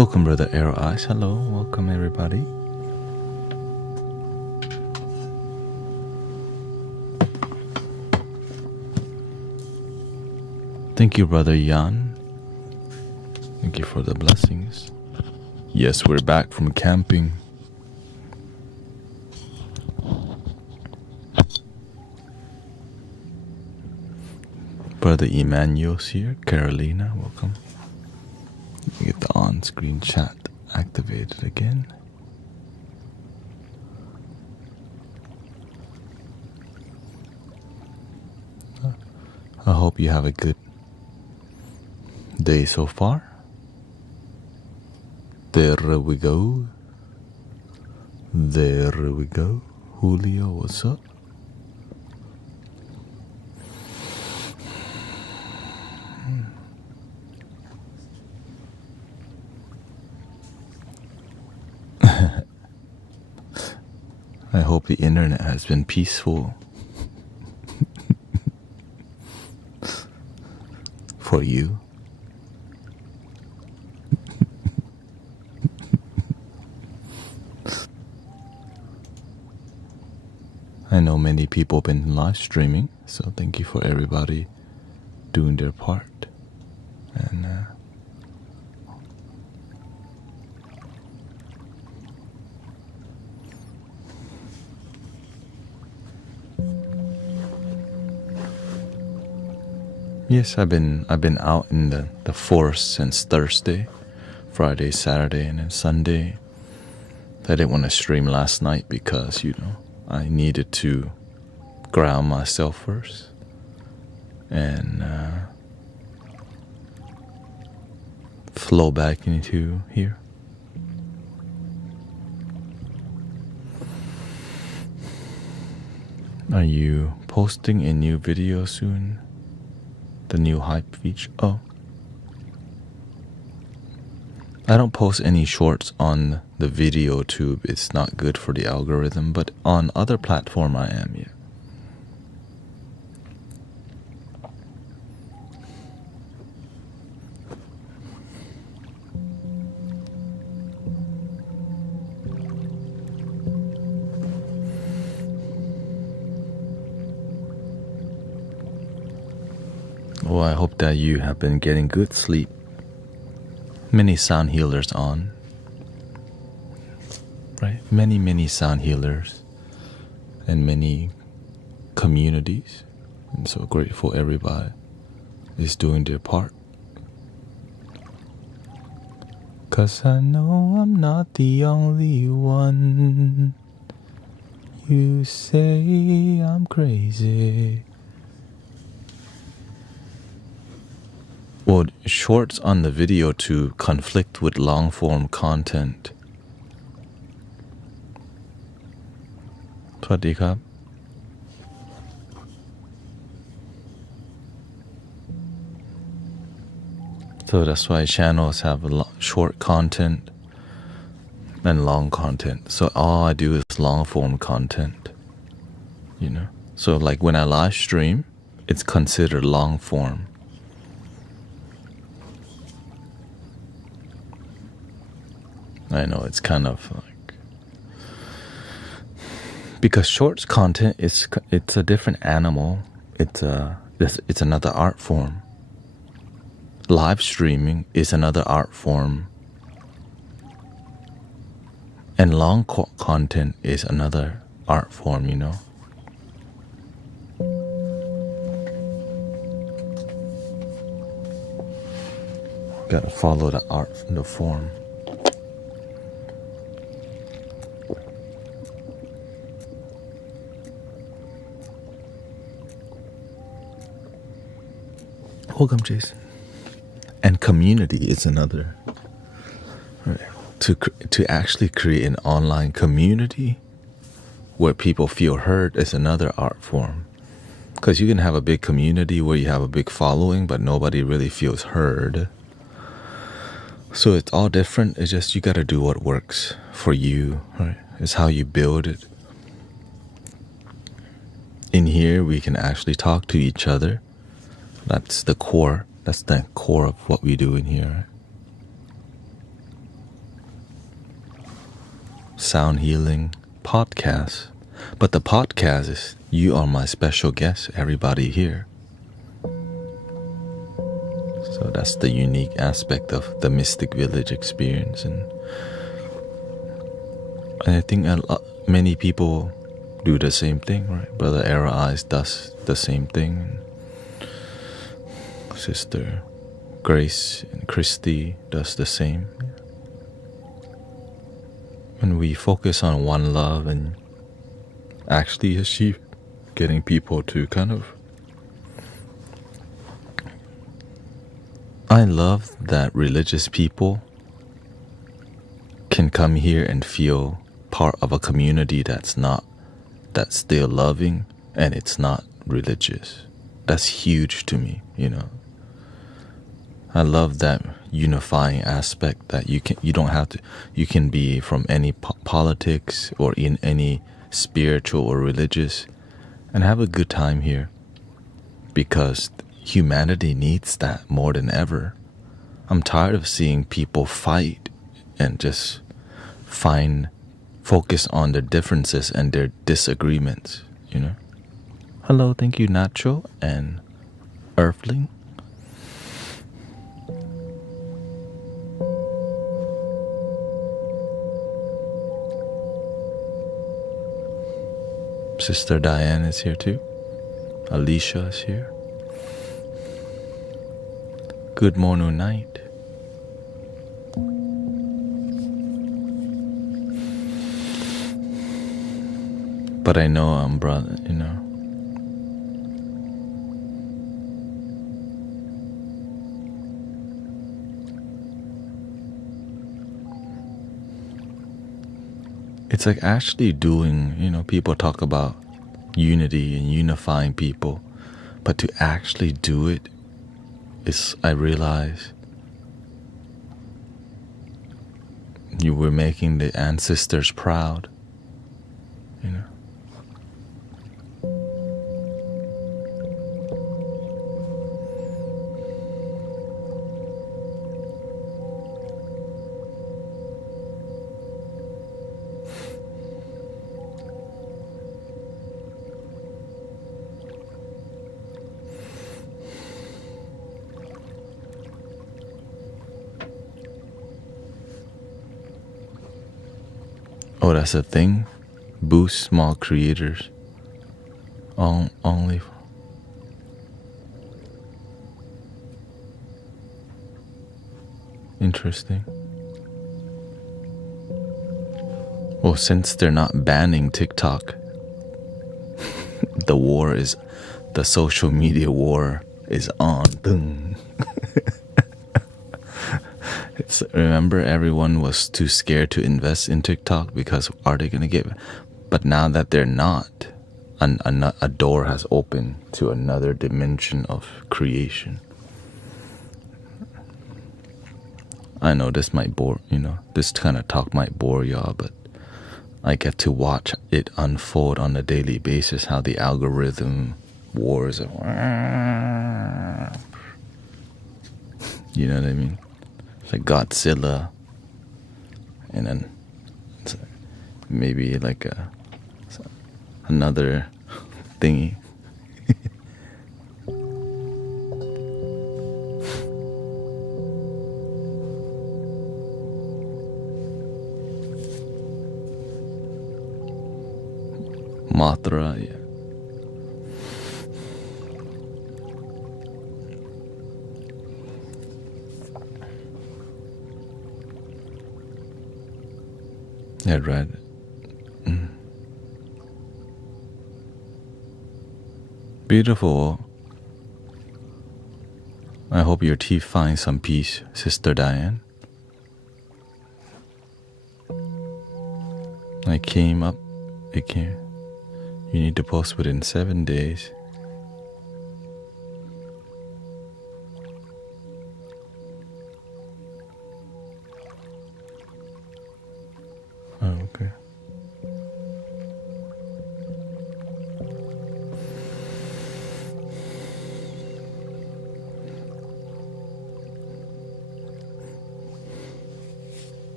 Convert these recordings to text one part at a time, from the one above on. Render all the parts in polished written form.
Welcome, Brother Arrow Eyes. Hello, welcome everybody. Thank you, Brother Jan. Thank you for the blessings. Yes, we're back from camping. Brother Emmanuel's here. Carolina, welcome. Let me get the on-screen chat activated again. I hope you have a good day so far. There we go. There we go. Julio, what's up? I hope the internet has been peaceful for you. I know many people have been live streaming, so thank you for everybody doing their part. And yes, I've been out in the forest since Thursday, Friday, Saturday, and then Sunday. I didn't want to stream last night because, I needed to ground myself first and flow back into here. Are you posting a new video soon? The new hype feature? Oh. I don't post any shorts on the video tube. It's not good for the algorithm, but on other platform I am, yeah. Well, I hope that you have been getting good sleep. Many sound healers on, right? Many sound healers and many communities. I'm so grateful everybody is doing their part. 'Cause I know I'm not the only one. You say I'm crazy. Well, shorts on the video to conflict with long-form content. สวัสดีครับ So that's why channels have short content and long content. So all I do is long-form content, So like when I live stream, it's considered long-form. I know it's kind of like, because shorts content it's a different animal. It's another art form. Live streaming is another art form, and long content is another art form. Gotta follow the art, the form. Welcome, Jason. And community is another. Right. To actually create an online community where people feel heard is another art form. Because you can have a big community where you have a big following, but nobody really feels heard. So it's all different. It's just you got to do what works for you. Right? It's how you build it. In here, we can actually talk to each other. That's the core. That's the core of what we do in here. sound healing podcast. But the podcast is you are my special guest, everybody here. So that's the unique aspect of the Mystic Village experience. And I think many people do the same thing, right? Brother Era Eyes does the same thing. Sister Grace and Christy does the same. When we focus on one love and actually achieve getting people to kind of... I love that religious people can come here and feel part of a community that's still loving and it's not religious. That's huge to me, you know. I love that unifying aspect that you can be from any politics or in any spiritual or religious and have a good time here, because humanity needs that more than ever. I'm tired of seeing people fight and just focus on their differences and their disagreements, you know. Hello, thank you, Nacho and Earthling. Sister Diane is here too. Alicia is here. Good morning, night. But I know brother, you know. It's like actually doing, you know, people talk about unity and unifying people, but to actually do it is, I realize, you were making the ancestors proud, you know. Oh, that's a thing? Boost small creators. Only. Interesting. Well, since they're not banning TikTok, the social media war is on. Remember, everyone was too scared to invest in TikTok because are they going to get... But now that they're not, a door has opened to another dimension of creation. I know this might bore, you know, this kind of talk might bore y'all, but I get to watch it unfold on a daily basis, how the algorithm wars are... You know what I mean? Like Godzilla, and then maybe like another thingy. Mothra, yeah. Yeah, right. Beautiful. I hope your teeth find some peace, Sister Diane. It came. You need to post within 7 days. Oh, okay.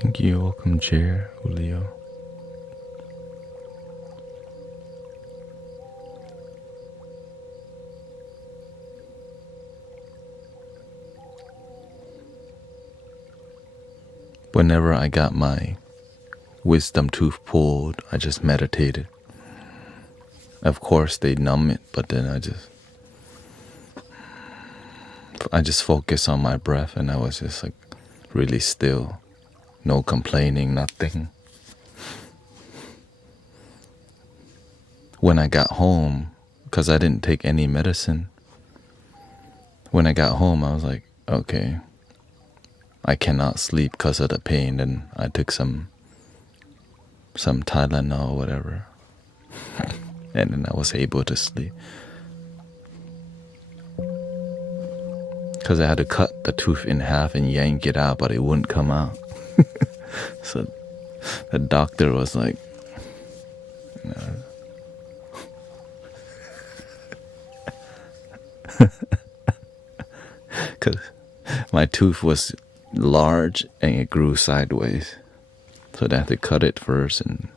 Thank you. Welcome, Chair, Julio. Whenever I got my wisdom tooth pulled, I just meditated. Of course, they numb it, but then I just focused on my breath, and I was just like really still, no complaining, nothing. When I got home, because I didn't take any medicine, when I got home, I was like, okay, I cannot sleep because of the pain. And I took some Tylenol or whatever, and then I was able to sleep. Because I had to cut the tooth in half and yank it out, but it wouldn't come out. So the doctor was like, you know, because my tooth was large and it grew sideways, so they had to cut it first, and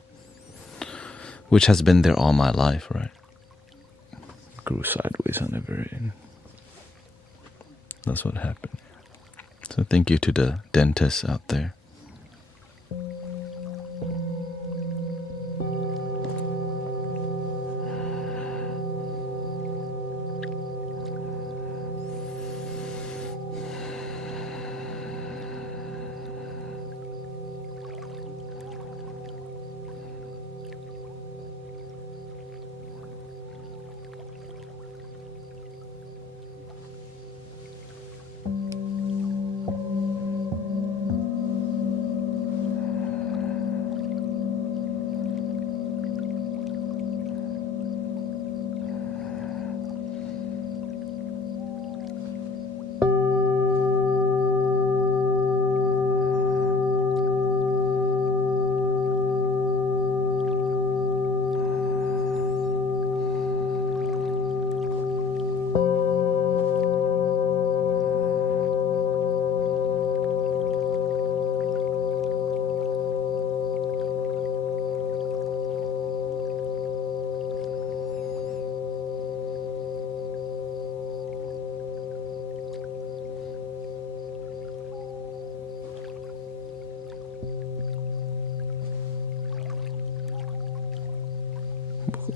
which has been there all my life, right? Grew sideways on the very end. That's what happened. So thank you to the dentists out there.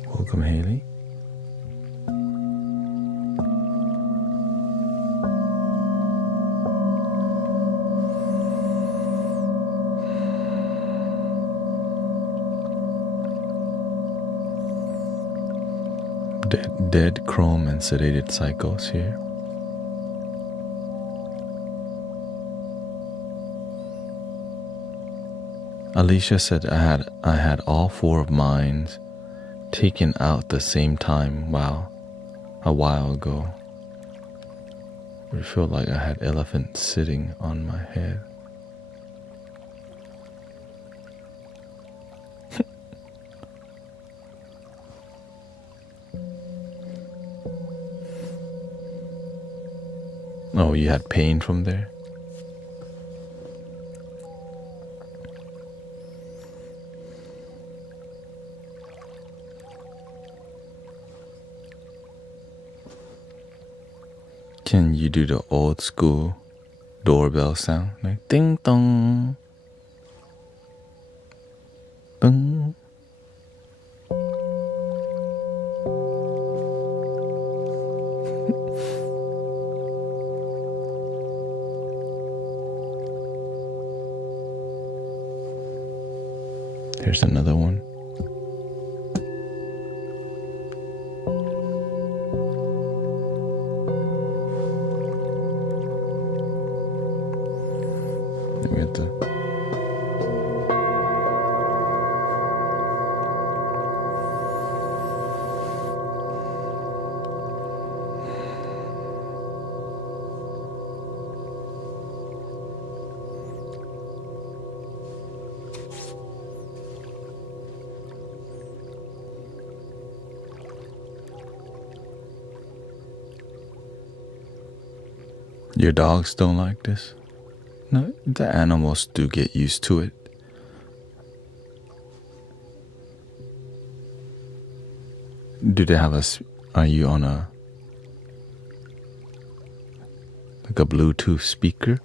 Welcome, Haley. Dead chrome and sedated cycles here. Alicia said I had all four of mine taken out the same time. Wow, a while ago. I feel like I had elephants sitting on my head. Oh, you had pain from there? Can you do the old school doorbell sound? Like ding dong. Ding. Here's another one. We have to. Your dogs don't like this? No, the animals do get used to it. Do they have are you on like a Bluetooth speaker?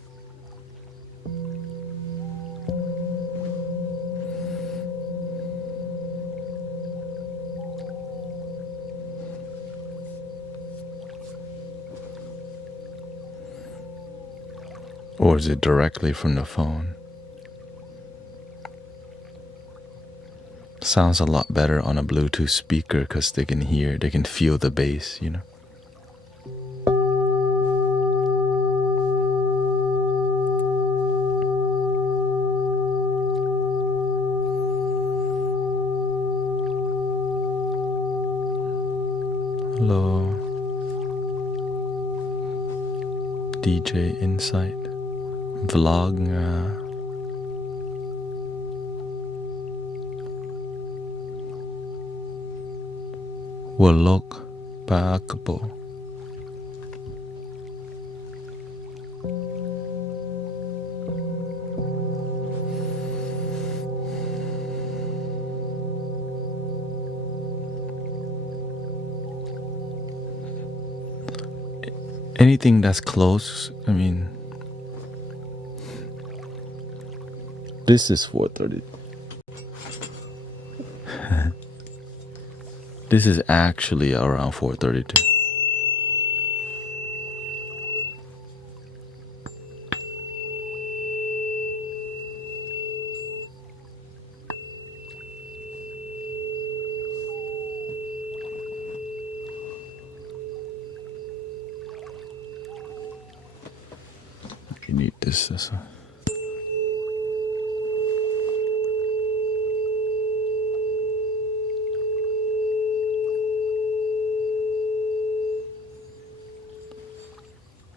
Or is it directly from the phone? Sounds a lot better on a Bluetooth speaker because they can feel the bass, you know. Hello, DJ Insight, vlog nga. Walok Paakpo. Anything that's close, I mean, this is 4:30. This is actually around 4:32. You need this.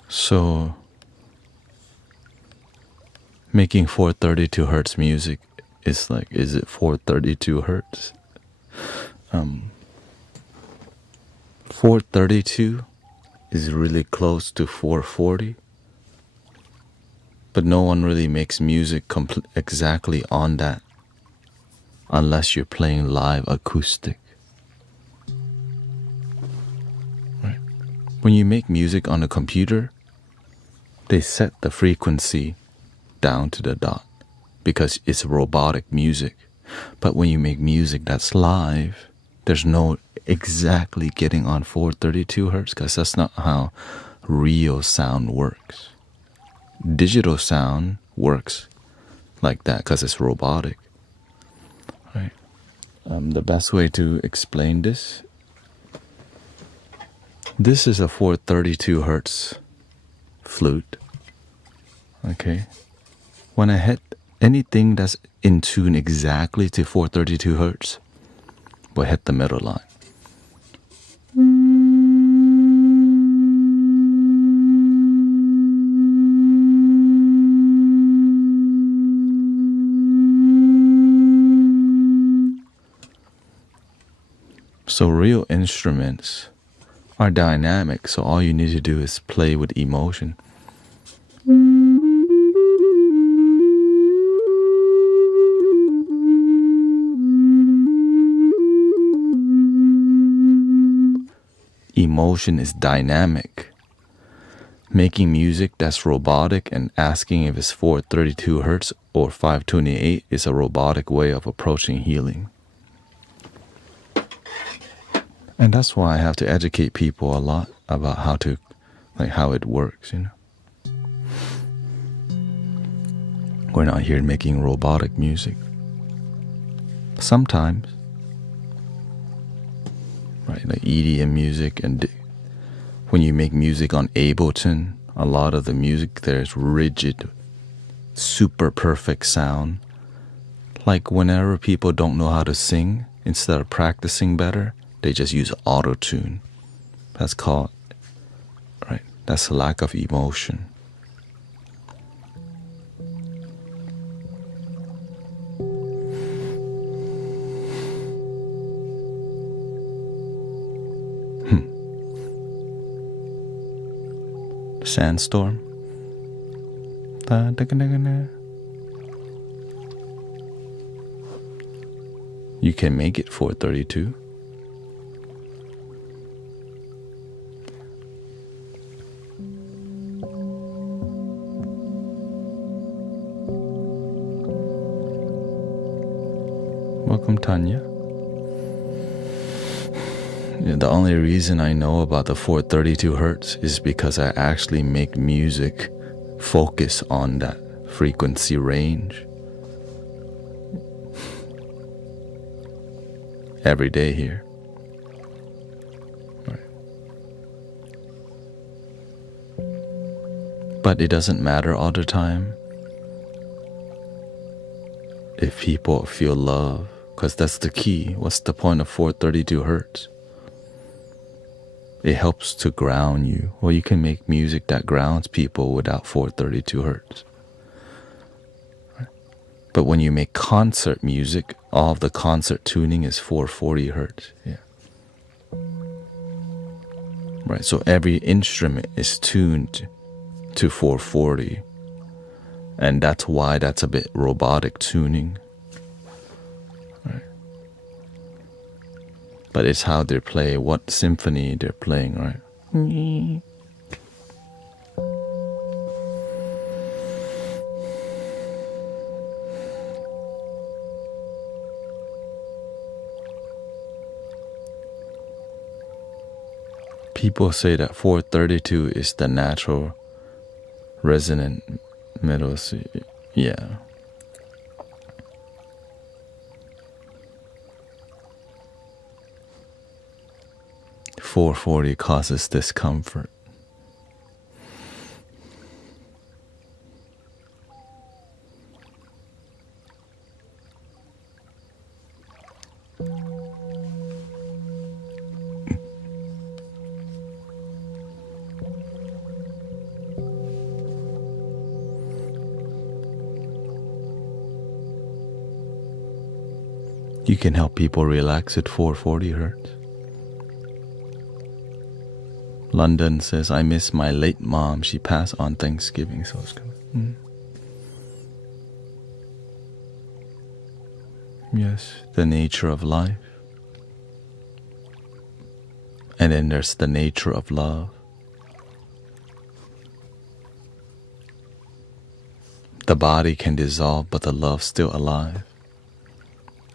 So, making 432 hertz music is like, is it 432 hertz? 432 is really close to 440, but no one really makes music exactly on that unless you're playing live acoustic. Right. When you make music on a computer, they set the frequency down to the dot because it's robotic music. But when you make music that's live, there's no exactly getting on 432 hertz because that's not how real sound works. Digital sound works like that because it's robotic. Right. The best way to explain this is a 432 hertz flute. Okay. When I hit anything that's in tune exactly to 432 hertz, we'll hit the middle line. So real instruments are dynamic, so all you need to do is play with emotion. Emotion is dynamic. Making music that's robotic and asking if it's 432 hertz or 528 is a robotic way of approaching healing. And that's why I have to educate people a lot about how it works, you know. We're not here making robotic music. Sometimes, right, like EDM music, and when you make music on Ableton, a lot of the music there is rigid, super perfect sound. Like whenever people don't know how to sing, instead of practicing better, they just use auto-tune. That's called, right, that's a lack of emotion. Sandstorm. You can make it 432. Welcome, Tanya. The only reason I know about the 432 hertz is because I actually make music focus on that frequency range every day here. Right. But it doesn't matter all the time if people feel love, because that's the key. What's the point of 432 hertz? It helps to ground you. Well, you can make music that grounds people without 432 hertz. Right. But when you make concert music, all of the concert tuning is 440 hertz. Yeah. Right. So every instrument is tuned to 440. And that's why that's a bit robotic tuning. Right. But it's how they play, what symphony they're playing, right? People say that 432 is the natural resonant middle. Yeah. .440 causes discomfort. You can help people relax at 440 hertz. London says, I miss my late mom. She passed on Thanksgiving, so it's good. Yes, the nature of life. And then there's the nature of love. The body can dissolve, but the love's still alive.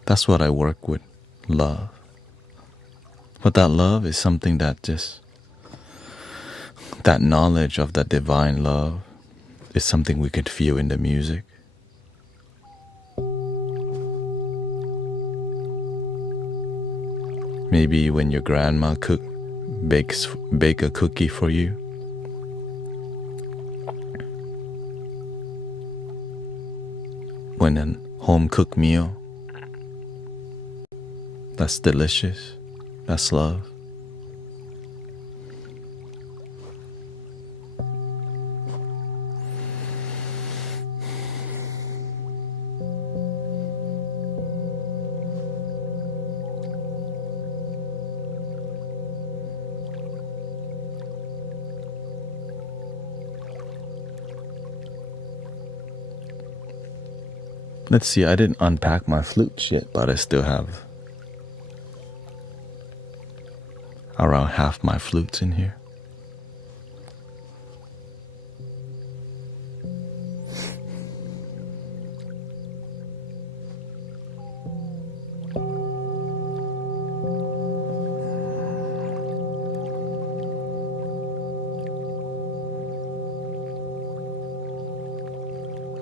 That's what I work with, love. But that love is something that that knowledge of that divine love is something we could feel in the music. Maybe when your grandma bake a cookie for you. When a home cooked meal, that's delicious. That's love. Let's see, I didn't unpack my flutes yet, but I still have around half my flutes in here.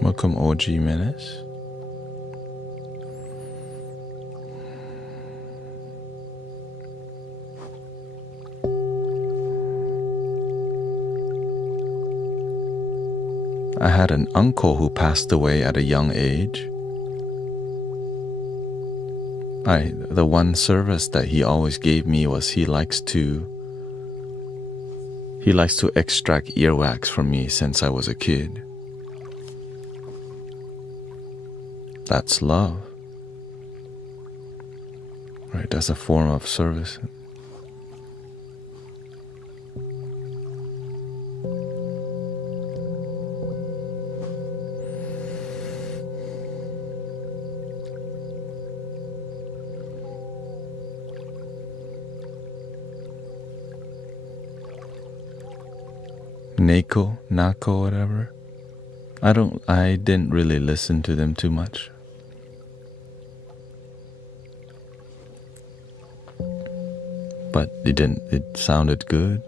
Welcome, OG Menace. I had an uncle who passed away at a young age. The one service that he always gave me was he likes to extract earwax from me since I was a kid. That's love. Right, that's a form of service. Nako, whatever. I didn't really listen to them too much. But it sounded good.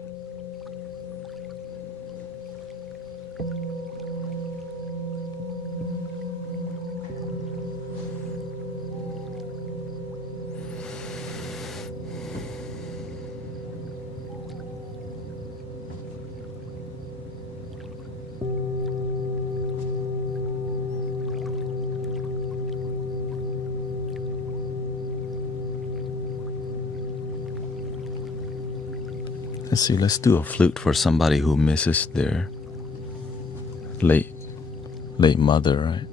Let's see, let's do a flute for somebody who misses their late mother, right?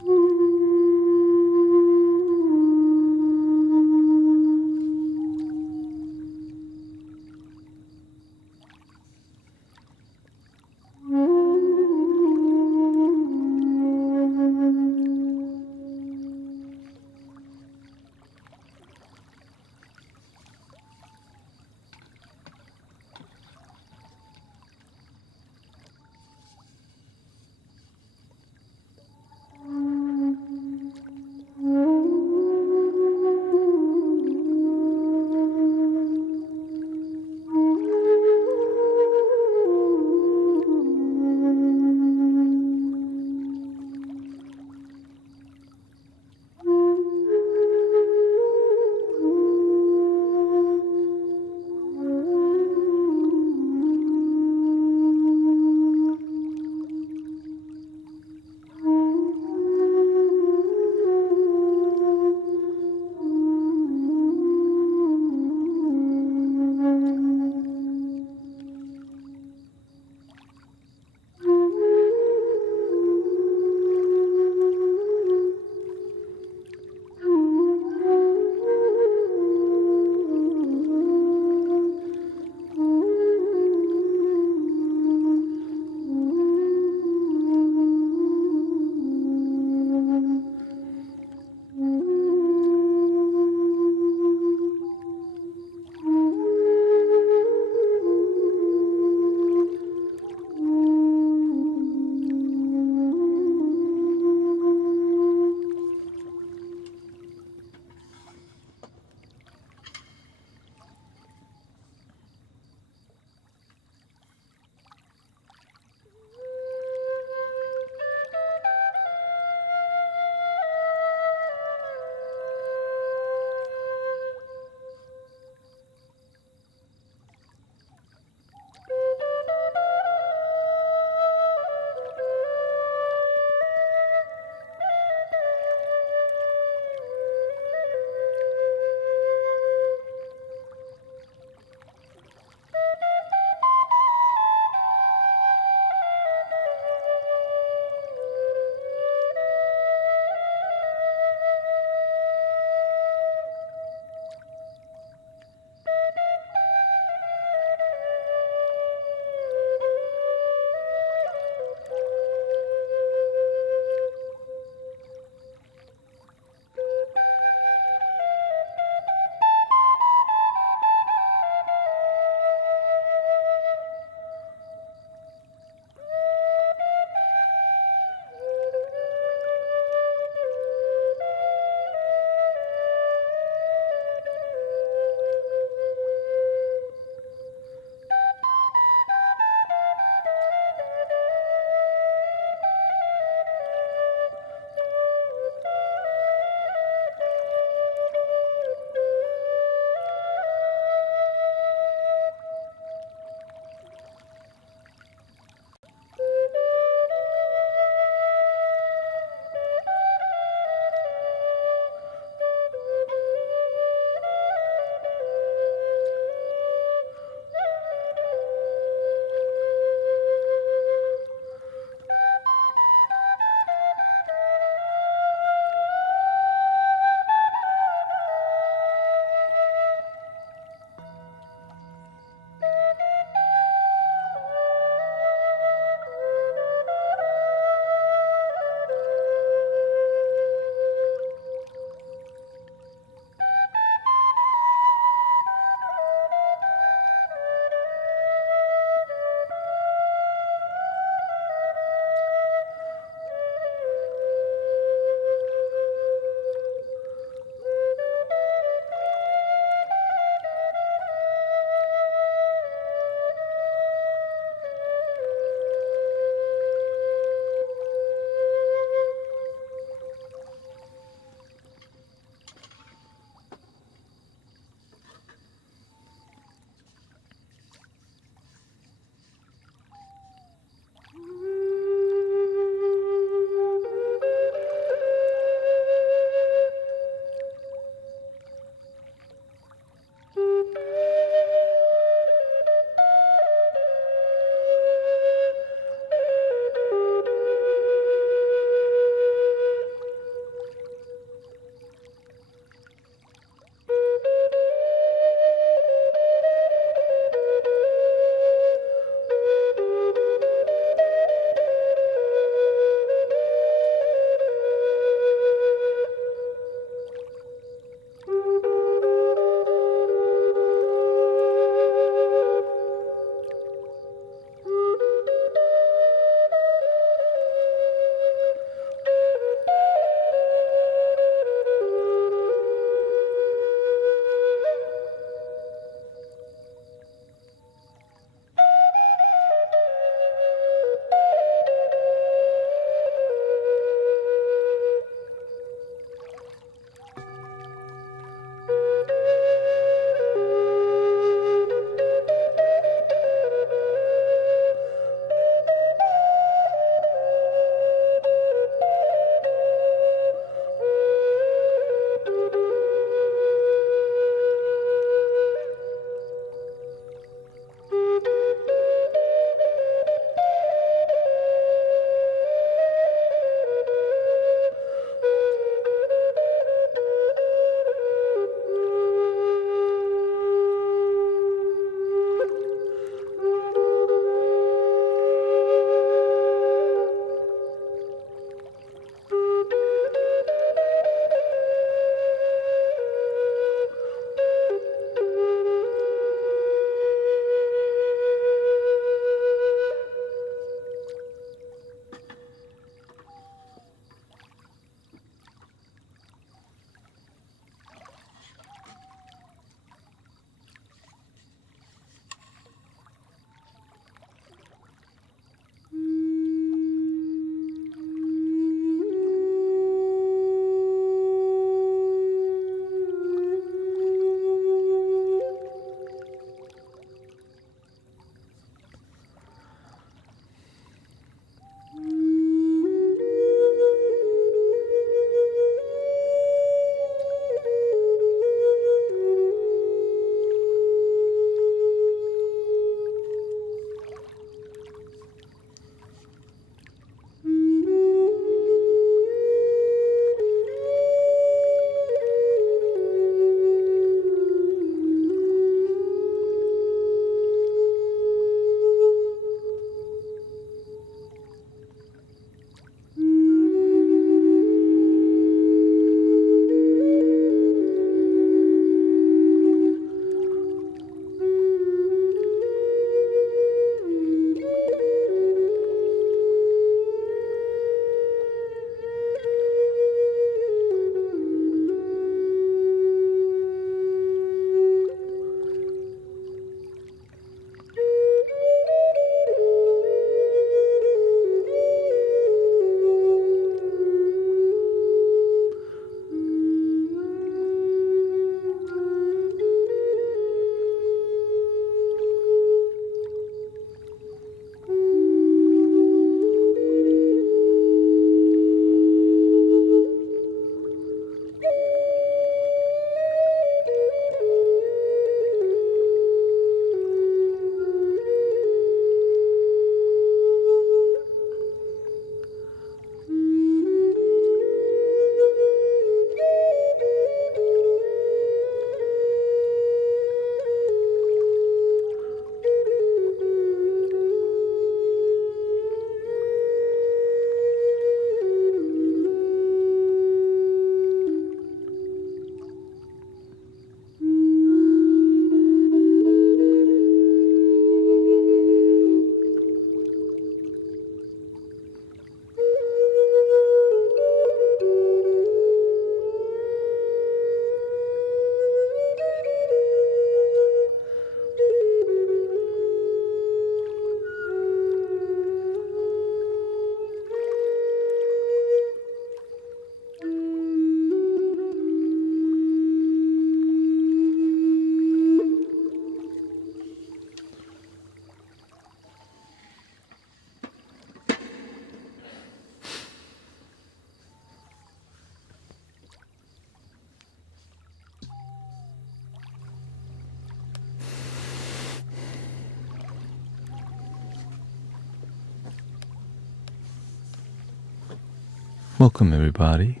Welcome everybody.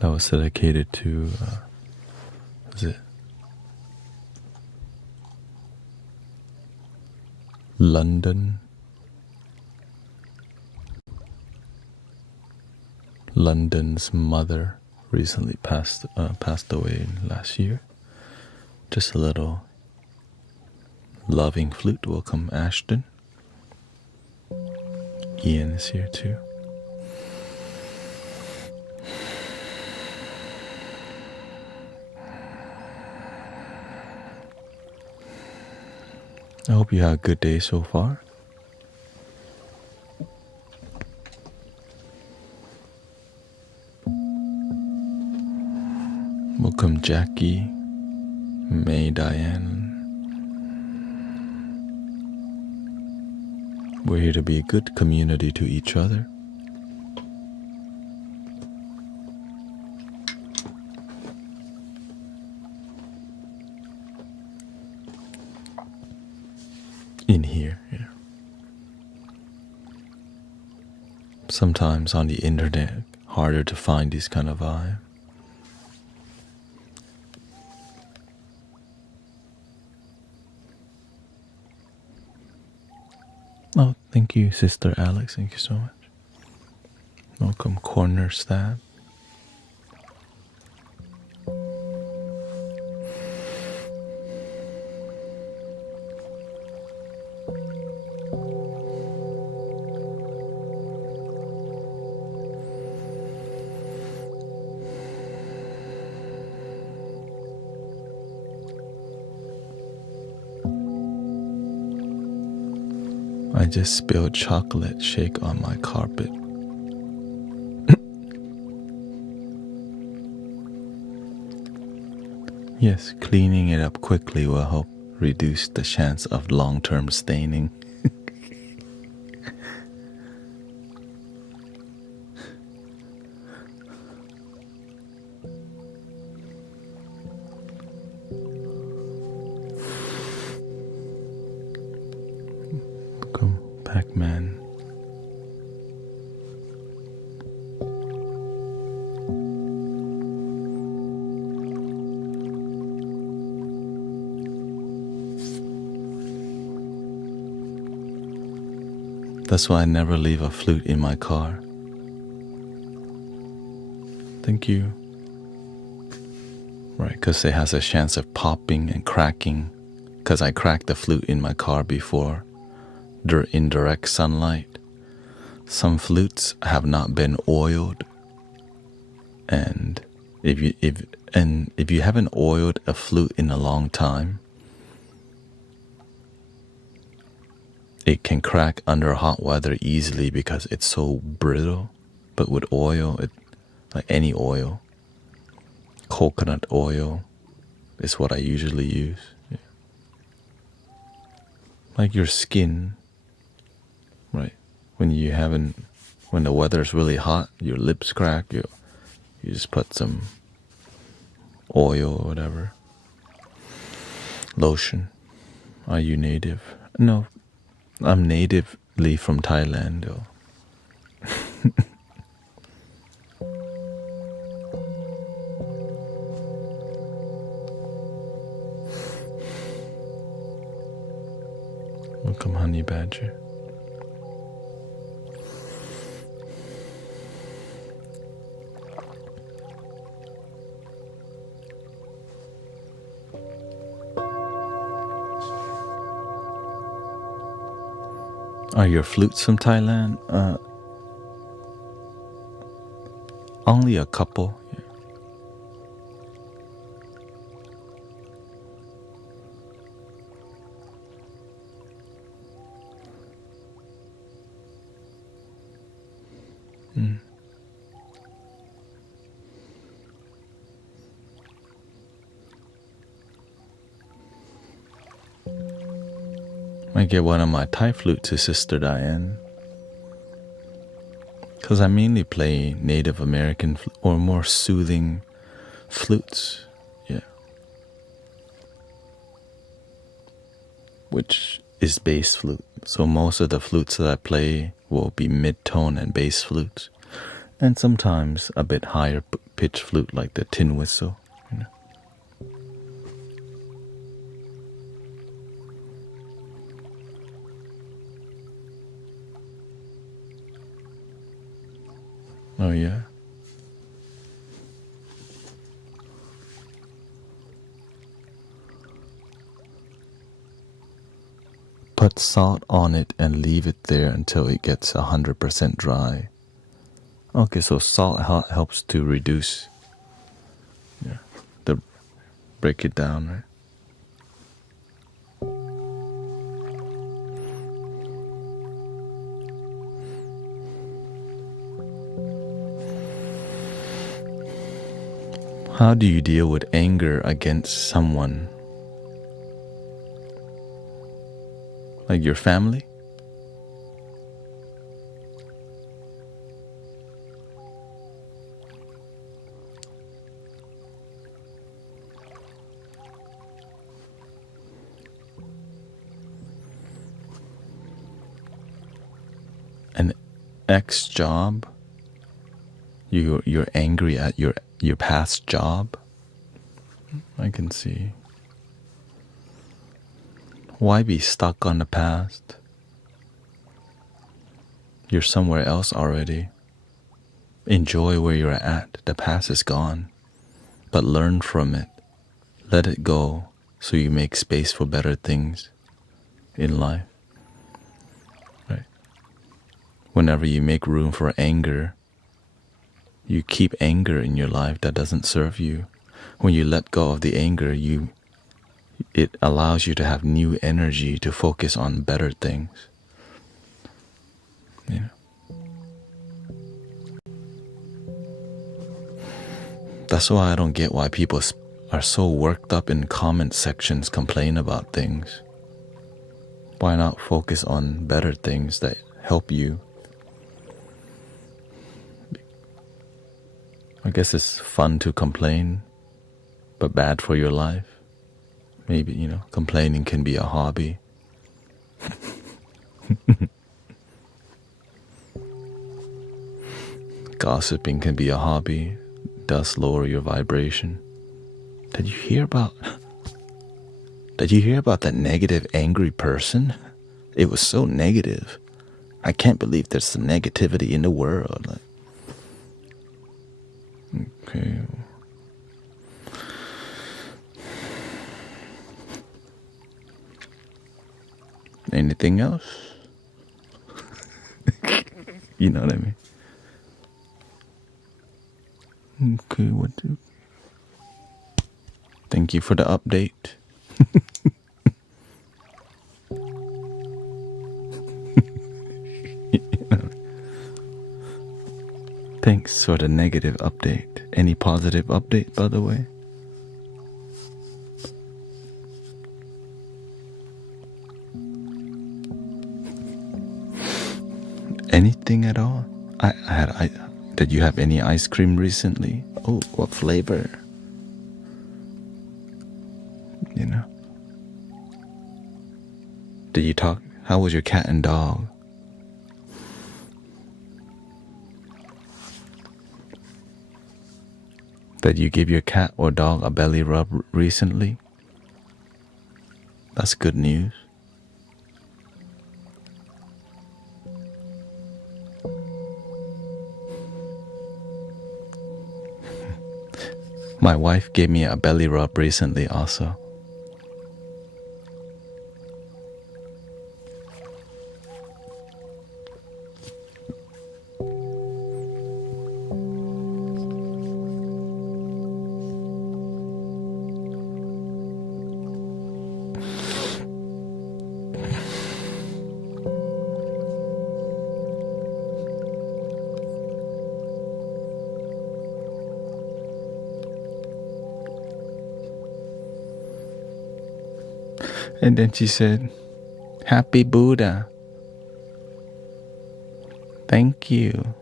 That was dedicated to, is it London? London's mother recently passed away last year. Just a little loving flute. Welcome Ashton. Ian is here too. I hope you had a good day so far. Welcome Jackie, May, Diane. We're here to be a good community to each other. In here, yeah. Sometimes on the internet, harder to find these kind of vibes. Oh, thank you, Sister Alex. Thank you so much. Welcome, Corner Stab. I just spilled chocolate shake on my carpet. Yes, cleaning it up quickly will help reduce the chance of long-term staining. Come, Pac-Man. That's why I never leave a flute in my car. Thank you. Right, because it has a chance of popping and cracking. Because I cracked the flute in my car before, in direct sunlight. Some flutes have not been oiled, and if you haven't oiled a flute in a long time, it can crack under hot weather easily because it's so brittle. But with oil, like any oil, coconut oil is what I usually use. Yeah. Like your skin, right? When the weather's really hot, your lips crack, you just put some oil or whatever. Lotion. Are you native? No. I'm natively from Thailand, though. Welcome, Honey Badger. Are your flutes from Thailand? Only a couple. Yeah. I get one of my Thai flutes to Sister Diane. Because I mainly play Native American or more soothing flutes. Yeah. Which is bass flute. So most of the flutes that I play will be mid-tone and bass flutes. And sometimes a bit higher pitch flute like the tin whistle. You know. Oh yeah. Put salt on it and leave it there until it gets 100% dry. Okay, so salt helps to reduce, the break it down, right? How do you deal with anger against someone? Like your family? An ex job? You're angry at your past job? I can see. Why be stuck on the past? You're somewhere else already. Enjoy where you're at. The past is gone. But learn from it. Let it go so you make space for better things in life. Right? Whenever you make room for anger, you keep anger in your life that doesn't serve you. When you let go of the anger, it allows you to have new energy to focus on better things. You know. That's why I don't get why people are so worked up in comment sections, complain about things. Why not focus on better things that help you? I guess it's fun to complain, but bad for your life. Maybe, complaining can be a hobby. Gossiping can be a hobby. Does lower your vibration. Did you hear about that negative, angry person? It was so negative. I can't believe there's some negativity in the world. Okay. Anything else? You know what I mean? Okay, thank you for the update. Thanks for the negative update. Any positive update, by the way? Anything at all? Did you have any ice cream recently? Oh, what flavor? Did you talk? How was your cat and dog? Did you give your cat or dog a belly rub recently? That's good news. My wife gave me a belly rub recently also. And then she said, "Happy Buddha. Thank you."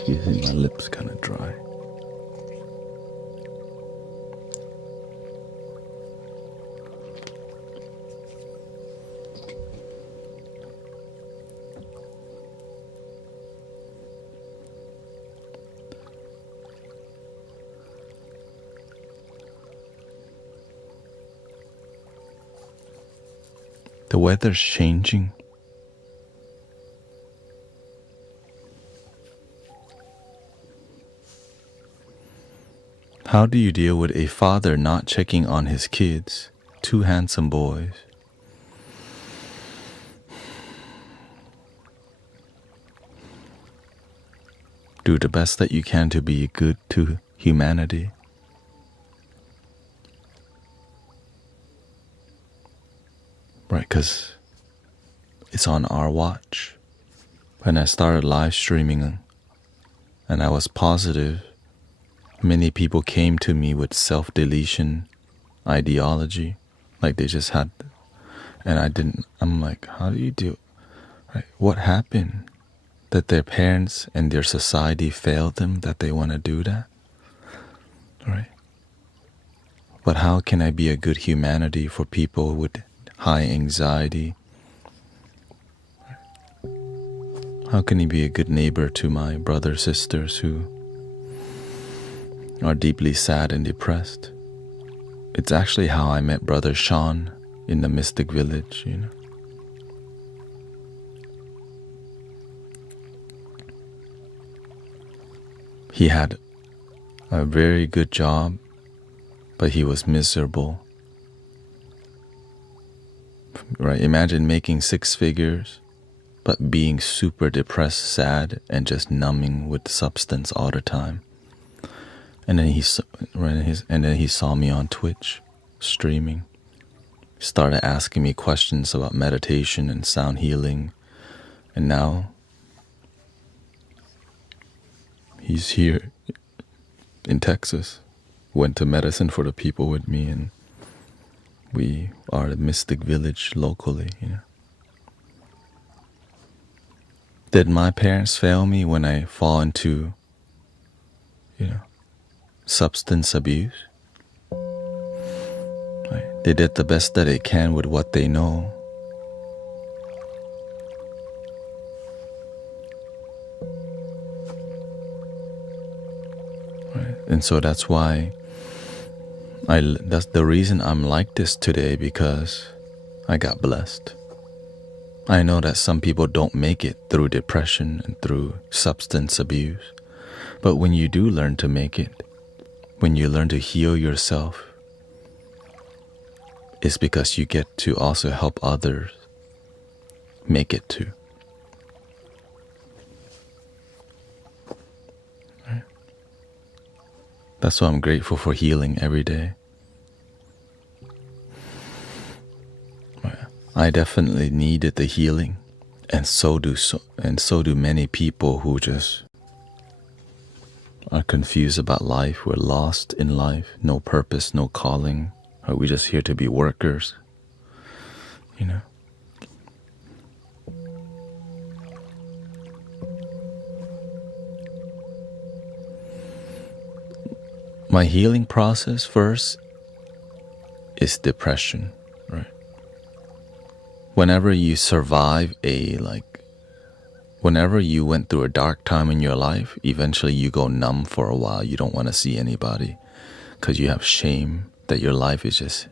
Excuse me, my lips kind of dry. The weather's changing. How do you deal with a father not checking on his kids, two handsome boys? Do the best that you can to be good to humanity. Right, because it's on our watch. When I started live streaming and I was positive, many people came to me with self-deletion ideology. Like they just had, and I'm like, how do you do? Right? What happened? That their parents and their society failed them, that they want to do that? Right? But how can I be a good humanity for people with high anxiety? How can he be a good neighbor to my brothers, sisters who are deeply sad and depressed? It's actually how I met Brother Sean in the Mystic Village, you know. He had a very good job, but he was miserable. Right? Imagine making 6 figures, but being super depressed, sad, and just numbing with substance all the time. And then he saw me on Twitch streaming. Started asking me questions about meditation and sound healing, and now he's here in Texas. Went to medicine for the people with me, and we are the Mystic Village locally, you know. Did my parents fail me when I fall into, you know, substance abuse? Right. They did the best that they can with what they know. Right. And so that's why that's the reason I'm like this today, because I got blessed. I know that some people don't make it through depression and through substance abuse. But when you do learn to make it, when you learn to heal yourself, it's because you get to also help others make it too. Right? That's why I'm grateful for healing every day. I definitely needed the healing, and so do many people who just are confused about life. We're lost in life, no purpose, no calling. Are we just here to be workers? You know. My healing process first is depression, right? Whenever you survive whenever you went through a dark time in your life, eventually you go numb for a while. You don't want to see anybody because you have shame that your life is just,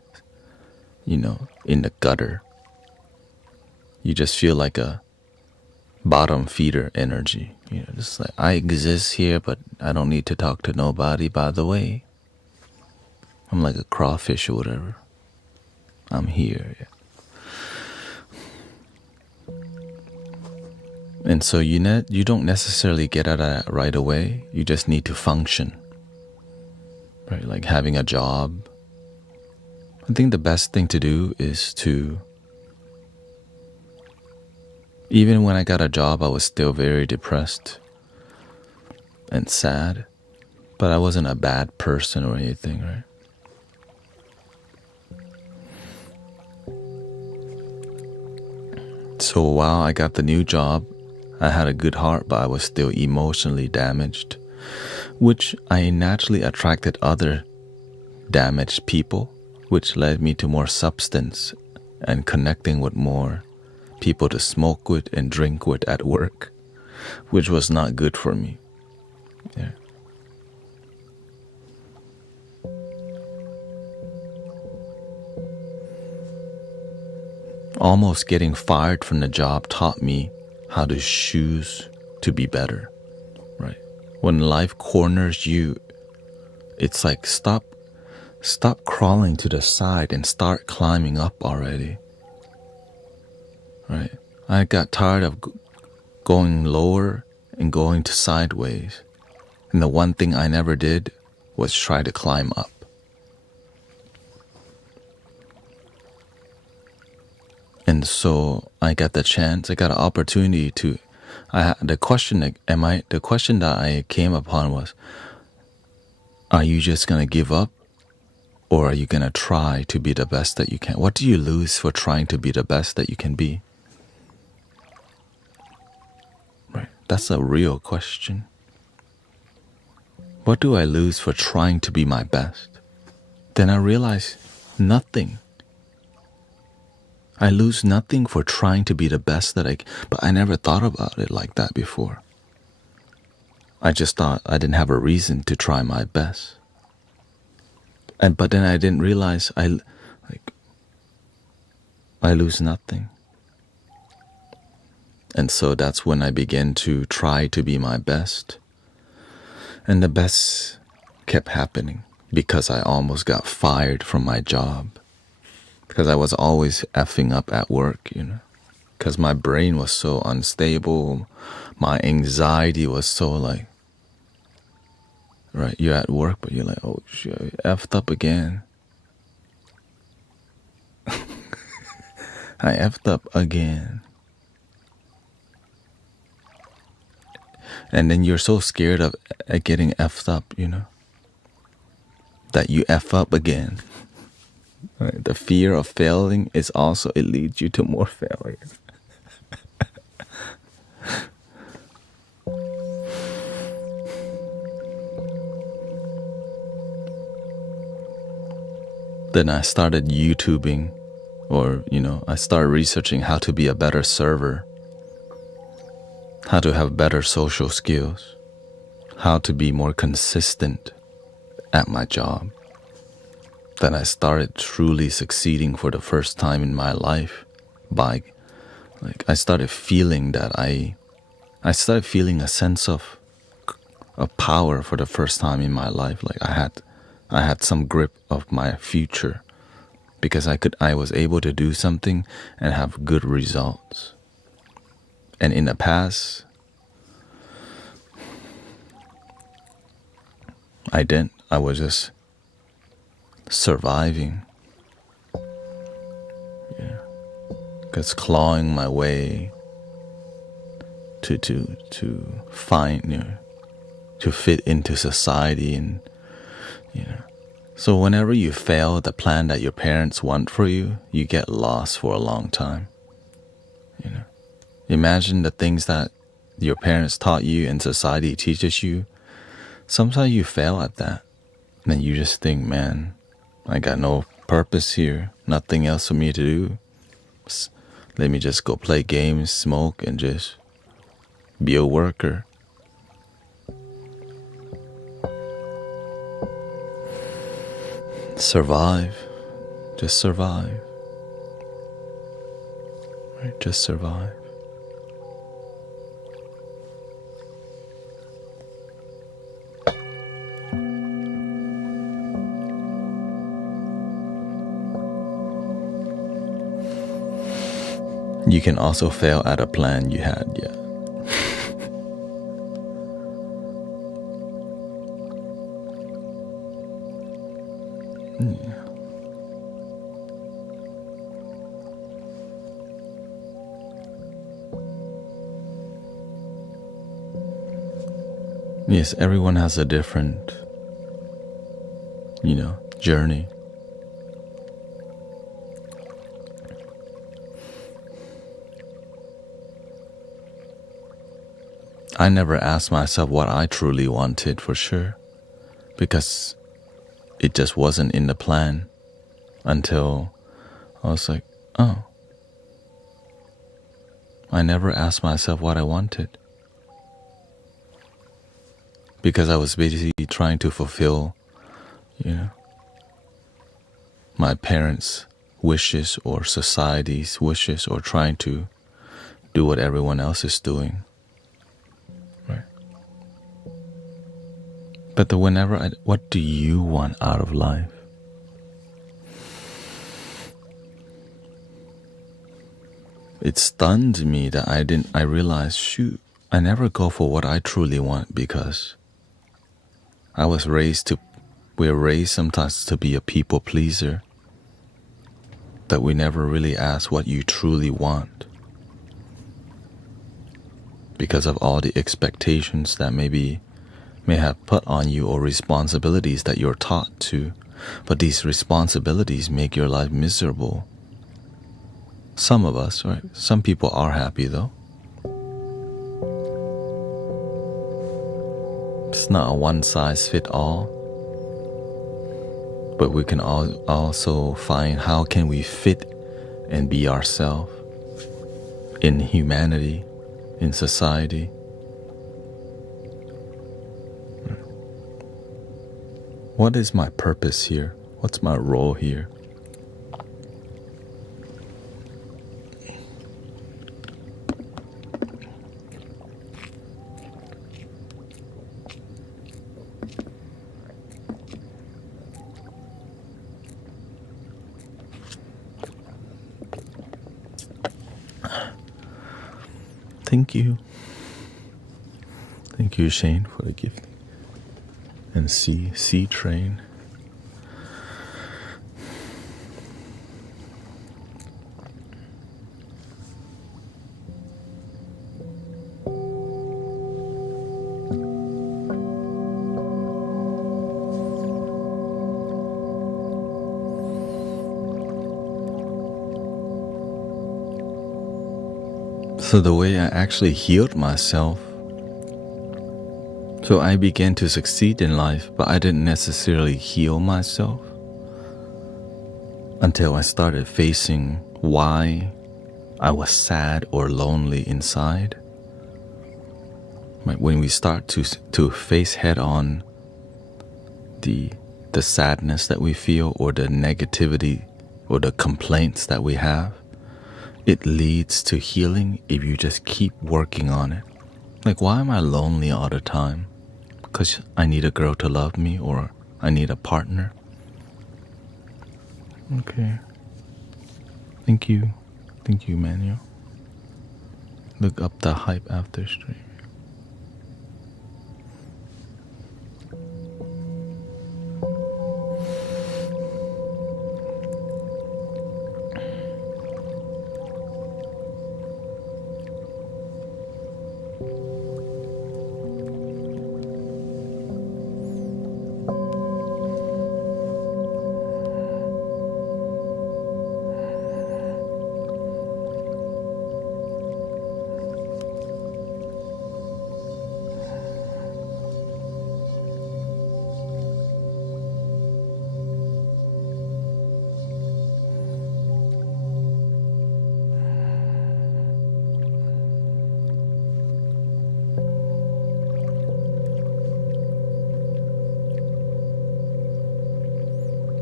you know, in the gutter. You just feel like a bottom feeder energy. You know, just like, I exist here, but I don't need to talk to nobody, by the way. I'm like a crawfish or whatever. I'm here, yeah. And so you don't necessarily get out of that right away. You just need to function, right? Like having a job. I think the best thing to do is to, even when I got a job, I was still very depressed and sad, but I wasn't a bad person or anything, right? So while I got the new job, I had a good heart, but I was still emotionally damaged, which I naturally attracted other damaged people, which led me to more substance and connecting with more people to smoke with and drink with at work, which was not good for me. Yeah. Almost getting fired from the job taught me how to choose to be better, right? When life corners you, it's like stop crawling to the side and start climbing up already, right? I got tired of going lower and going to sideways. And the one thing I never did was try to climb up. And so I got the chance, I got an opportunity to, the question that I came upon was, are you just going to give up? Or are you going to try to be the best that you can? What do you lose for trying to be the best that you can be? Right, that's a real question. What do I lose for trying to be my best? Then I realized nothing. I lose nothing for trying to be the best but I never thought about it like that before. I just thought I didn't have a reason to try my best. But then I didn't realize I lose nothing. And so that's when I began to try to be my best. And the best kept happening because I almost got fired from my job. Because I was always effing up at work, because my brain was so unstable. My anxiety was so right, you're at work, but you're like, oh shit, I effed up again. I effed up again. And then you're so scared of getting effed up, that you F up again. Right? The fear of failing is also, it leads you to more failure. Then I started YouTubing, or, I started researching how to be a better server, how to have better social skills, how to be more consistent at my job. Then I started truly succeeding for the first time in my life by, I started feeling that I started feeling a sense of power for the first time in my life. I had some grip of my future because I was able to do something and have good results. And in the past, I didn't. I was just surviving. Yeah. Because clawing my way to find, to fit into society and, So whenever you fail the plan that your parents want for you, you get lost for a long time. Imagine the things that your parents taught you and society teaches you. Sometimes you fail at that. And you just think, man, I got no purpose here. Nothing else for me to do. Let me just go play games, smoke, and just be a worker. Survive. Just survive. Right? Just survive. You can also fail at a plan you had, yeah. Yes, everyone has a different, journey. I never asked myself what I truly wanted for sure, because it just wasn't in the plan until I was like, oh, I never asked myself what I wanted, because I was basically trying to fulfill, my parents' wishes or society's wishes, or trying to do what everyone else is doing. Right? But what do you want out of life? It stunned me that I realized, shoot, I never go for what I truly want, because we're raised sometimes to be a people pleaser, that we never really ask what you truly want, because of all the expectations that may have put on you, or responsibilities that you're taught to. But these responsibilities make your life miserable. Some of us, right? Some people are happy though. It's not a one-size-fits-all. But we can also find how can we fit and be ourselves in humanity, in society. What is my purpose here? What's my role here? Thank you. Thank you, Shane, for the gift. And C Train. So the way I actually healed myself, so I began to succeed in life, but I didn't necessarily heal myself until I started facing why I was sad or lonely inside. When we start to face head on the sadness that we feel, or the negativity or the complaints that we have, it leads to healing if you just keep working on it. Like, why am I lonely all the time? Because I need a girl to love me, or I need a partner. Okay. Thank you. Thank you, Manuel. Look up the hype after stream.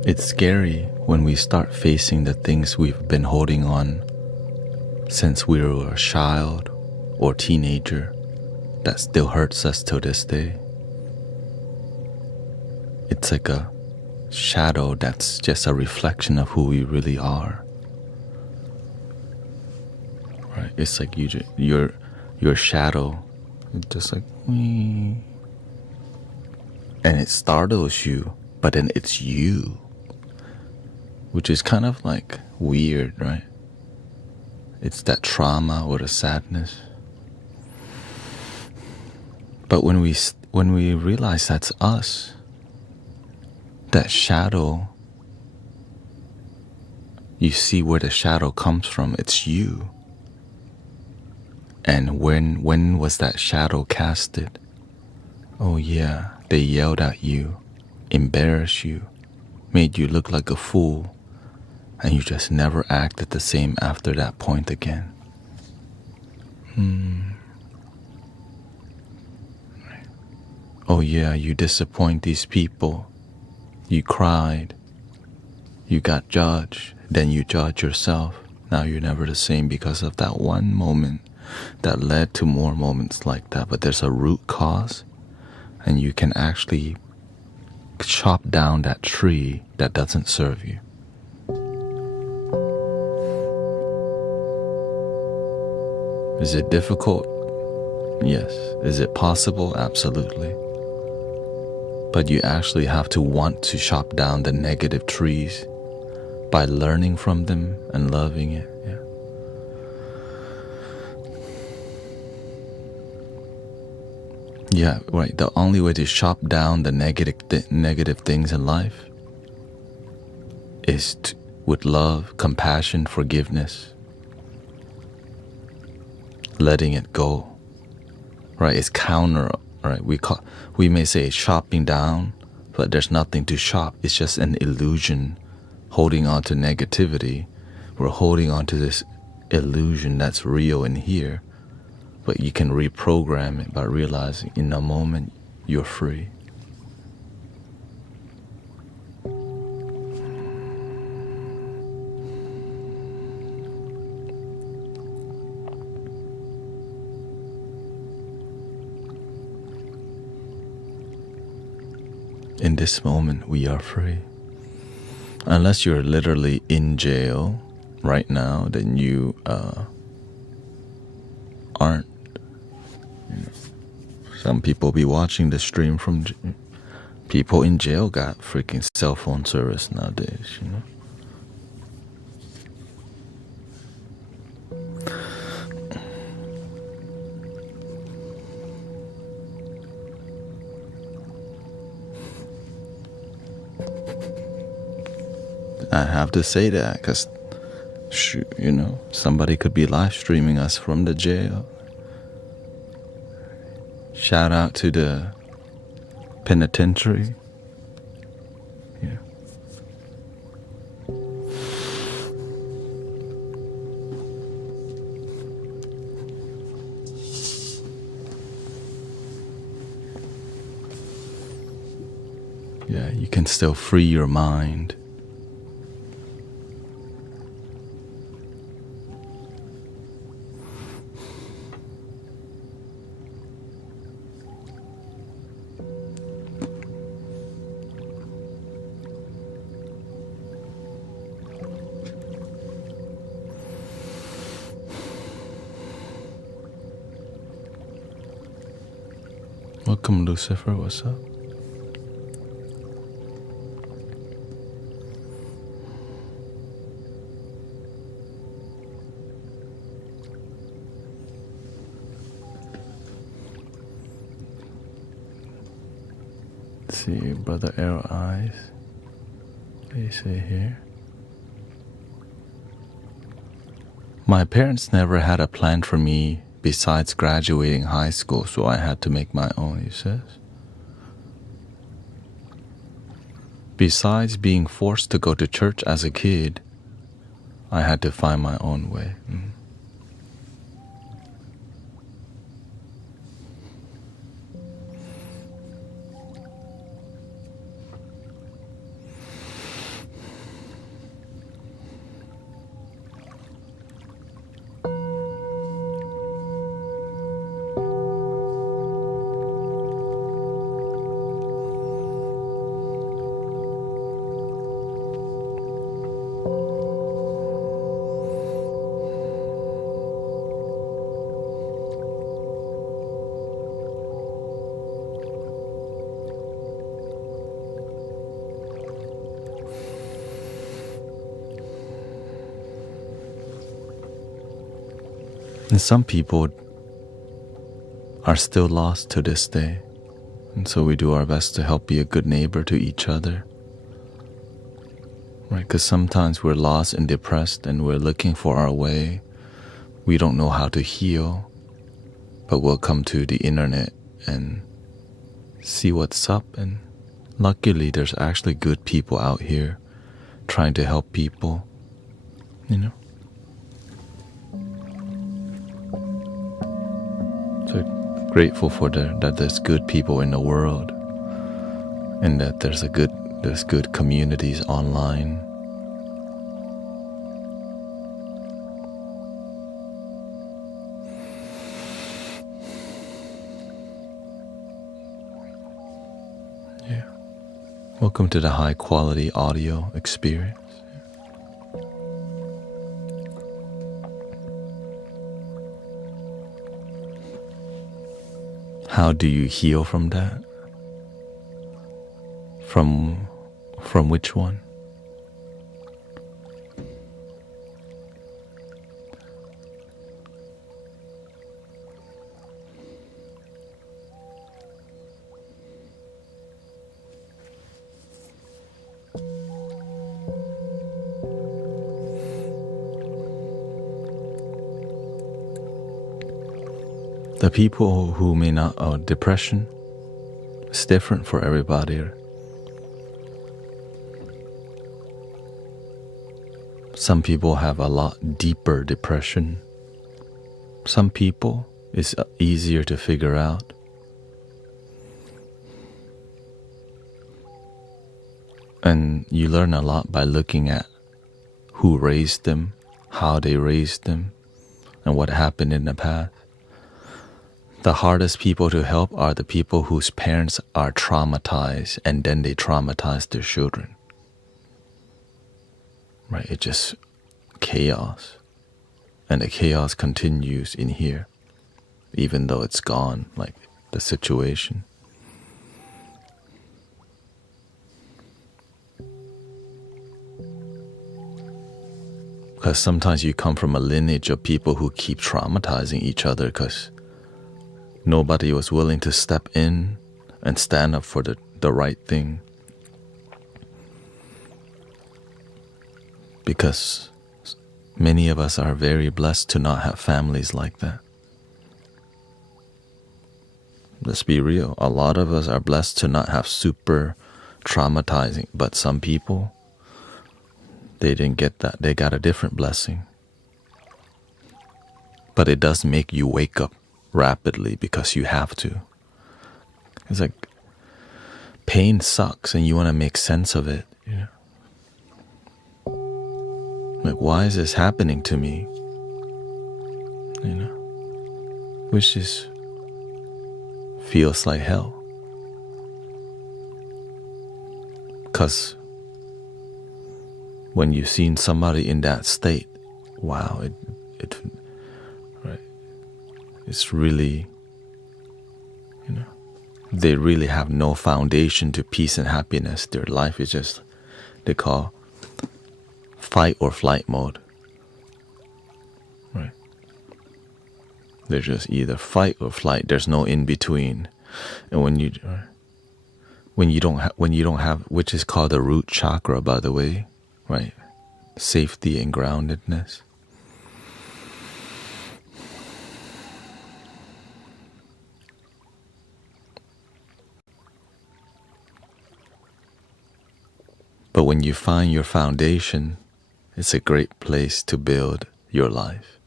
It's scary when we start facing the things we've been holding on since we were a child or teenager that still hurts us till this day. It's like a shadow that's just a reflection of who we really are. Right? It's like your shadow, it's just like, and it startles you, but then it's you. Which is kind of like weird, right? It's that trauma or the sadness. But when we realize that's us, that shadow, you see where the shadow comes from. It's you. And when was that shadow casted? Oh yeah, they yelled at you, embarrassed you, made you look like a fool, and you just never acted the same after that point again. Oh yeah, you disappoint these people. You cried. You got judged. Then you judge yourself. Now you're never the same because of that one moment that led to more moments like that. But there's a root cause, and you can actually chop down that tree that doesn't serve you. Is it difficult? Yes. Is it possible? Absolutely. But you actually have to want to chop down the negative trees by learning from them and loving it. Yeah, right. The only way to chop down the negative things in life is with love, compassion, forgiveness, letting it go. Right? It's counter. Right? We may say chopping down, but there's nothing to chop. It's just an illusion. Holding on to negativity, we're holding on to this illusion that's real in here. But you can reprogram it by realizing in a moment you're free. In this moment, we are free. Unless you're literally in jail right now, then you aren't. Some people be watching the stream from people in jail got freaking cell phone service nowadays, I have to say that because, somebody could be live streaming us from the jail. Shout out to the penitentiary. Yeah. Yeah, you can still free your mind. Welcome, Lucifer. What's up? Let's see, Brother Arrow Eyes. What do you say here? My parents never had a plan for me besides graduating high school, so I had to make my own, he says. Besides being forced to go to church as a kid, I had to find my own way. And some people are still lost to this day. And so we do our best to help be a good neighbor to each other. Right? Because sometimes we're lost and depressed and we're looking for our way. We don't know how to heal. but we'll come to the internet and see what's up. And luckily there's actually good people out here trying to help people, you know. So grateful for that there's good people in the world, and that there's good communities online. Yeah. Welcome to the high quality audio experience. How do you heal from that? From which one? The people who may not, depression is different for everybody. Some people have a lot deeper depression. Some people it's easier to figure out. And you learn a lot by looking at who raised them, how they raised them, and what happened in the past. The hardest people to help are the people whose parents are traumatized and then they traumatize their children. Right? It's just chaos. And the chaos continues in here, even though it's gone, like the situation. Because sometimes you come from a lineage of people who keep traumatizing each other because nobody was willing to step in and stand up for the right thing. Because many of us are very blessed to not have families like that. Let's be real. A lot of us are blessed to not have super traumatizing, but some people, they didn't get that. They got a different blessing. But it does make you wake up rapidly because you have to. It's like pain sucks and you want to make sense of it, you know. Like, why is this happening to me? You know, which feels like hell. Because when you've seen somebody in that state, wow, it's really, you know, they really have no foundation to peace and happiness. Their life is just, they call fight or flight mode. Right? They're just either fight or flight. There's no in between. And when you don't have, which is called the root chakra, by the way, right? Safety and groundedness. But when you find your foundation, it's a great place to build your life.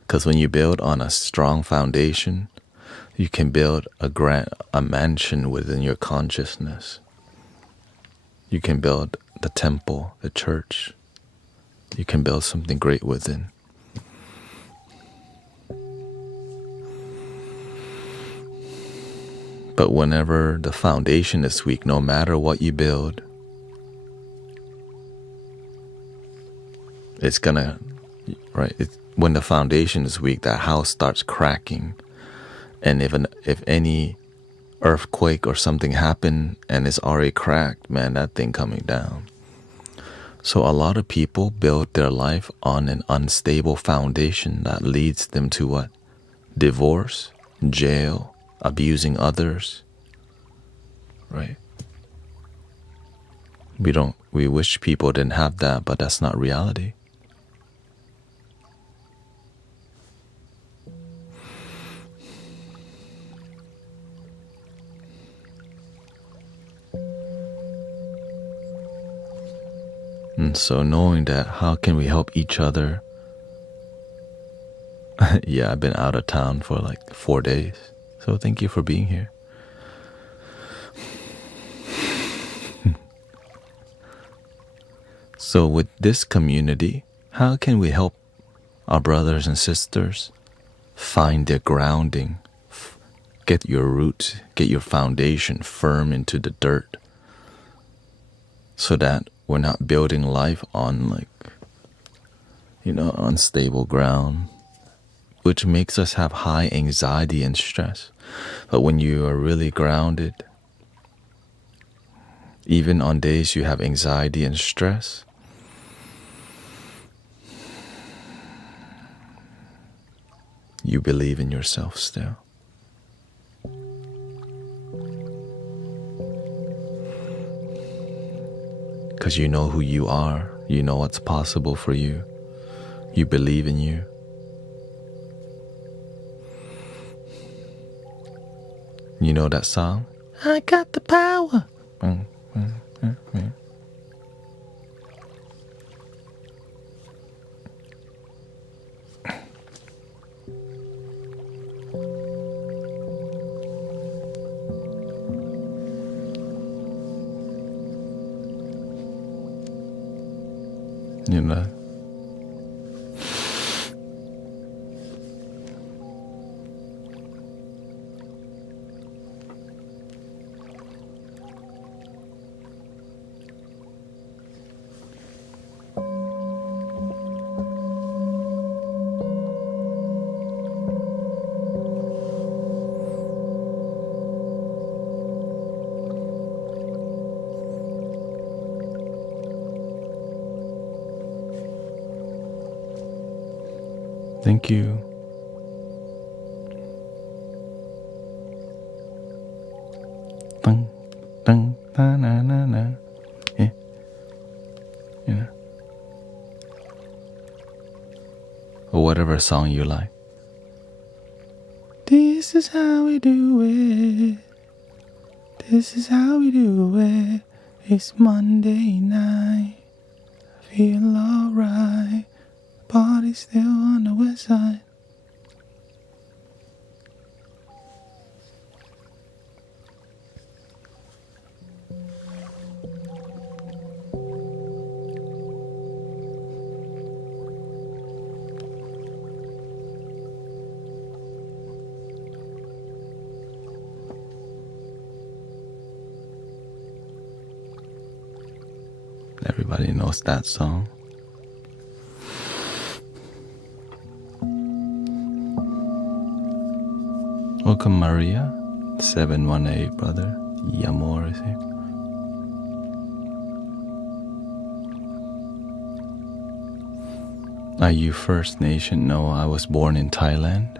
Because when you build on a strong foundation, you can build a mansion within your consciousness. You can build the temple, the church. You can build something great within. But whenever the foundation is weak, no matter what you build, it's gonna, right? When the foundation is weak, that house starts cracking. And if any earthquake or something happened and it's already cracked, man, that thing coming down. So a lot of people build their life on an unstable foundation that leads them to what? Divorce, jail, abusing others, right? We wish people didn't have that, but that's not reality. And so knowing that, how can we help each other? Yeah, I've been out of town for like 4 days. So thank you for being here. So with this community, how can we help our brothers and sisters find their grounding, get your roots, get your foundation firm into the dirt, so that we're not building life on unstable ground, which makes us have high anxiety and stress. But when you are really grounded, even on days you have anxiety and stress, you believe in yourself still. Because you know who you are, you know what's possible for you, you believe in you. You know that song? I got the power. You know. Thank you. Dun, dun, da, na, na, na. Yeah. You know. Or whatever song you like. This is how we do it. This is how we do it. It's Monday night. I feel alright. Party's still on the west side. Everybody knows that song. Welcome, Maria. 718, brother. Yamor is here. Are you First Nation? No, I was born in Thailand.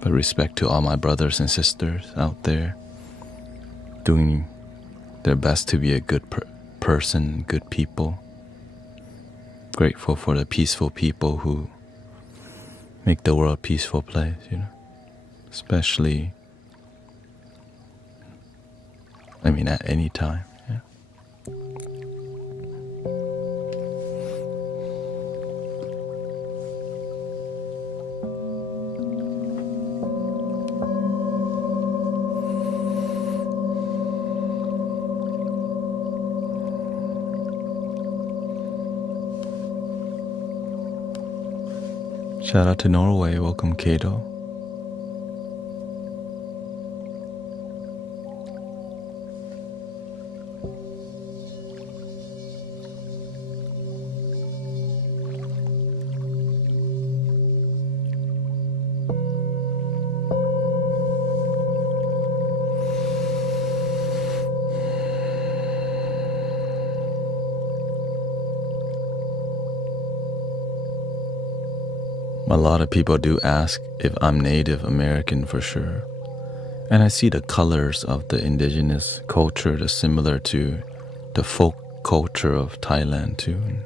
But respect to all my brothers and sisters out there doing their best to be a good person, good people. Grateful for the peaceful people who make the world a peaceful place, you know. Especially, at any time. Yeah. Shout out to Norway. Welcome, Kato. A lot of people do ask if I'm Native American for sure. And I see the colors of the indigenous culture that's similar to the folk culture of Thailand too. And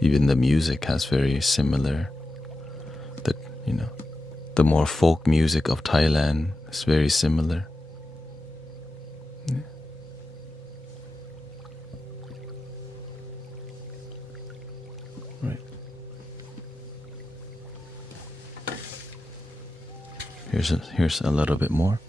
even the music has very similar. The more folk music of Thailand is very similar. Yeah. Here's a little bit more.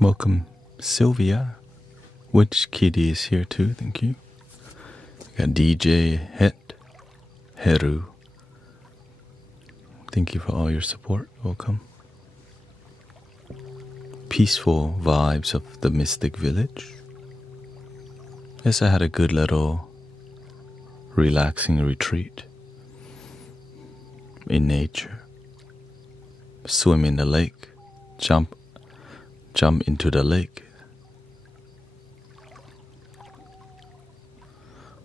Welcome, Sylvia. Witch Kitty is here too, thank you. We got DJ Het, Heru. Thank you for all your support. Welcome. Peaceful vibes of the Mystic Village. Yes, I had a good little relaxing retreat in nature. Swim in the lake, jump into the lake.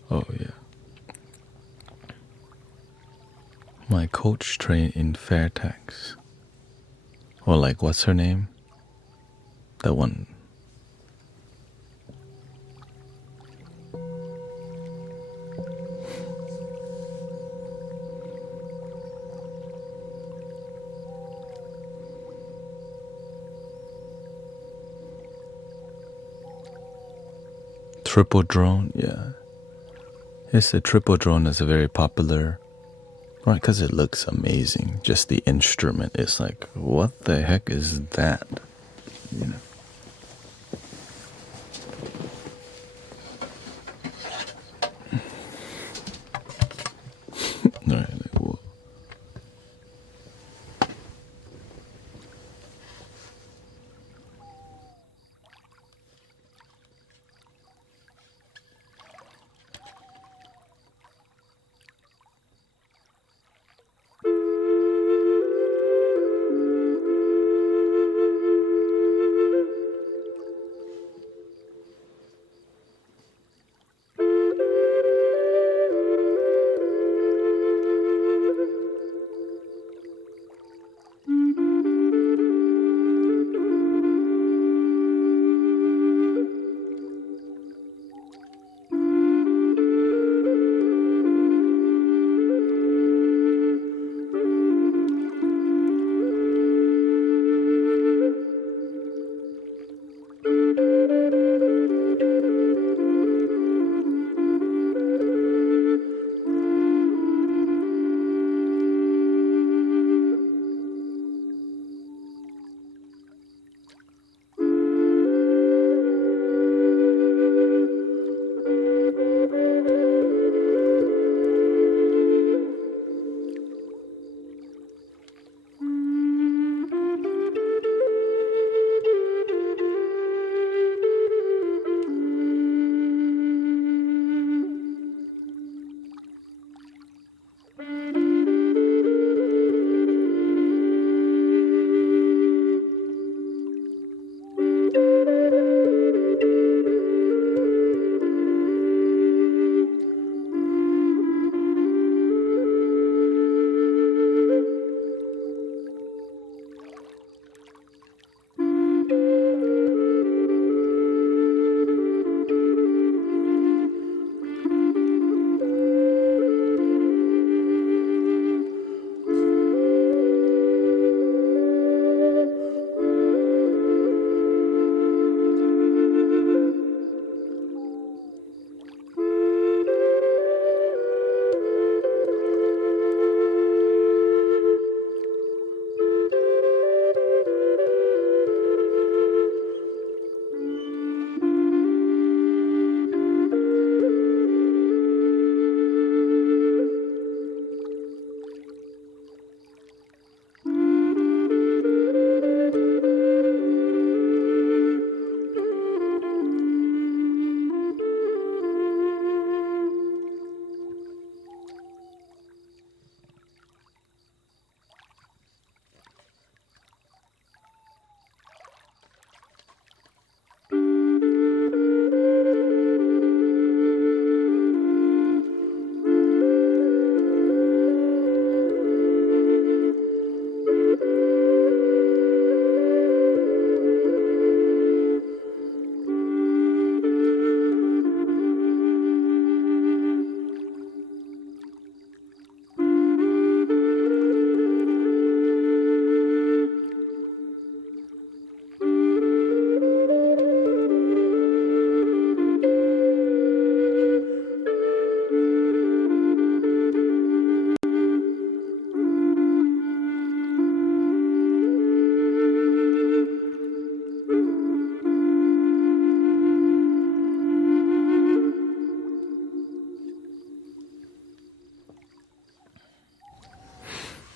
Oh yeah. My coach trained in Fairtax. Or like, what's her name? That one. Triple drone, yeah. Yes, the triple drone is a very popular, right? Because it looks amazing. Just the instrument is like, what the heck is that? You know. Right, like, whoa.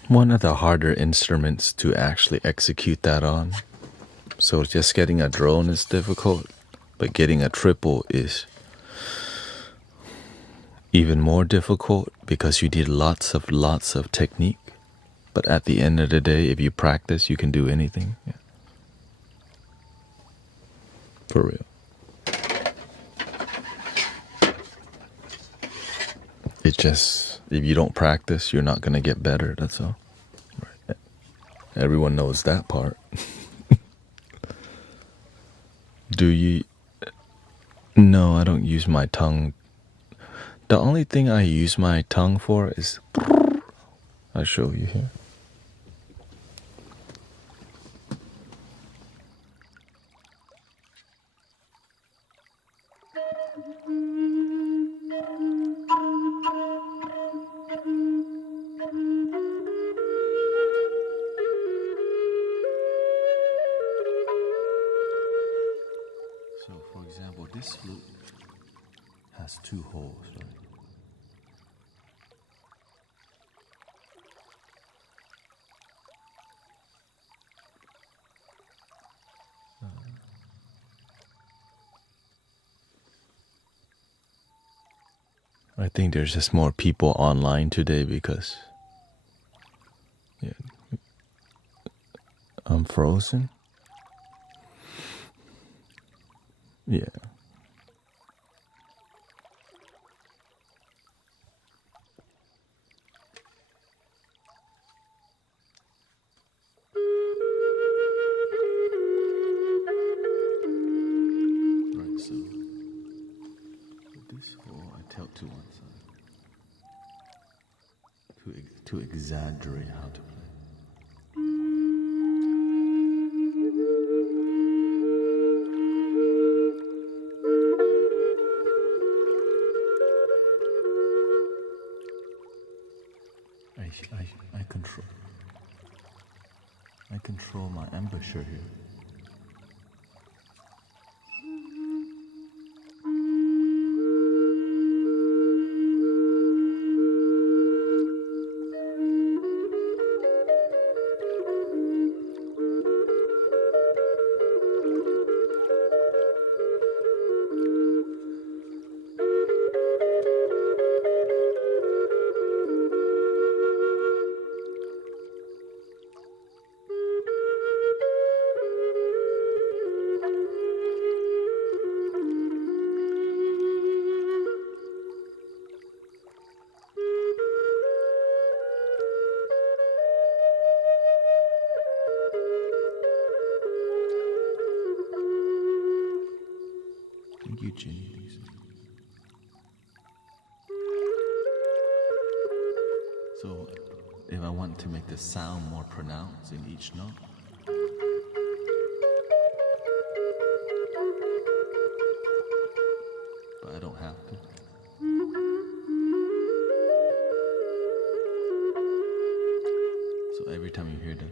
one of the harder instruments to actually execute that on. So just getting a drone is difficult, but getting a triple is even more difficult because you need lots of technique. But at the end of the day, if you practice, you can do anything. Yeah. For real. It's just, if you don't practice, you're not going to get better, that's all. Right. Everyone knows that part. Do you? No, I don't use my tongue. The only thing I use my tongue for is... I'll show you here. So, for example, this flute has 2 holes, right? I think there's just more people online today because I'm frozen. Yeah. Right, so with this hole I tilt to one side to exaggerate how to play. I control my embouchure here. Thank you, Jenny. So, if I want to make the sound more pronounced in each note, but I don't have to. So every time you hear that,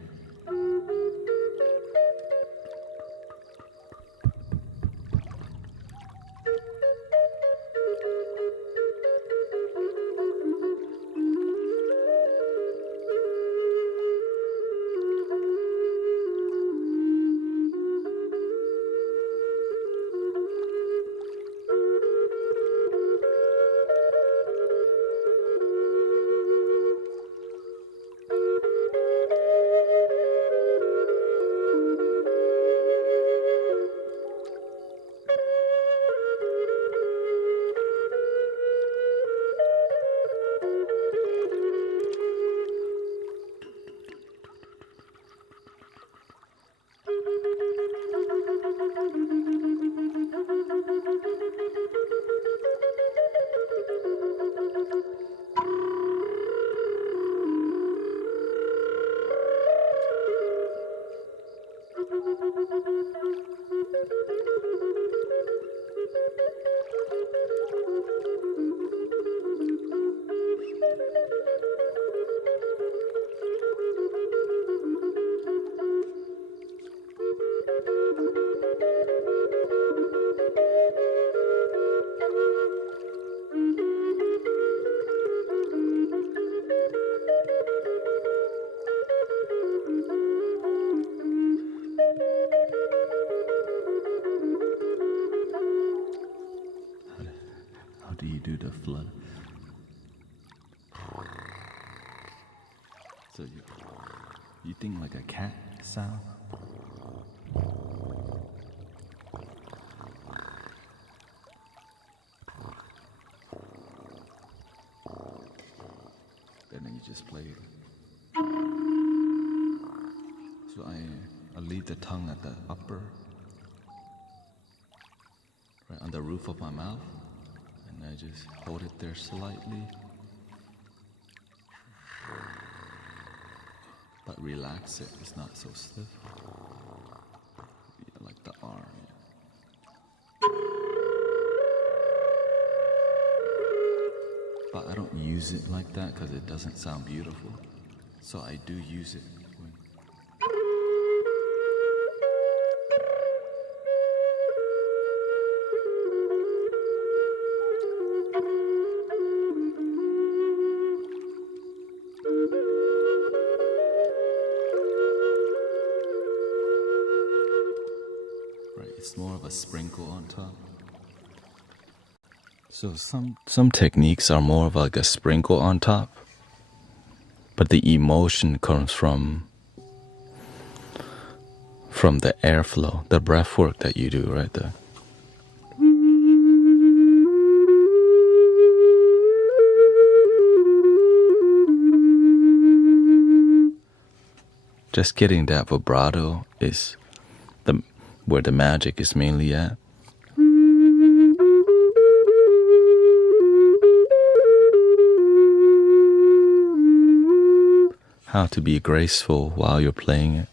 do you do the flood? So you think like a cat sound? And then you just play it. So I leave the tongue at the upper, right on the roof of my mouth, and I just hold it there slightly, but relax it. It's not so stiff. Yeah, like the R. Yeah. But I don't use it like that because it doesn't sound beautiful. So I do use it. Right, it's more of a sprinkle on top. So some techniques are more of like a sprinkle on top, but the emotion comes from the airflow, the breath work that you do right there. Just getting that vibrato is where the magic is mainly at. How to be graceful while you're playing it.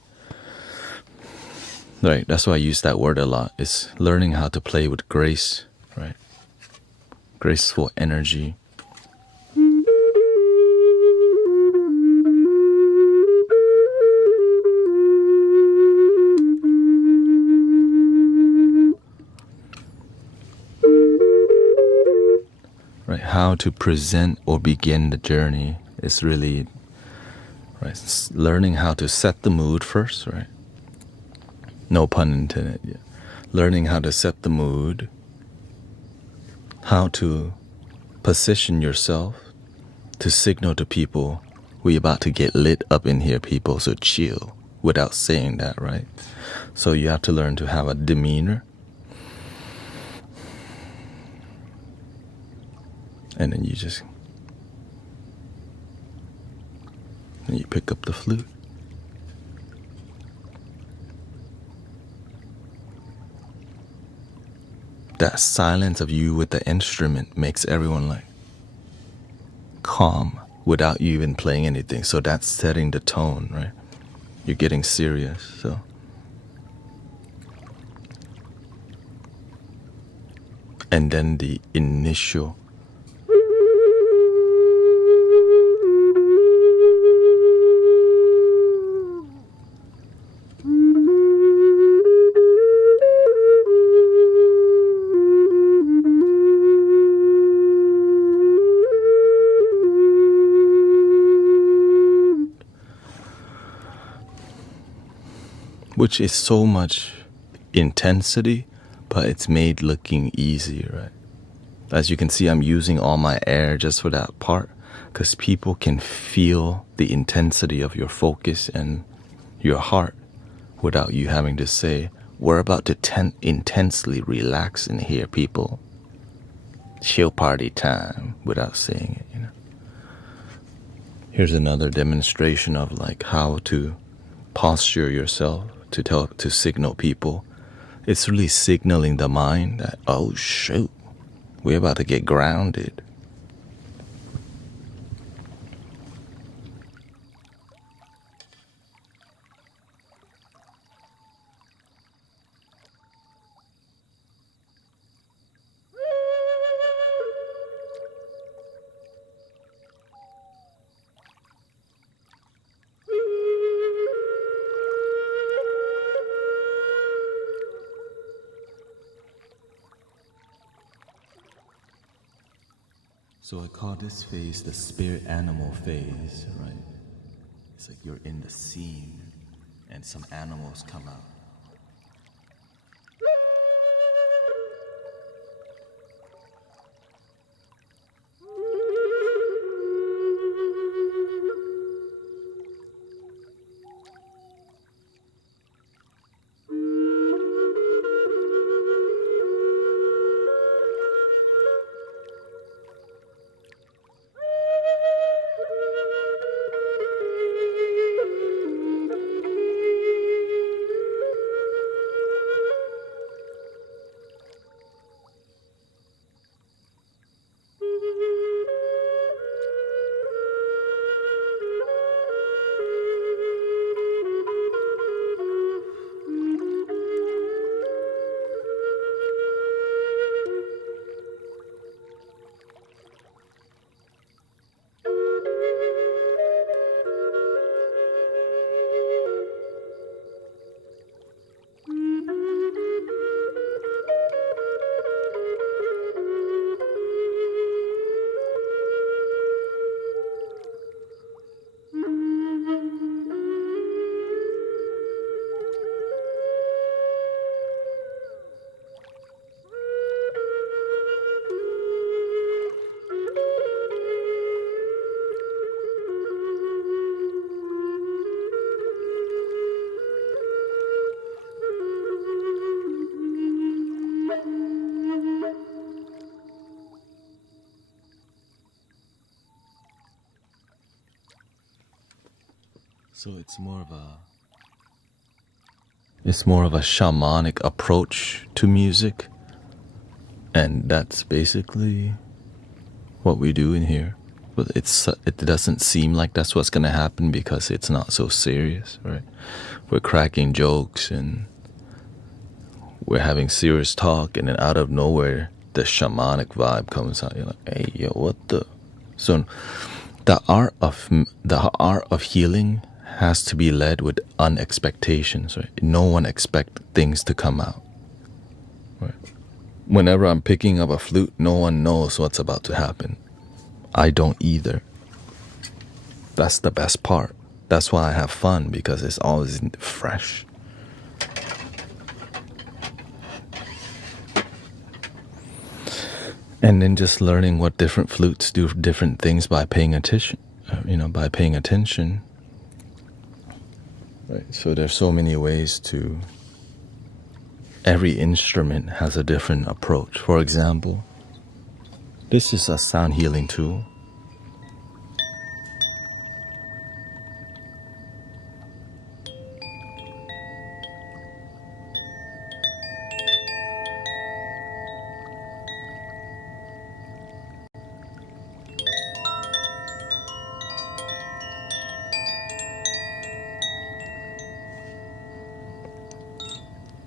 Right, that's why I use that word a lot. It's learning how to play with grace, right? Graceful energy. Right, how to present or begin the journey is really, right, it's learning how to set the mood first, right? No pun intended. Yeah. Learning how to set the mood, how to position yourself to signal to people, we about to get lit up in here, people, so chill, without saying that, right? So you have to learn to have a demeanor. And then you pick up the flute. That silence of you with the instrument makes everyone like calm without you even playing anything. So that's setting the tone, right? You're getting serious, so. And then the initial which is so much intensity, but it's made looking easy, right? As you can see, I'm using all my air just for that part, because people can feel the intensity of your focus and your heart without you having to say, we're about to intensely relax in here, people. Chill party time, without saying it, you know. Here's another demonstration of like how to posture yourself to signal people. It's really signaling the mind that, oh shoot, we're about to get grounded. So I call this phase the spirit animal phase, right? It's like you're in the scene and some animals come out. So it's more of a shamanic approach to music, and that's basically what we do in here. But it doesn't seem like that's what's gonna happen because it's not so serious, right? We're cracking jokes and we're having serious talk, and then out of nowhere the shamanic vibe comes out. You're like, hey, yo, what the? So the art of healing has to be led with unexpectations, right? No one expects things to come out, right? Whenever I'm picking up a flute, no one knows what's about to happen. I don't either. That's the best part. That's why I have fun, because it's always fresh. And then just learning what different flutes do different things by paying attention, by paying attention. Right. So there's so many ways to. Every instrument has a different approach. For example, this is a sound healing tool.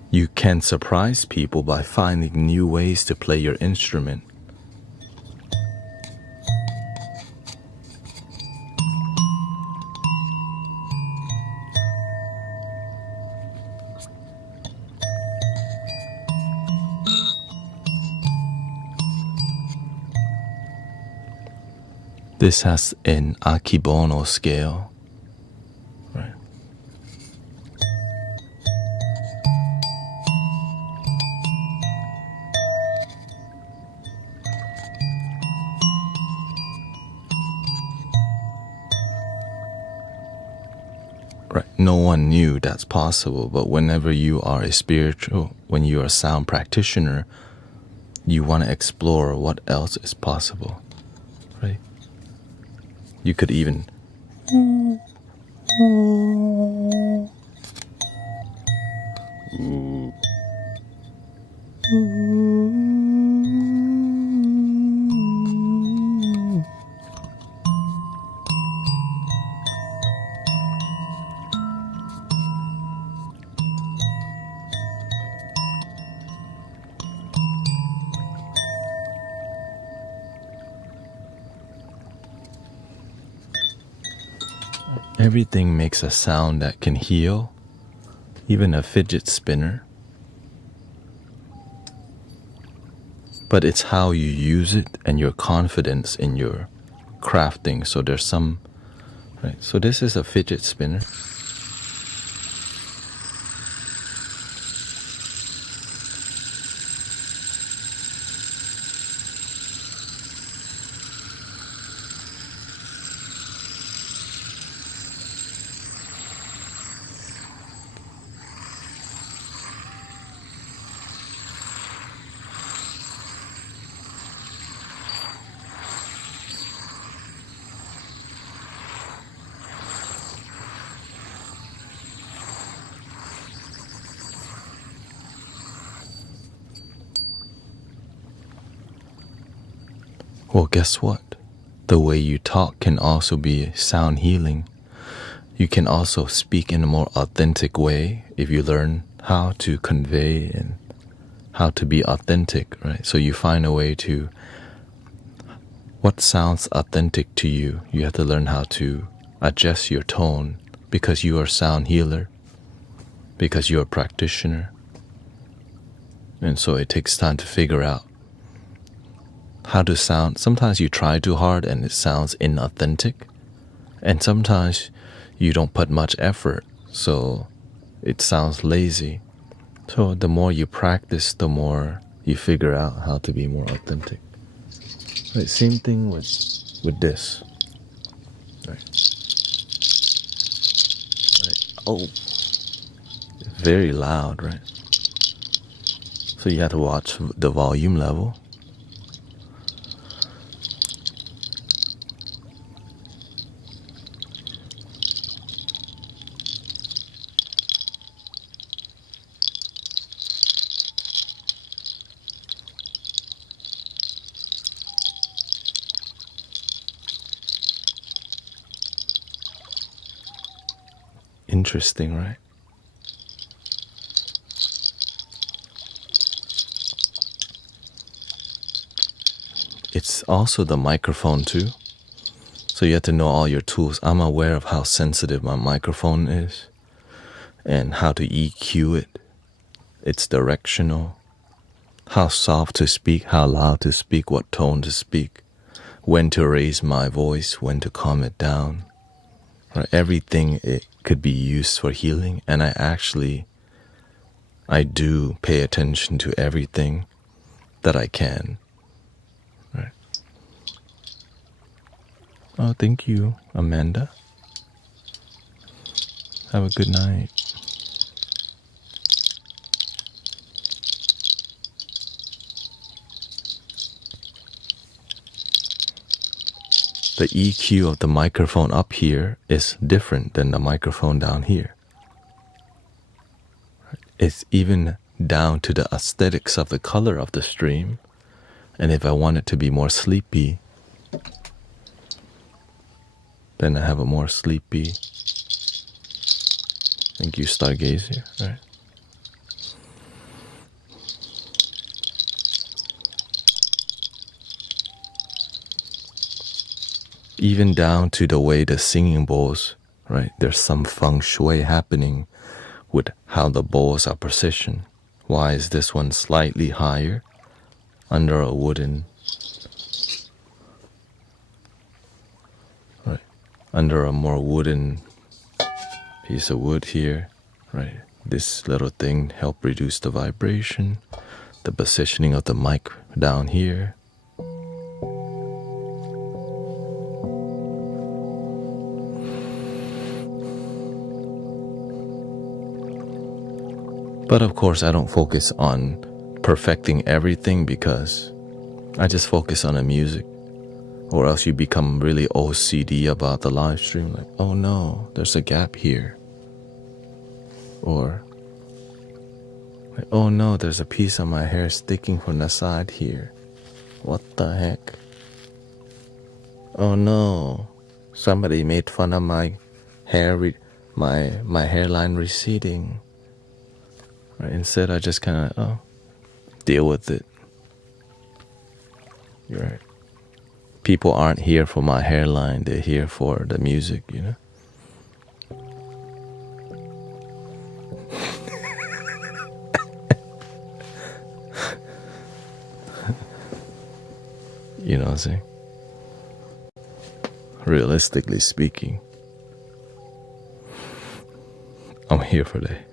You can surprise people by finding new ways to play your instrument. This has an akibono scale, right? Right. No one knew that's possible, but whenever you are when you are a sound practitioner, you want to explore what else is possible, right? You could even everything makes a sound that can heal, even a fidget spinner. But it's how you use it and your confidence in your crafting. So there's some, right? So this is a fidget spinner. Well, guess what? The way you talk can also be sound healing. You can also speak in a more authentic way if you learn how to convey and how to be authentic, right? So you find a way to, what sounds authentic to you? You have to learn how to adjust your tone because you are a sound healer, because you're a practitioner. And so it takes time to figure out how to sound. Sometimes you try too hard and it sounds inauthentic, and sometimes you don't put much effort, so it sounds lazy. So the more you practice, the more you figure out how to be more authentic. Right, same thing with this. Right. Oh, it's very loud, right? So you have to watch the volume level. Interesting, right? It's also the microphone too. So you have to know all your tools. I'm aware of how sensitive my microphone is and how to EQ it. It's directional. How soft to speak, how loud to speak, what tone to speak, when to raise my voice, when to calm it down. Right? Everything it could be used for healing, and I do pay attention to everything that I can. Right? Oh, thank you, Amanda. Have a good night. The EQ of the microphone up here is different than the microphone down here. It's even down to the aesthetics of the color of the stream. And if I want it to be more sleepy, then I have a more sleepy. Thank you, Stargazer. Right. Even down to the way the singing bowls, right? There's some feng shui happening with how the bowls are positioned. Why is this one slightly higher under a wooden, right? Under a more wooden piece of wood here, right? This little thing help reduce the vibration. The positioning of the mic down here. But of course, I don't focus on perfecting everything because I just focus on the music. Or else you become really OCD about the live stream. Like, oh no, there's a gap here. Or, like, oh no, there's a piece of my hair sticking from the side here. What the heck? Oh no, somebody made fun of my hair, my hairline receding. Right? Instead, I just kind of deal with it. You're right. People aren't here for my hairline; they're here for the music, you know. You know what I'm saying? Realistically speaking, I'm here for that.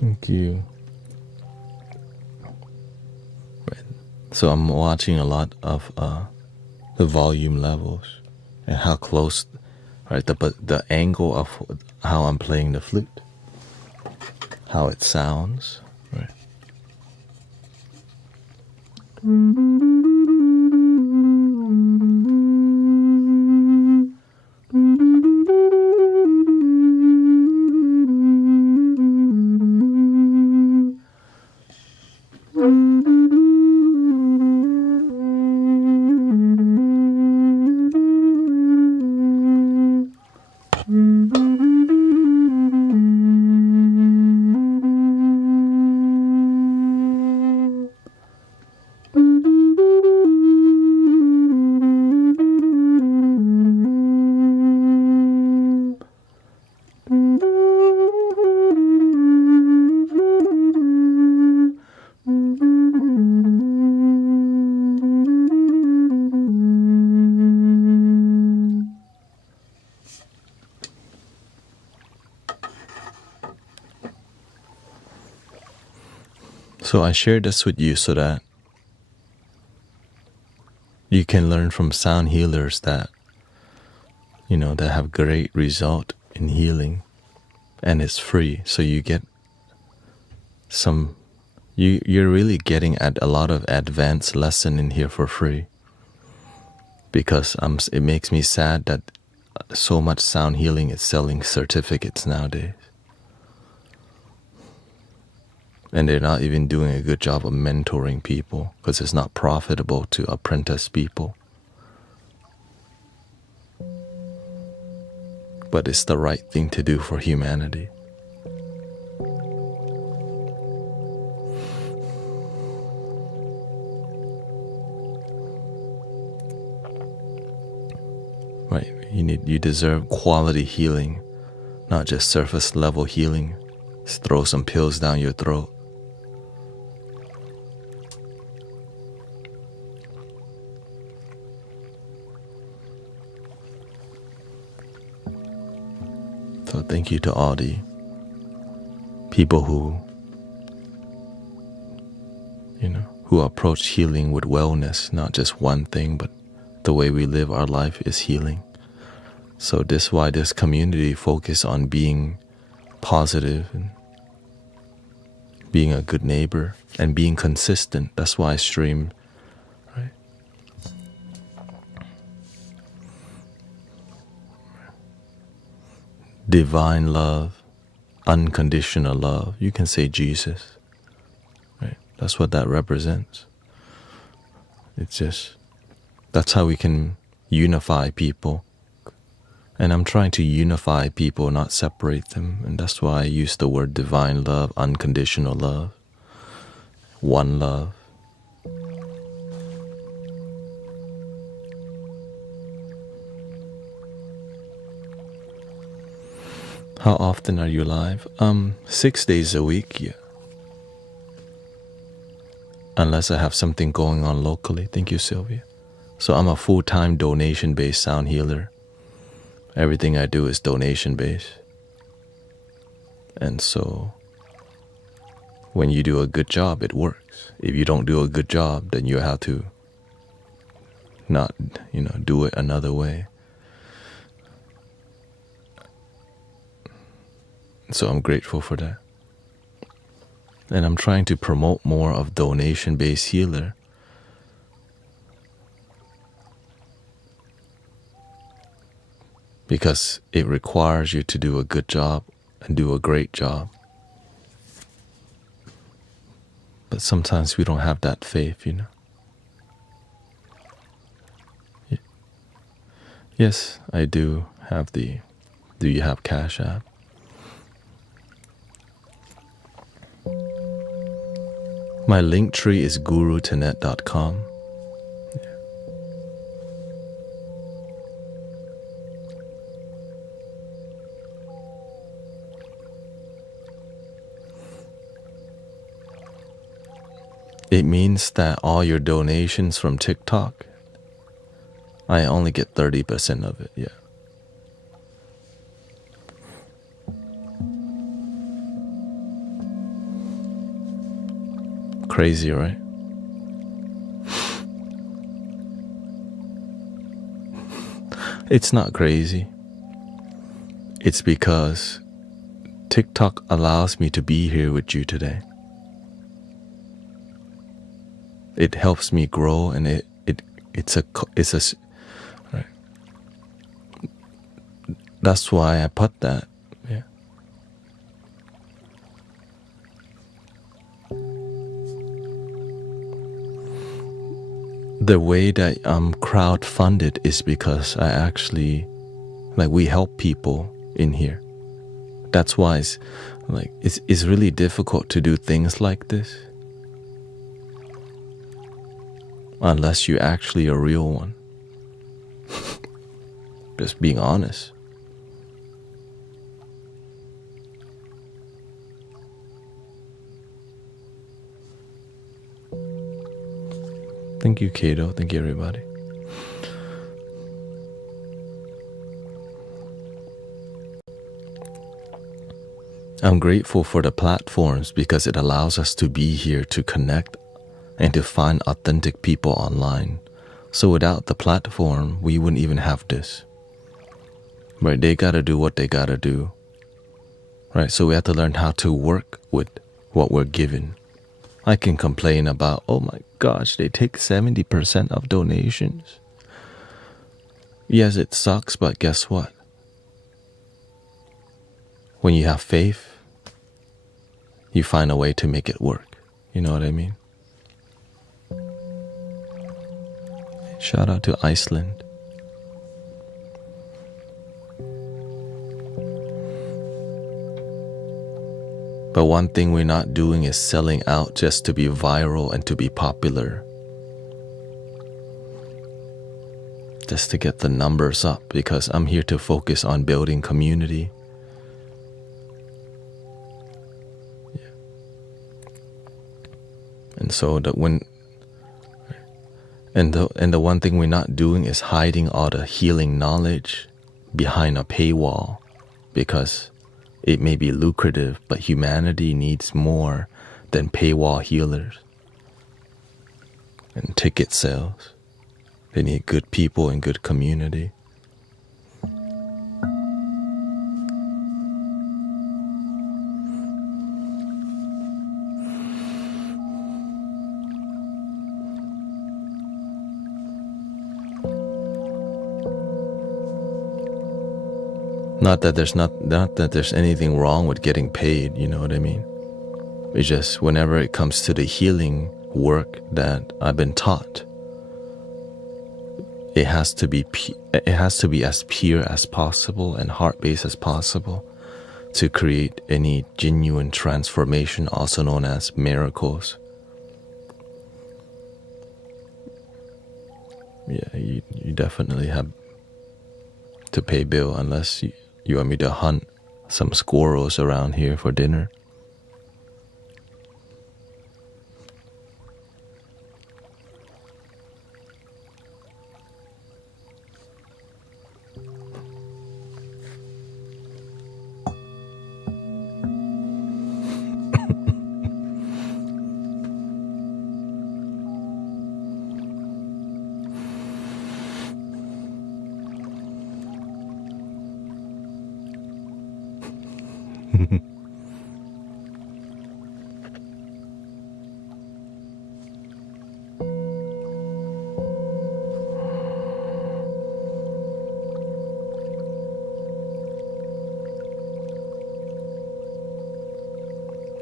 Thank you. Right. So I'm watching a lot of the volume levels and how close, right? The angle of how I'm playing the flute, how it sounds, right? So I share this with you so that you can learn from sound healers that, you know, that have great result in healing, and it's free. So you get some You're really getting at a lot of advanced lesson in here for free. Because it makes me sad that so much sound healing is selling certificates nowadays. And they're not even doing a good job of mentoring people because it's not profitable to apprentice people. But it's the right thing to do for humanity. Right, you deserve quality healing, not just surface level healing. Just throw some pills down your throat. So thank you to all the people who approach healing with wellness, not just one thing, but the way we live our life is healing. So this is why this community focus on being positive and being a good neighbor and being consistent. That's why I stream, right? Divine love, unconditional love. You can say Jesus, right? That's what that represents. It's just, that's how we can unify people. And I'm trying to unify people, not separate them. And that's why I use the word divine love, unconditional love, one love. How often are you live? 6 days a week, yeah. Unless I have something going on locally. Thank you, Sylvia. So I'm a full-time donation-based sound healer. Everything I do is donation-based. And so when you do a good job, it works. If you don't do a good job, then you have to not, do it another way. So I'm grateful for that. And I'm trying to promote more of donation-based healer. Because it requires you to do a good job and do a great job. But sometimes we don't have that faith, Yes, I do have do you have Cash App? My link tree is guruthanet.com. It means that all your donations from TikTok, I only get 30% of it, yeah. Crazy, right? It's not crazy. It's because TikTok allows me to be here with you today. It helps me grow, and it's a right. That's why I put that. Yeah. The way that I'm crowdfunded is because I actually, we help people in here. That's why it's really difficult to do things like this. Unless you're actually a real one. Just being honest. Thank you, Kato. Thank you, everybody. I'm grateful for the platforms because it allows us to be here to connect and to find authentic people online. So without the platform, we wouldn't even have this. Right? They gotta do what they gotta do. Right? So we have to learn how to work with what we're given. I can complain about, oh my gosh, they take 70% of donations. Yes, it sucks, but guess what? When you have faith, you find a way to make it work. You know what I mean? Shout out to Iceland. But one thing we're not doing is selling out just to be viral and to be popular. Just to get the numbers up, because I'm here to focus on building community. Yeah. And so the one thing we're not doing is hiding all the healing knowledge behind a paywall, because it may be lucrative, but humanity needs more than paywall healers and ticket sales. They need good people and good community. Not that there's anything wrong with getting paid, you know what I mean? It's just whenever it comes to the healing work that I've been taught, it has to be as pure as possible and heart-based as possible to create any genuine transformation, also known as miracles. Yeah, you definitely have to pay bill unless you want me to hunt some squirrels around here for dinner.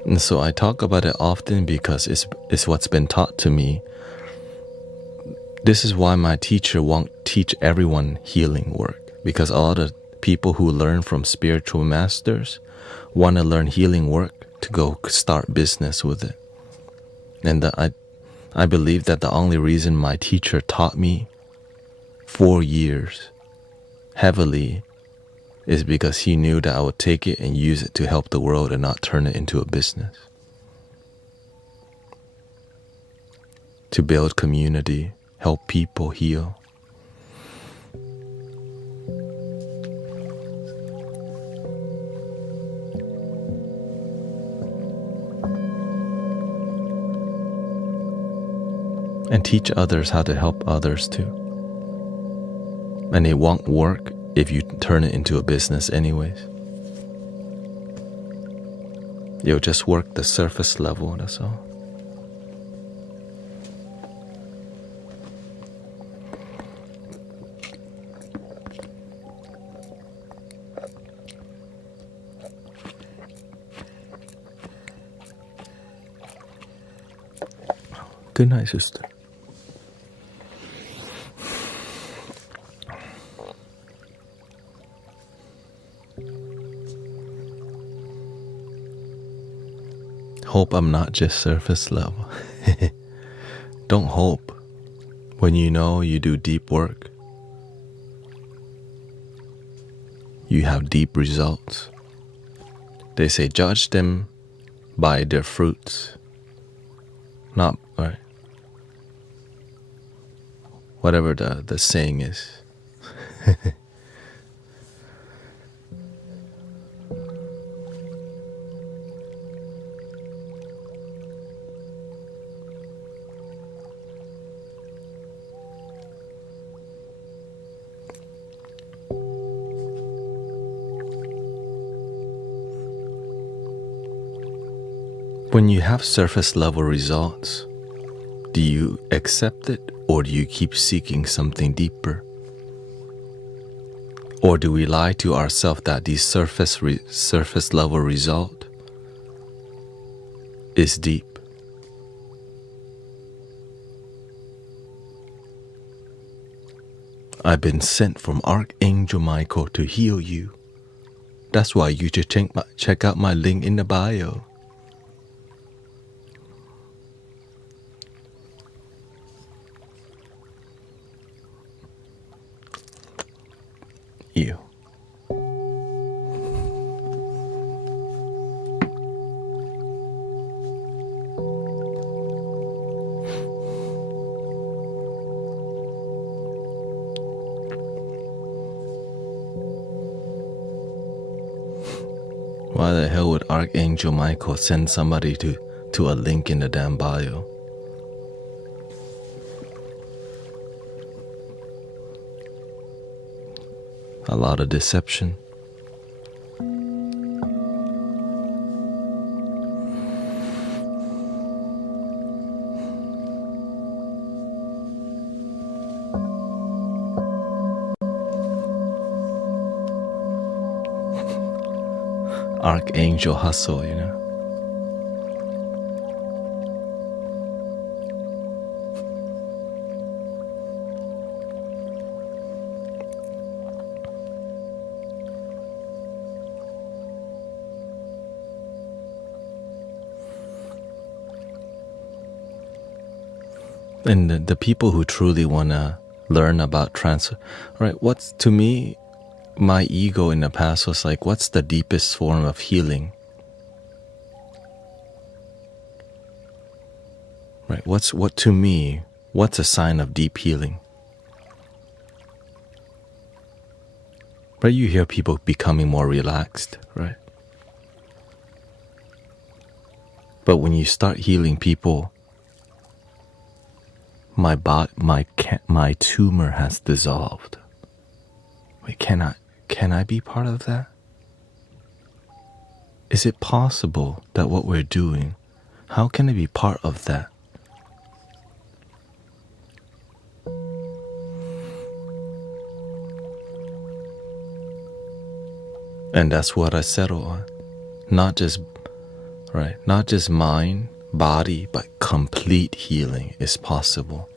And so I talk about it often because it's what's been taught to me. This is why my teacher won't teach everyone healing work, because a lot of people who learn from spiritual masters want to learn healing work to go start business with it. And I believe that the only reason my teacher taught me 4 years heavily is because he knew that I would take it and use it to help the world and not turn it into a business. To build community, help people heal. And teach others how to help others too. And it won't work if you turn it into a business anyways. You'll just work the surface level, that's all. Good night, sister. Hope I'm not just surface level. Don't hope. When you know you do deep work, you have deep results. They say judge them by their fruits, not right. Whatever the saying is. When you have surface level results, do you accept it or do you keep seeking something deeper? Or do we lie to ourselves that the surface level result is deep? I've been sent from Archangel Michael to heal you. That's why you should check out my link in the bio. You. Why the hell would Archangel Michael send somebody to a link in the damn bio? A lot of deception. Archangel hustle, you know. And the people who truly want to learn about right? What's, to me, my ego in the past was like, what's the deepest form of healing? Right? What's a sign of deep healing? Right? You hear people becoming more relaxed, right? But when you start healing people, my tumor has dissolved. Wait, can I be part of that? Is it possible that what we're doing, how can I be part of that? And that's what I settle on. Not just mind, body, but complete healing is possible.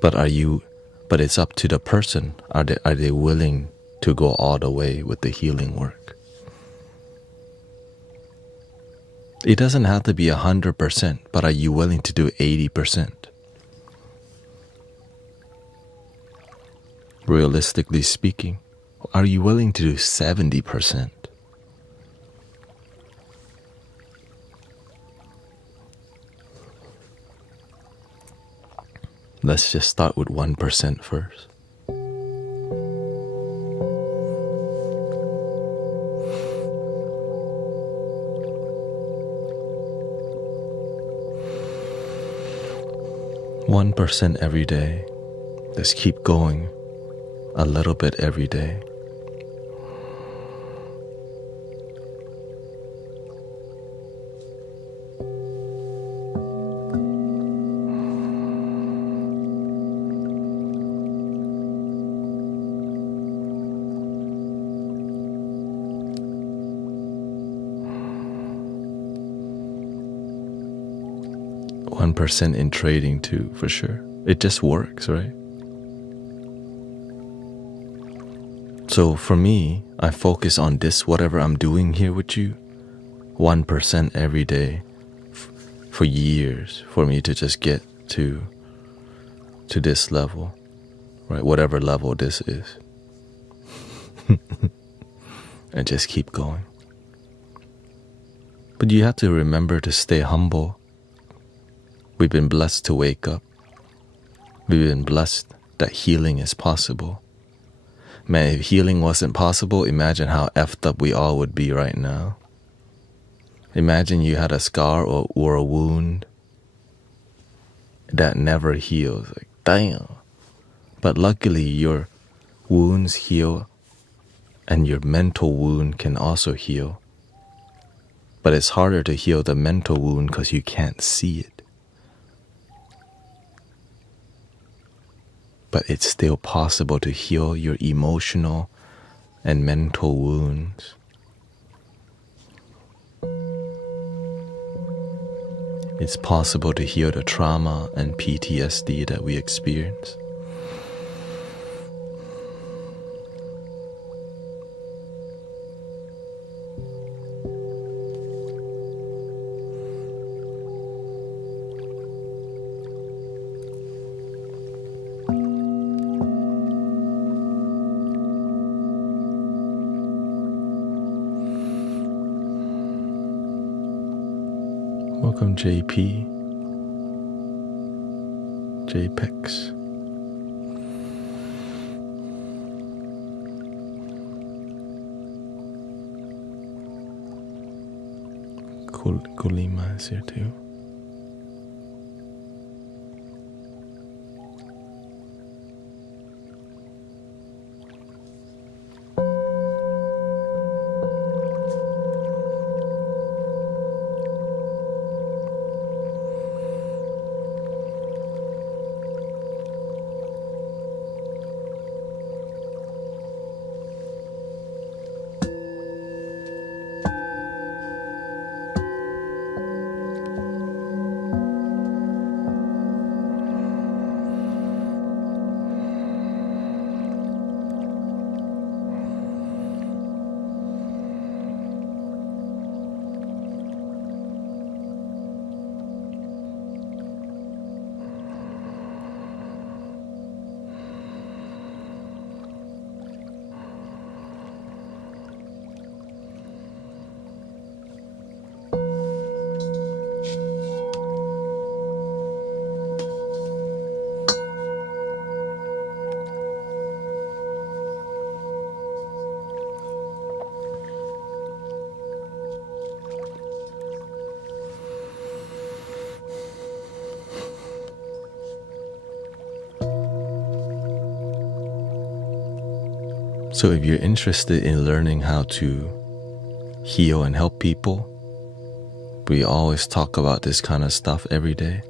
But it's up to the person. Are they willing to go all the way with the healing work? It doesn't have to be 100%, but are you willing to do 80%? Realistically speaking, are you willing to do 70%? Let's just start with 1% first. One 1% every day. Let's keep going a little bit every day. Percent in trading too, for sure. It just works, right? So for me, I focus on this, whatever I'm doing here with you, 1% every day for years, for me to just get to this level, right? Whatever level this is. And just keep going. But you have to remember to stay humble. We've been blessed to wake up. We've been blessed that healing is possible. Man, if healing wasn't possible, imagine how effed up we all would be right now. Imagine you had a scar or a wound that never heals. Like, damn. But luckily, your wounds heal and your mental wound can also heal. But it's harder to heal the mental wound because you can't see it. But it's still possible to heal your emotional and mental wounds. It's possible to heal the trauma and PTSD that we experience. Welcome, JP, JPEX. Kulima is here too. So if you're interested in learning how to heal and help people, we always talk about this kind of stuff every day.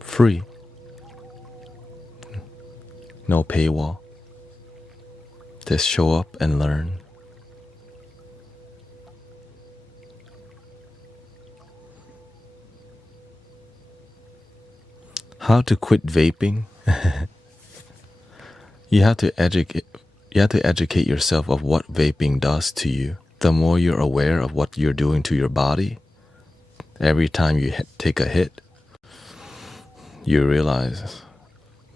Free. No paywall. Just show up and learn. How to quit vaping? You have to educate yourself of what vaping does to you. The more you're aware of what you're doing to your body, every time you take a hit, you realize,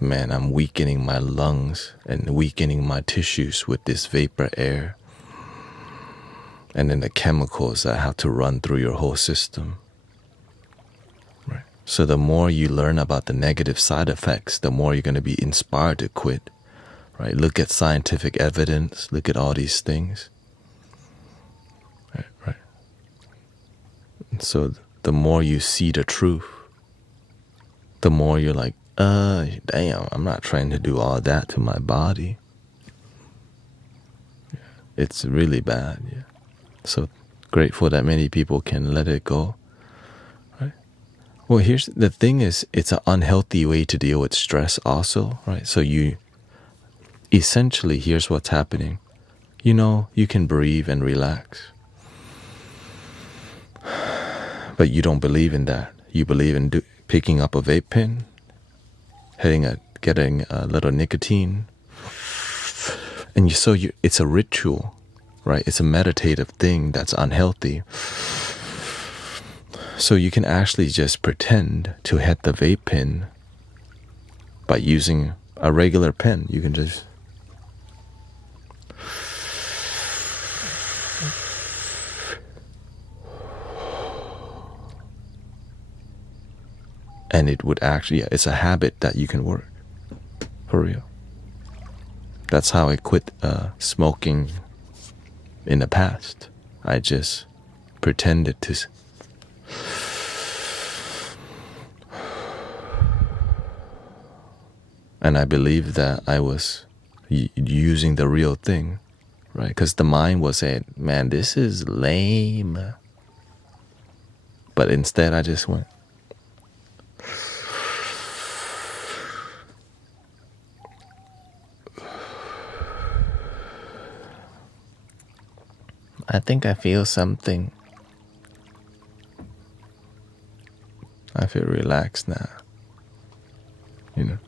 man, I'm weakening my lungs and weakening my tissues with this vapor air. And then the chemicals that have to run through your whole system. Right. So the more you learn about the negative side effects, the more you're going to be inspired to quit. Right? Look at scientific evidence. Look at all these things. Right. So the more you see the truth, the more you're like, damn, I'm not trying to do all that to my body. Yeah, it's really bad. Yeah. So grateful that many people can let it go. Right. Well, here's the thing is, it's an unhealthy way to deal with stress also, right? So you essentially, here's what's happening. You know, you can breathe and relax. But you don't believe in that. You believe in picking up a vape pen, getting a little nicotine. And it's a ritual, right? It's a meditative thing that's unhealthy. So you can actually just pretend to hit the vape pen by using a regular pen. You can just and it would actually, it's a habit that you can work, for real. That's how I quit smoking in the past. I just pretended to. And I believed that I was using the real thing, right? Because the mind was saying, man, this is lame. But instead I just went, I think I feel something. I feel relaxed now. You know?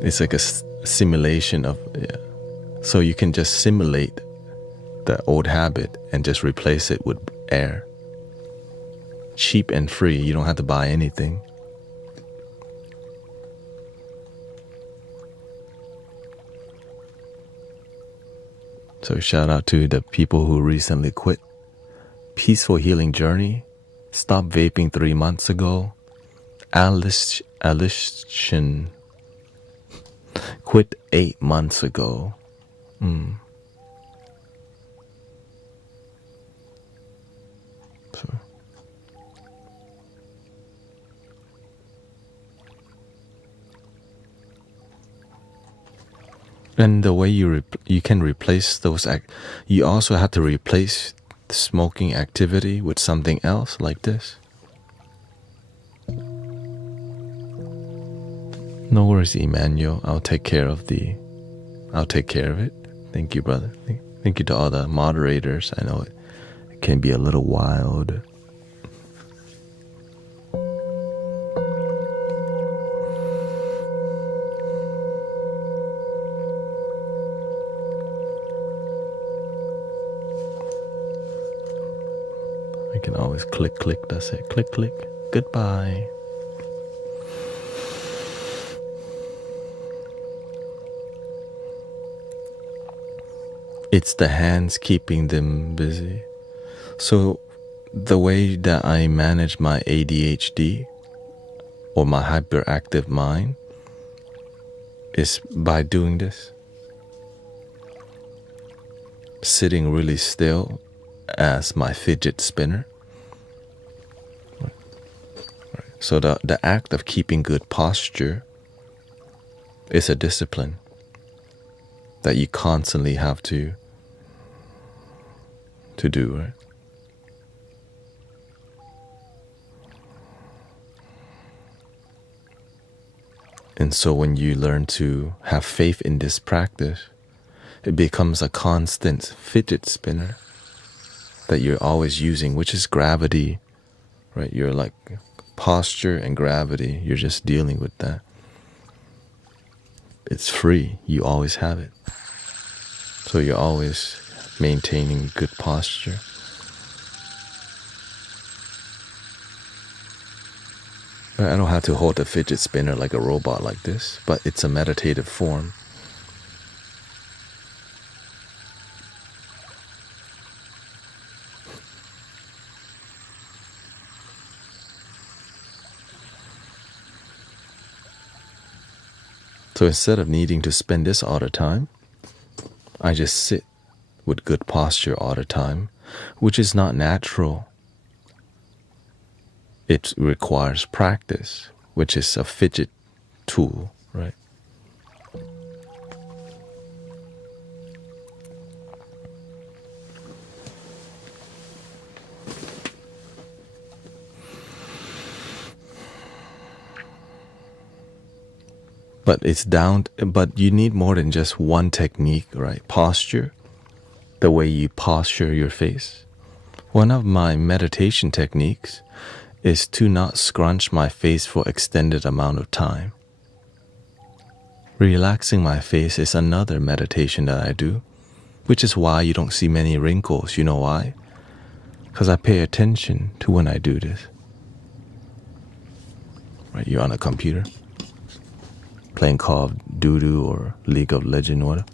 It's like a simulation of, yeah. So you can just simulate the old habit and just replace it with air. Cheap and free. You don't have to buy anything. So shout out to the people who recently quit. Peaceful Healing Journey. Stopped vaping 3 months ago. Alishan quit 8 months ago. So. And the way you can replace those you also have to replace the smoking activity with something else like this. No worries, Emmanuel. I'll take care of it. Thank you, brother. Thank you to all the moderators. I know it can be a little wild. I can always click, that's it. Click, goodbye. It's the hands keeping them busy. So the way that I manage my ADHD or my hyperactive mind is by doing this. Sitting really still as my fidget spinner. So the act of keeping good posture is a discipline that you constantly have to do, right? And so when you learn to have faith in this practice, it becomes a constant fidget spinner that you're always using, which is gravity, right? You're like posture and gravity. You're just dealing with that. It's free. You always have it. So you're always maintaining good posture. I don't have to hold a fidget spinner like a robot like this, but it's a meditative form. So instead of needing to spend this all the time, I just sit with good posture all the time, which is not natural. It requires practice, which is a fidget tool, right? But you need more than just one technique, right? Posture, the way you posture your face. One of my meditation techniques is to not scrunch my face for extended amount of time. Relaxing my face is another meditation that I do, which is why you don't see many wrinkles. You know why? Because I pay attention to when I do this. Right, you're on a computer, playing Call of Duty or League of Legends or whatever.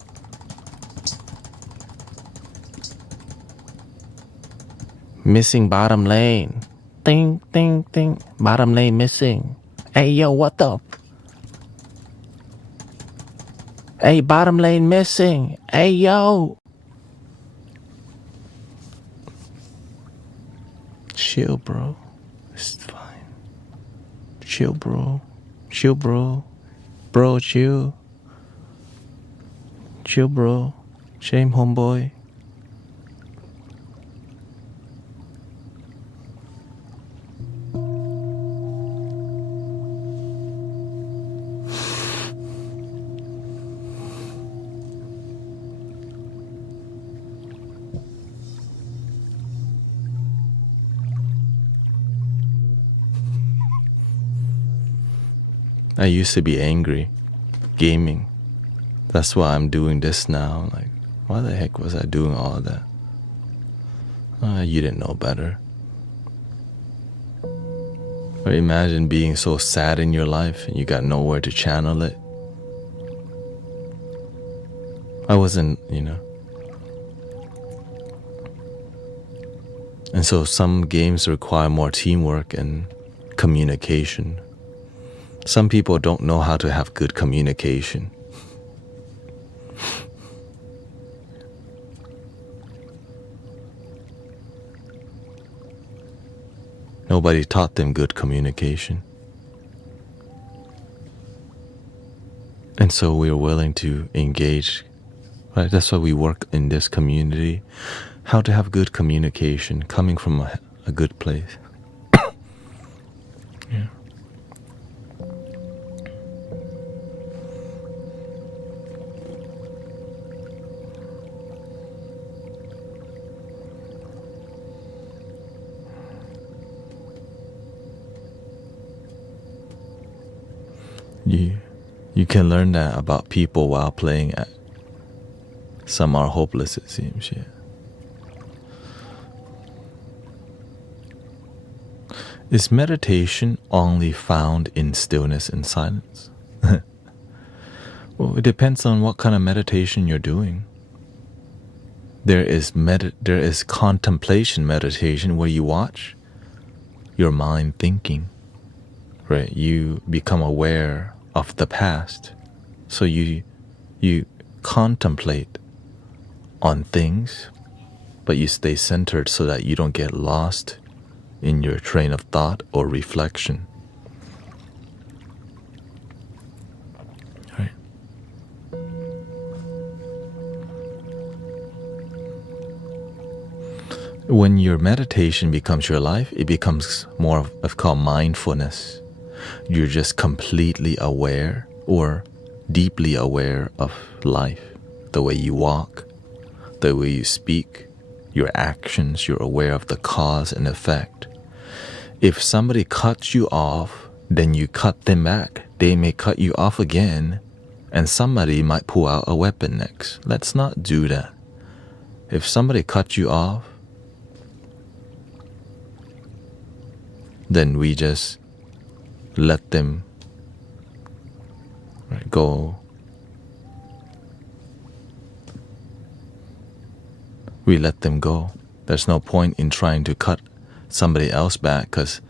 Missing bottom lane. Ding, ding, ding. Bottom lane missing. Hey, yo, what up? Hey, bottom lane missing. Hey, yo. chill, bro. It's fine. Chill, bro. Chill, bro. Bro, chill. Chill, bro. Shame, homeboy. I used to be angry, gaming. That's why I'm doing this now. Like, why the heck was I doing all of that? You didn't know better. Or imagine being so sad in your life and you got nowhere to channel it. I wasn't, And so some games require more teamwork and communication. Some people don't know how to have good communication. Nobody taught them good communication. And so we're willing to engage, right? That's why we work in this community. How to have good communication coming from a good place. Yeah. You can learn that about people while playing at. Some are hopeless, it seems, yeah. Is meditation only found in stillness and silence? Well, it depends on what kind of meditation you're doing. There is contemplation meditation where you watch your mind thinking, right? You become aware of the past. So you contemplate on things, but you stay centered so that you don't get lost in your train of thought or reflection. Right? When your meditation becomes your life, it becomes more of called mindfulness. You're just completely aware or deeply aware of life, the way you walk, the way you speak, your actions. You're aware of the cause and effect. If somebody cuts you off, then you cut them back. They may cut you off again, and somebody might pull out a weapon next. Let's not do that. If somebody cuts you off, then we just let them go. We let them go. There's no point in trying to cut somebody else back, because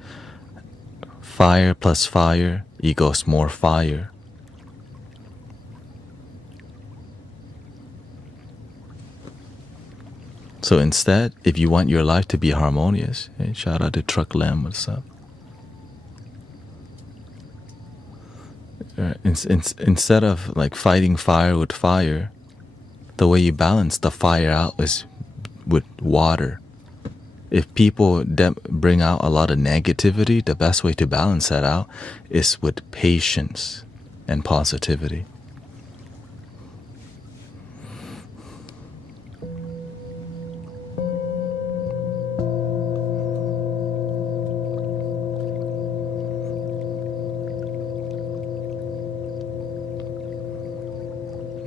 fire plus fire equals more fire. So instead, if you want your life to be harmonious, hey, shout out to Truck Lamb, what's up? Instead of like fighting fire with fire, the way you balance the fire out is with water. If people bring out a lot of negativity, the best way to balance that out is with patience and positivity.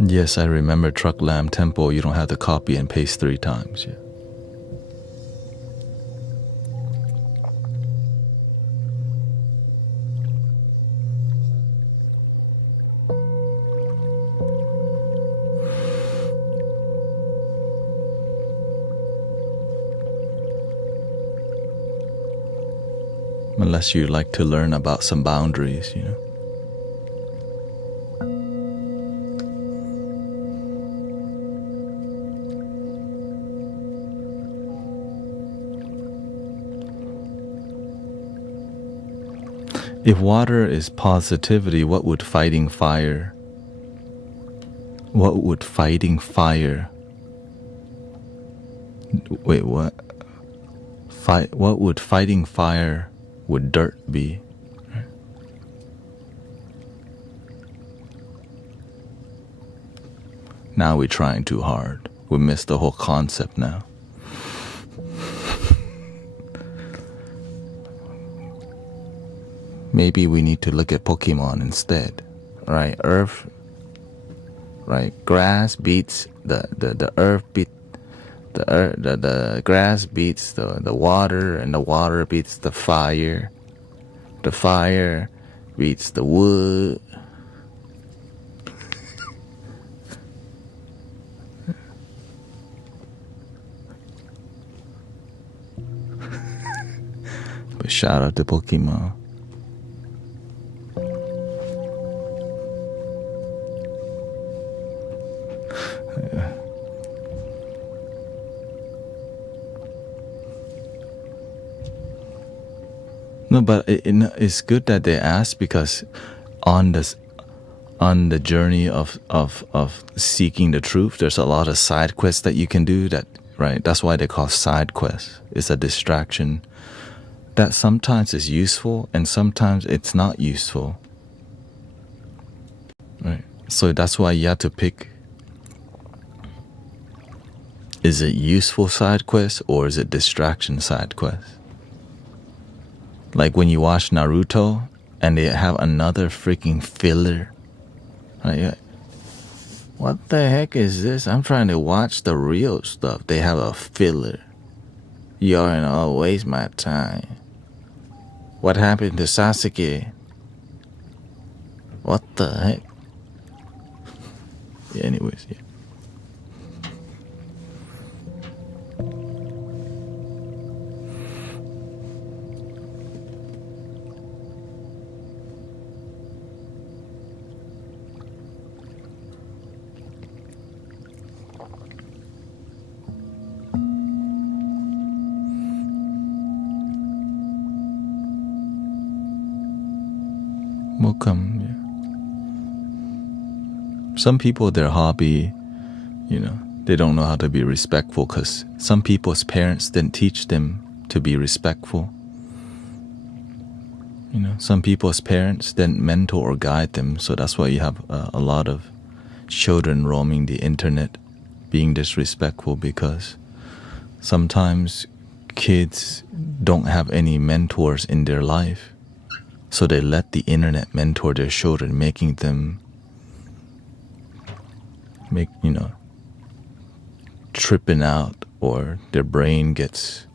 Yes, I remember Truck Lamb Tempo. You don't have to copy and paste 3 times. Yeah. Unless you like to learn about some boundaries, If water is positivity, what would fighting fire? What would fighting fire? Wait, what? What would fighting fire with dirt be? Now we're trying too hard. We missed the whole concept now. Maybe we need to look at Pokemon instead. Right? Earth, right? Grass beats the earth beat the earth, the grass beats the water, and the water beats the fire. The fire beats the wood. But shout out to Pokemon. No, but it's good that they ask, because on the journey of seeking the truth, there's a lot of side quests that you can do. That, right? That's why they call side quests. It's a distraction that sometimes is useful and sometimes it's not useful. Right? So that's why you have to pick. Is it useful side quest or is it distraction side quest? Like when you watch Naruto and they have another freaking filler. Like, what the heck is this? I'm trying to watch the real stuff. They have a filler. You're gonna waste my time. What happened to Sasuke? What the heck? Yeah, anyways, yeah. Welcome. Yeah. Some people, their hobby, they don't know how to be respectful because some people's parents didn't teach them to be respectful. Some people's parents didn't mentor or guide them, so that's why you have a lot of children roaming the internet being disrespectful, because sometimes kids don't have any mentors in their life. So they let the internet mentor their children, making them tripping out, or their brain gets,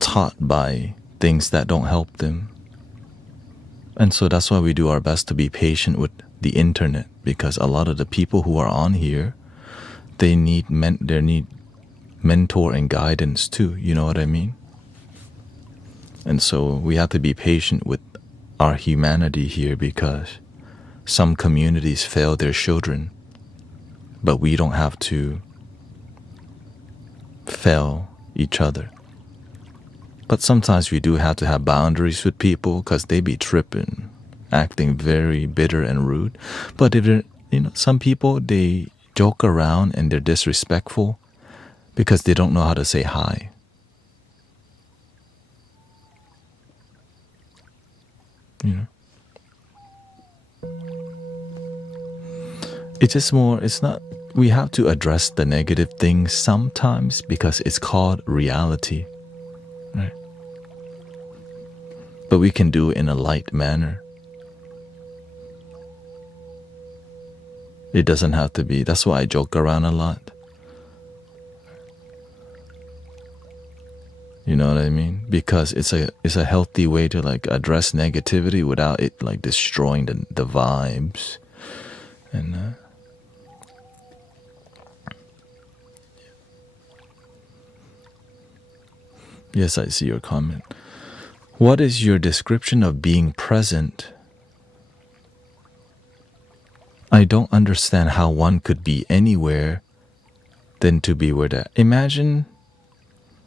taught by things that don't help them. And so that's why we do our best to be patient with the internet, because a lot of the people who are on here, they need mentor and guidance too. You know what I mean? And so we have to be patient with our humanity here, because some communities fail their children, but we don't have to fail each other. But sometimes we do have to have boundaries with people, because they be tripping, acting very bitter and rude. But if they're, some people, they joke around and they're disrespectful because they don't know how to say hi. It's just more, it's not, we have to address the negative things sometimes because it's called reality, right? But we can do it in a light manner. It doesn't have to be, that's why I joke around a lot. You know what I mean? Because it's a healthy way to address negativity without it destroying the vibes. And yes, I see your comment. What is your description of being present? I don't understand how one could be anywhere than to be where that. Imagine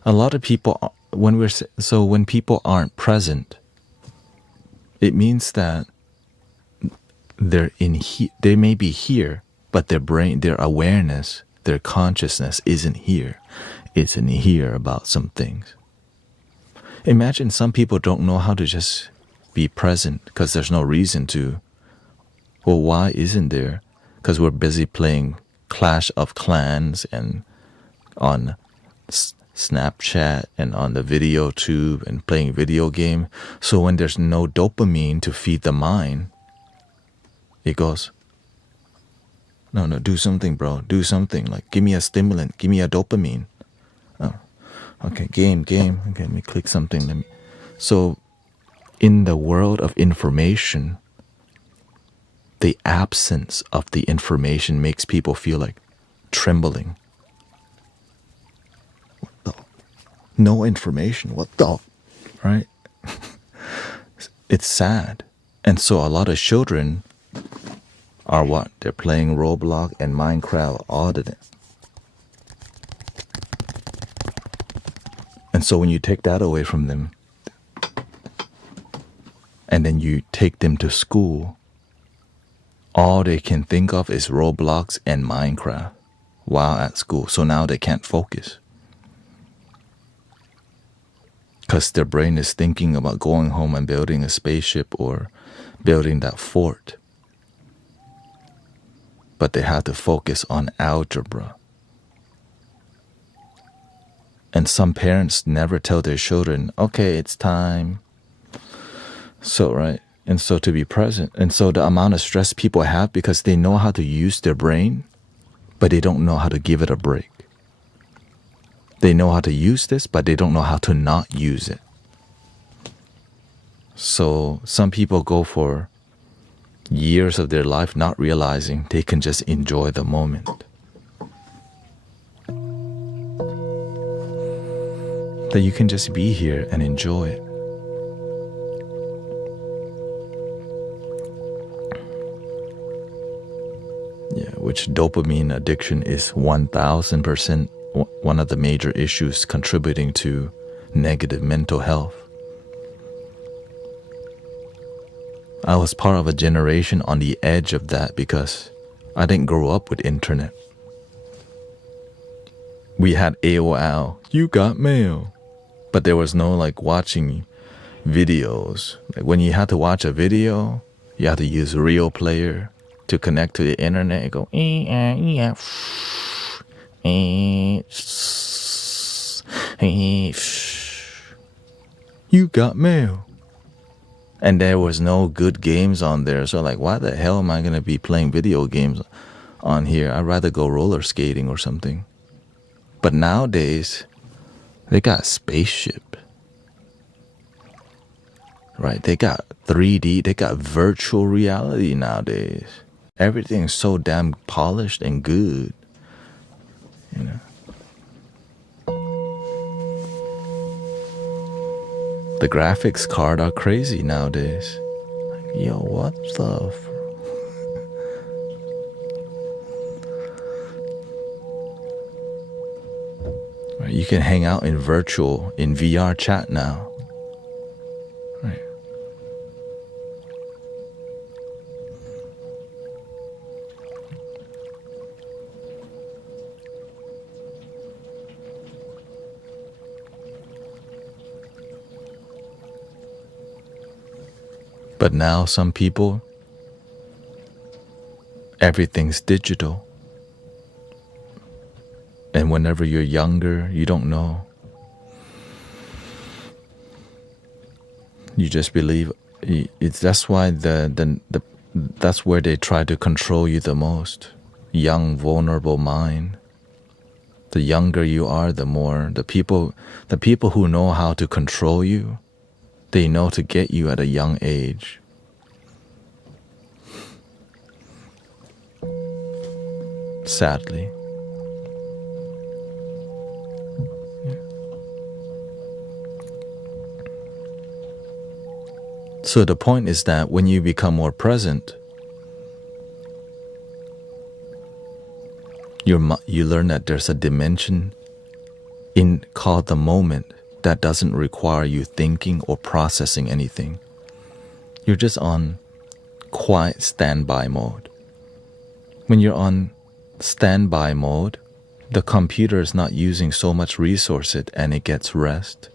a lot of people when people aren't present, It means that they may be here, but their brain, their awareness, their consciousness isn't here. It's in here about some things. Imagine some people don't know how to just be present because there's no reason to. Well, why isn't there? Because we're busy playing Clash of Clans and on Snapchat and on the video tube and playing video game. So when there's no dopamine to feed the mind, it goes, no, do something, bro. Do something. Like, give me a stimulant. Give me a dopamine. Oh, okay, game. Okay, let me click something. So in the world of information, the absence of the information makes people feel like trembling. What the? No information. What the? Right? It's sad. And so a lot of children are what? They're playing Roblox and Minecraft all the time. And so when you take that away from them, and then you take them to school, all they can think of is Roblox and Minecraft while at school. So now they can't focus. Because their brain is thinking about going home and building a spaceship or building that fort. But they have to focus on algebra. And some parents never tell their children, okay, it's time. So, right? And so to be present. And so the amount of stress people have because they know how to use their brain, but they don't know how to give it a break. They know how to use this, but they don't know how to not use it. So some people go for years of their life not realizing they can just enjoy the moment. That you can just be here and enjoy it. Yeah, which dopamine addiction is 1000% one of the major issues contributing to negative mental health. I was part of a generation on the edge of that because I didn't grow up with internet. We had AOL, you got mail, but there was no like watching videos. Like when you had to watch a video, you had to use Real Player to connect to the internet and go, you got mail. And there was no good games on there. So like, why the hell am I going to be playing video games on here? I'd rather go roller skating or something. But nowadays, they got spaceship. Right? They got 3D. They got virtual reality nowadays. Everything's so damn polished and good. You know? The graphics card are crazy nowadays. Like, yo, what the Right, you can hang out in VR chat now. Right. But now some people, everything's digital. And whenever you're younger, you don't know. You just believe that's why that's where they try to control you the most. Young, vulnerable mind. The younger you are, the more the people who know how to control you, they know to get you at a young age. Sadly. So the point is that when you become more present, you learn that there's a dimension called the moment that doesn't require you thinking or processing anything. You're just on quiet standby mode. When you're on standby mode, the computer is not using so much resources and it gets rest.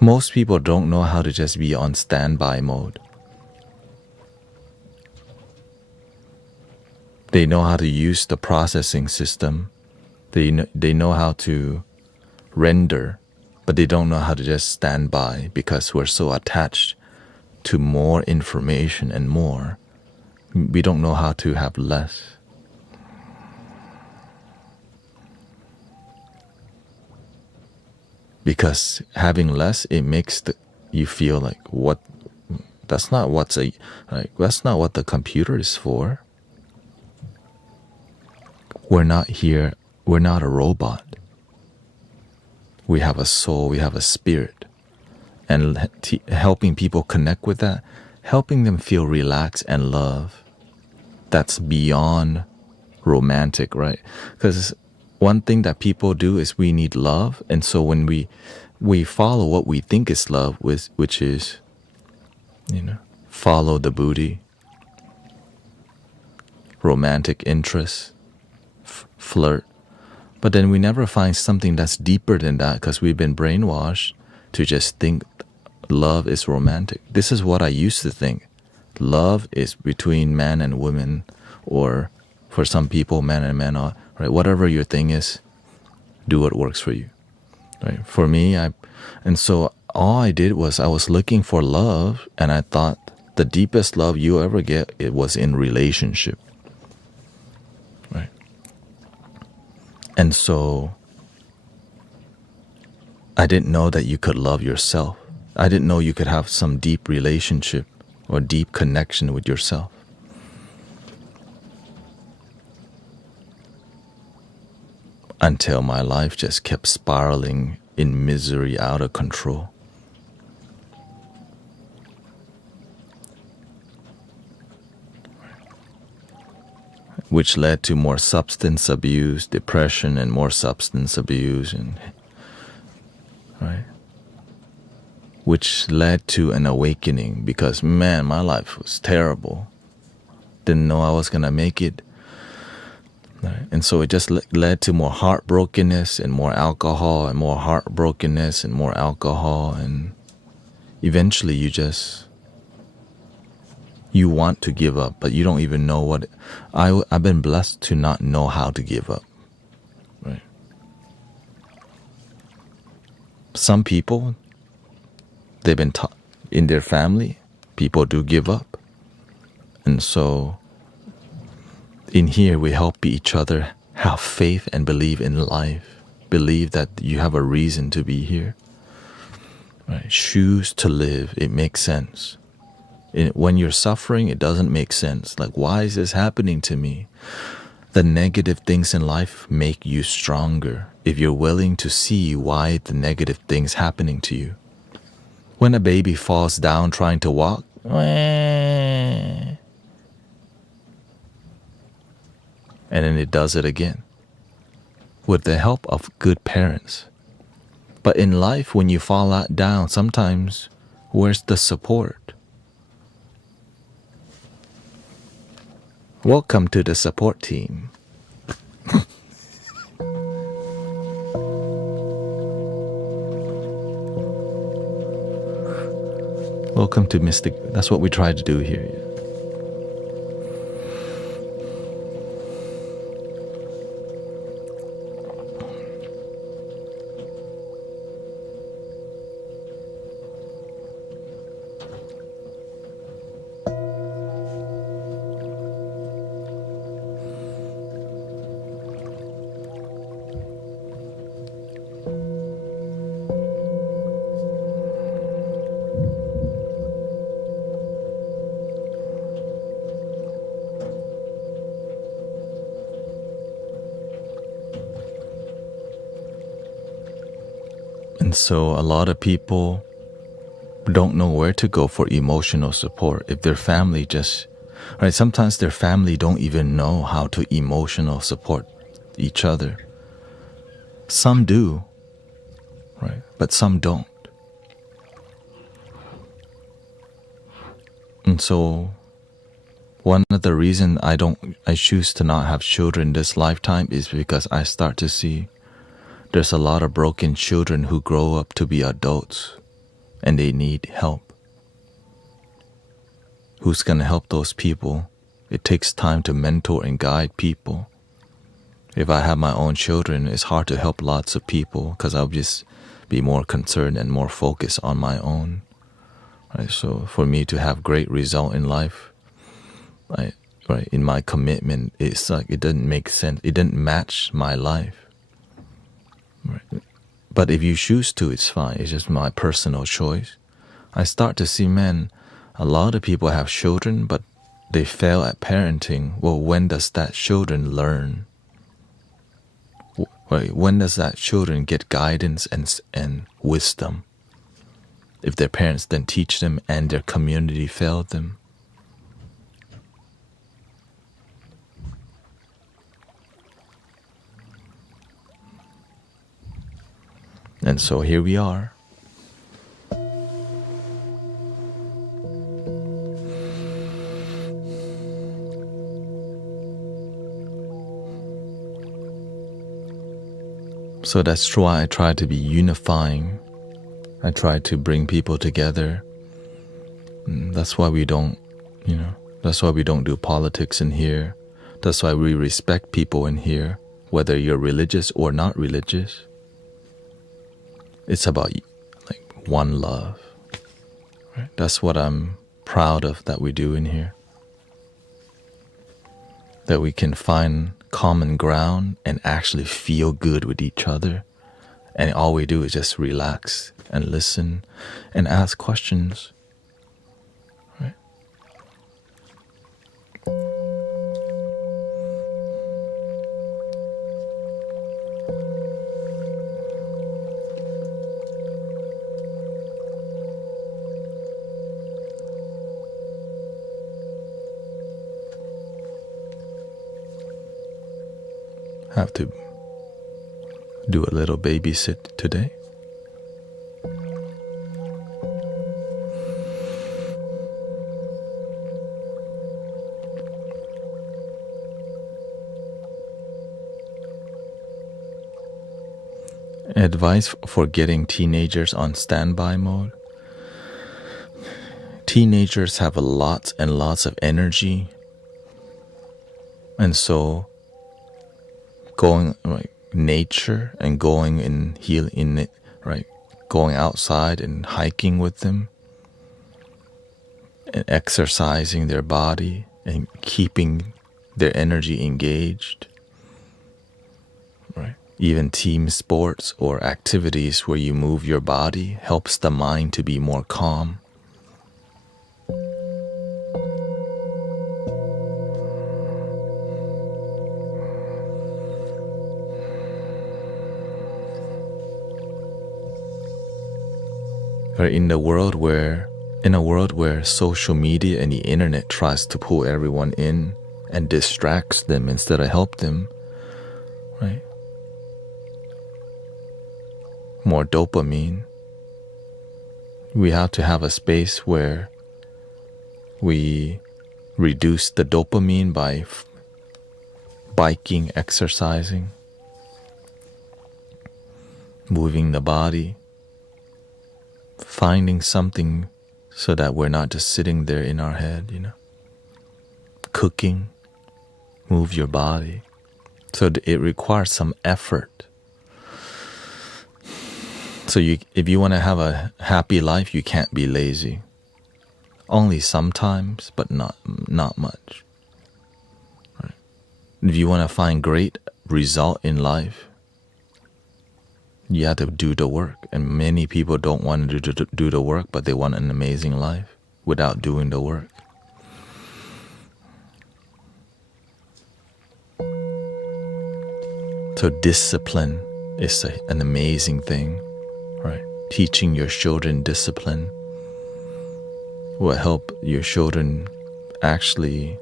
Most people don't know how to just be on standby mode. They know how to use the processing system. They know how to render, but they don't know how to just stand by because we're so attached to more information and more. We don't know how to have less. Because having less, it makes you feel like that's not what the computer is for. We're not here, we're not a robot. We have a soul, we have a spirit. And helping people connect with that, helping them feel relaxed and love, that's beyond romantic, right? Because one thing that people do is we need love. And so when we follow what we think is love, which is, follow the booty, romantic interest, flirt. But then we never find something that's deeper than that because we've been brainwashed to just think love is romantic. This is what I used to think. Love is between man and woman, or for some people, man and man, right? Whatever your thing is, do what works for you, right? For me, and so all I did was I was looking for love, and I thought the deepest love you ever get, it was in relationship, right? And so I didn't know that you could love yourself. I didn't know you could have some deep relationship or deep connection with yourself. Until my life just kept spiraling in misery, out of control. Which led to more substance abuse, depression, and more substance abuse, and right? Which led to an awakening because, man, my life was terrible. Didn't know I was gonna make it. Right? And so it just led to more heartbrokenness and more alcohol and more heartbrokenness and more alcohol. And eventually you want to give up, but you don't even know what. I've been blessed to not know how to give up. Right? Some people, they've been taught in their family, people do give up. And so in here, we help each other have faith and believe in life. Believe that you have a reason to be here. Right? Choose to live. It makes sense. When you're suffering, it doesn't make sense. Like, why is this happening to me? The negative things in life make you stronger if you're willing to see why the negative things happening to you. When a baby falls down trying to walk, and then it does it again with the help of good parents. But in life, when you fall out down, sometimes where's the support? Welcome to the support team. Welcome to Mystic. That's what we try to do here. And so a lot of people don't know where to go for emotional support. If their family right? Sometimes their family don't even know how to emotional support each other. Some do, right? But some don't. And so one of the reasons I choose to not have children this lifetime is because I start to see there's a lot of broken children who grow up to be adults and they need help. Who's going to help those people? It takes time to mentor and guide people. If I have my own children, it's hard to help lots of people because I'll just be more concerned and more focused on my own. Right? So for me to have great result in life, right, in my commitment, it's like it didn't make sense. It didn't match my life. Right? But if you choose to, it's fine. It's just my personal choice. I start to see, man, a lot of people have children, but they fail at parenting. Well, when does that children learn? Right? When does that children get guidance and wisdom? If their parents didn't teach them and their community failed them. And so here we are. So that's why I try to be unifying. I try to bring people together. That's why we don't, that's why we don't do politics in here. That's why we respect people in here, whether you're religious or not religious. It's about like one love. Right? That's what I'm proud of that we do in here. That we can find common ground and actually feel good with each other. And all we do is just relax and listen and ask questions. Right? Have to do a little babysit today. Advice for getting teenagers on standby mode. Teenagers have lots and lots of energy, and so going like nature and going and healing in it, right? Going outside and hiking with them and exercising their body and keeping their energy engaged, right? Even team sports or activities where you move your body helps the mind to be more calm. In a world where social media and the internet tries to pull everyone in and distracts them instead of help them, right? More dopamine. We have to have a space where we reduce the dopamine by biking, exercising, moving the body, finding something so that we're not just sitting there in our head, Cooking, move your body. So it requires some effort. So if you want to have a happy life, you can't be lazy. Only sometimes, but not much. Right? If you want to find great result in life, you have to do the work. And many people don't want to do the work, but they want an amazing life without doing the work. So discipline is an amazing thing, right? Teaching your children discipline will help your children actually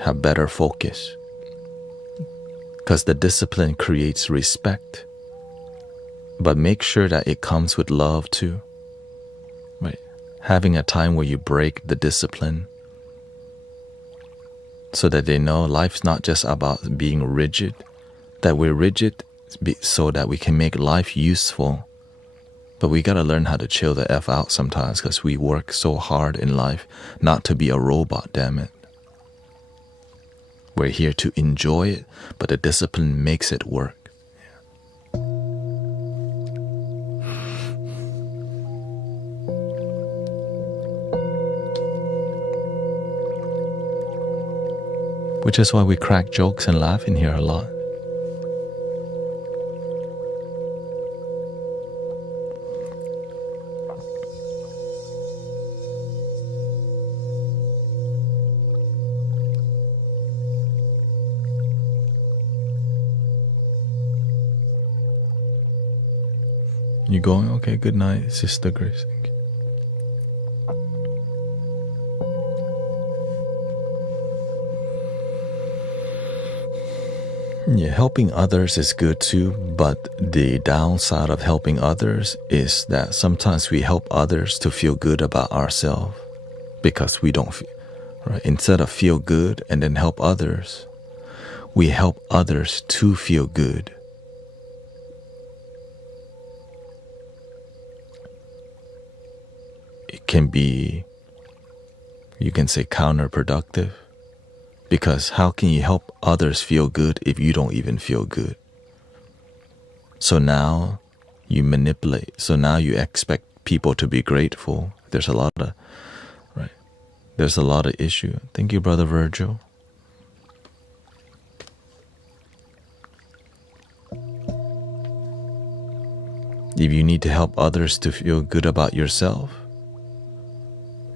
have better focus. Because the discipline creates respect. But make sure that it comes with love too, right? Having a time where you break the discipline so that they know life's not just about being rigid, that we're rigid so that we can make life useful. But we gotta learn how to chill the F out sometimes because we work so hard in life not to be a robot, damn it. We're here to enjoy it, but the discipline makes it work. Which is why we crack jokes and laugh in here a lot. You going? Okay, good night, Sister Grace. Yeah, helping others is good too, but the downside of helping others is that sometimes we help others to feel good about ourselves because we don't feel, right? Instead of feel good and then help others, we help others to feel good. It can be, you can say, counterproductive. Because how can you help others feel good if you don't even feel good? So now you manipulate. So now you expect people to be grateful. There's a lot of, right? There's a lot of issue. Thank you, Brother Virgil. If you need to help others to feel good about yourself,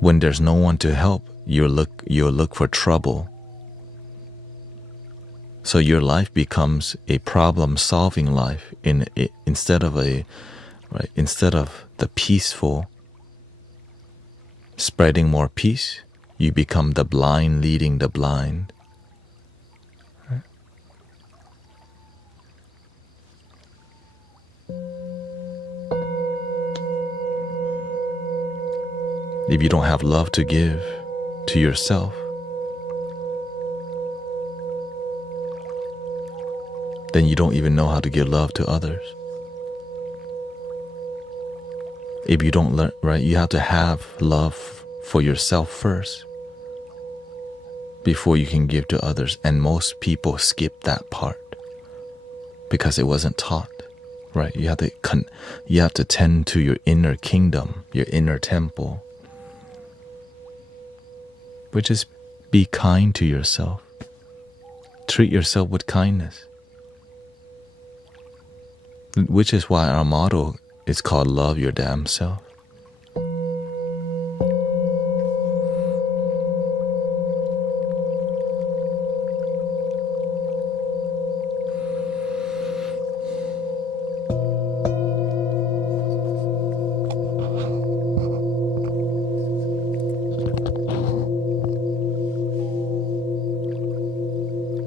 when there's no one to help, you'll look for trouble. So your life becomes a problem-solving life instead of the peaceful, spreading more peace. You become the blind leading the blind. Right? If you don't have love to give to yourself, then you don't even know how to give love to others. If you don't learn, right, you have to have love for yourself first before you can give to others. And most people skip that part because it wasn't taught, right? You have to tend to your inner kingdom, your inner temple, which is be kind to yourself. Treat yourself with kindness. Which is why our motto is called Love Your Damn Self.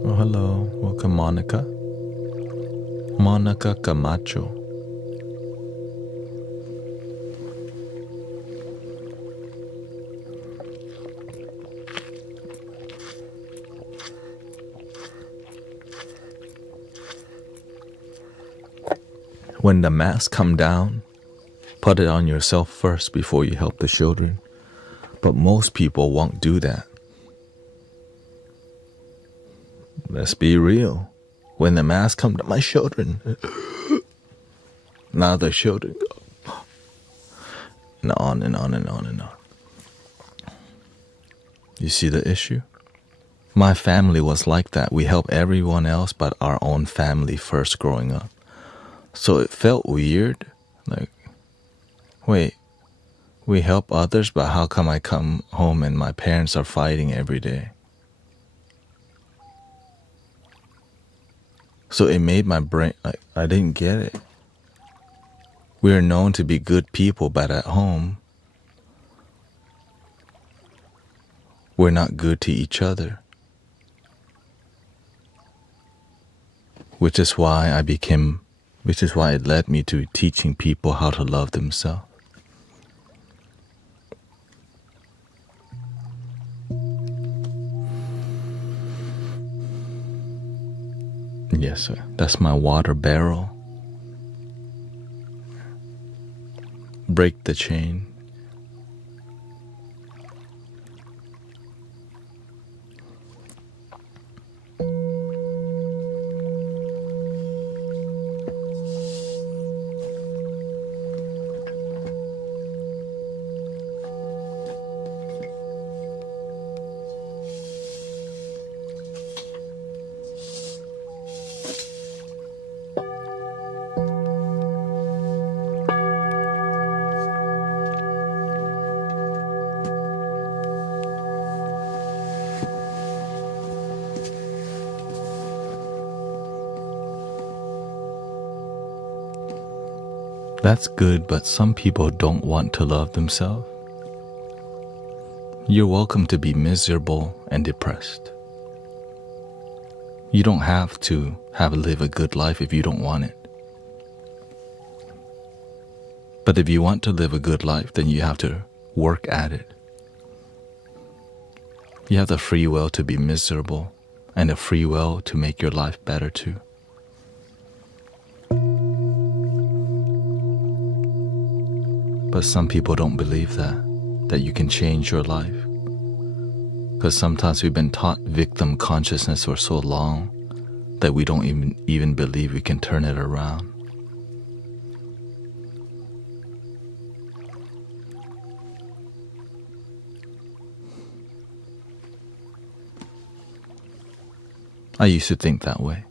Oh, hello. Welcome, Monica. Monica Camacho. When the masks come down, put it on yourself first before you help the children. But most people won't do that. Let's be real. When the masks come to my children, now the children go. And on and on and on and on. You see the issue? My family was like that. We help everyone else but our own family first growing up. So it felt weird. Like, wait, we help others, but how come I come home and my parents are fighting every day? So it made my brain, like, I didn't get it. We are known to be good people, but at home, we're not good to each other. Which is why it led me to teaching people how to love themselves. Yes, sir. That's my water barrel. Break the chain. That's good, but some people don't want to love themselves. You're welcome to be miserable and depressed. You don't have to live a good life if you don't want it. But if you want to live a good life, then you have to work at it. You have the free will to be miserable and the free will to make your life better too. But some people don't believe that you can change your life. Because sometimes we've been taught victim consciousness for so long that we don't even believe we can turn it around. I used to think that way.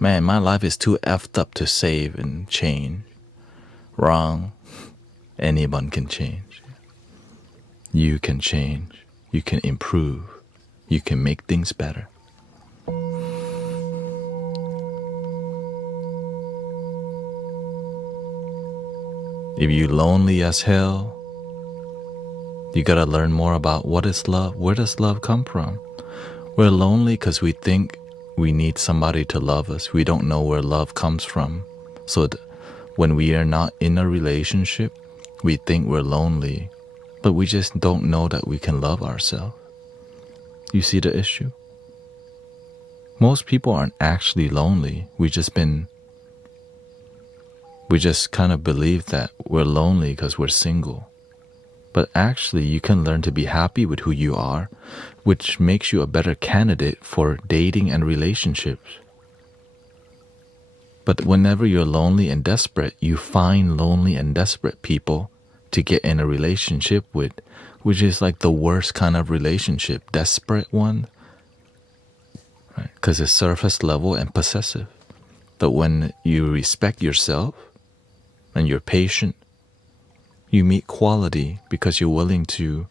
Man, my life is too effed up to save and change. Wrong. Anyone can change. You can change. You can improve. You can make things better. If you're lonely as hell, you gotta learn more about what is love. Where does love come from? We're lonely because we think we need somebody to love us. We don't know where love comes from. So when we are not in a relationship, we think we're lonely, but we just don't know that we can love ourselves. You see the issue? Most people aren't actually lonely. We just kind of believe that we're lonely because we're single. But actually, you can learn to be happy with who you are, which makes you a better candidate for dating and relationships. But whenever you're lonely and desperate, you find lonely and desperate people to get in a relationship with, which is like the worst kind of relationship, desperate one, right? Because it's surface level and possessive. But when you respect yourself and you're patient, you meet quality because you're willing to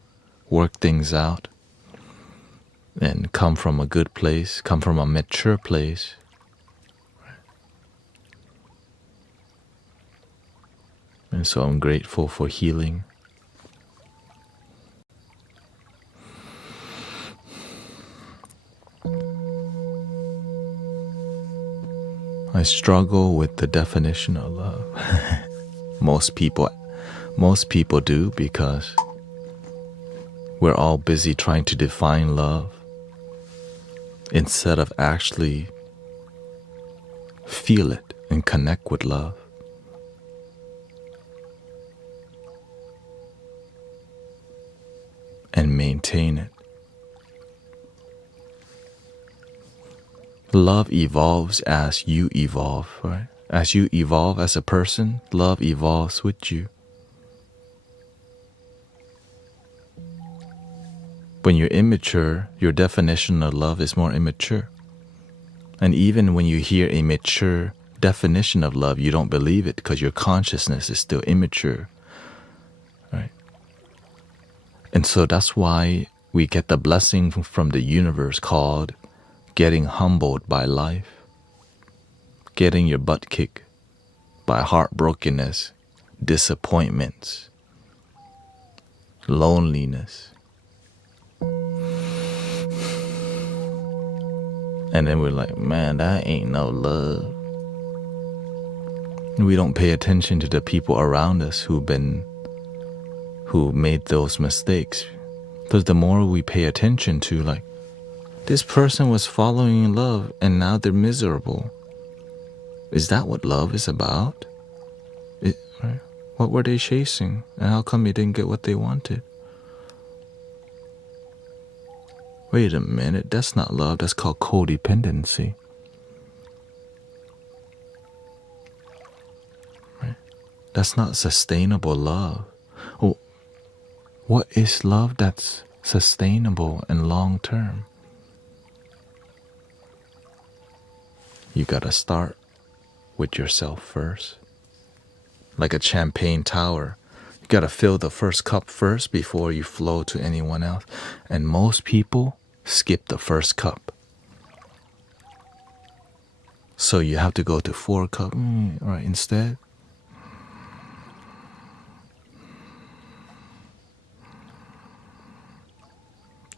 work things out and come from a good place, come from a mature place. And so I'm grateful for healing. I struggle with the definition of love. Most people do, because we're all busy trying to define love instead of actually feel it and connect with love. And maintain it. Love evolves as you evolve, right? As you evolve as a person, love evolves with you. When you're immature, your definition of love is more immature. And even when you hear a mature definition of love, you don't believe it because your consciousness is still immature, right? And so that's why we get the blessing from the universe called getting humbled by life, getting your butt kicked by heartbrokenness, disappointments, loneliness. And then we're like, man, that ain't no love. And we don't pay attention to the people around us who made those mistakes. Because the more we pay attention to, like, this person was following love and now they're miserable. Is that what love is about? Right? What were they chasing? And how come they didn't get what they wanted? Wait a minute, that's not love, that's called codependency. Right? That's not sustainable love. Oh, what is love that's sustainable and long term? You gotta start with yourself first. Like a champagne tower. You gotta fill the first cup first before you flow to anyone else. And most people skip the first cup. So you have to go to 4 cups, right, instead.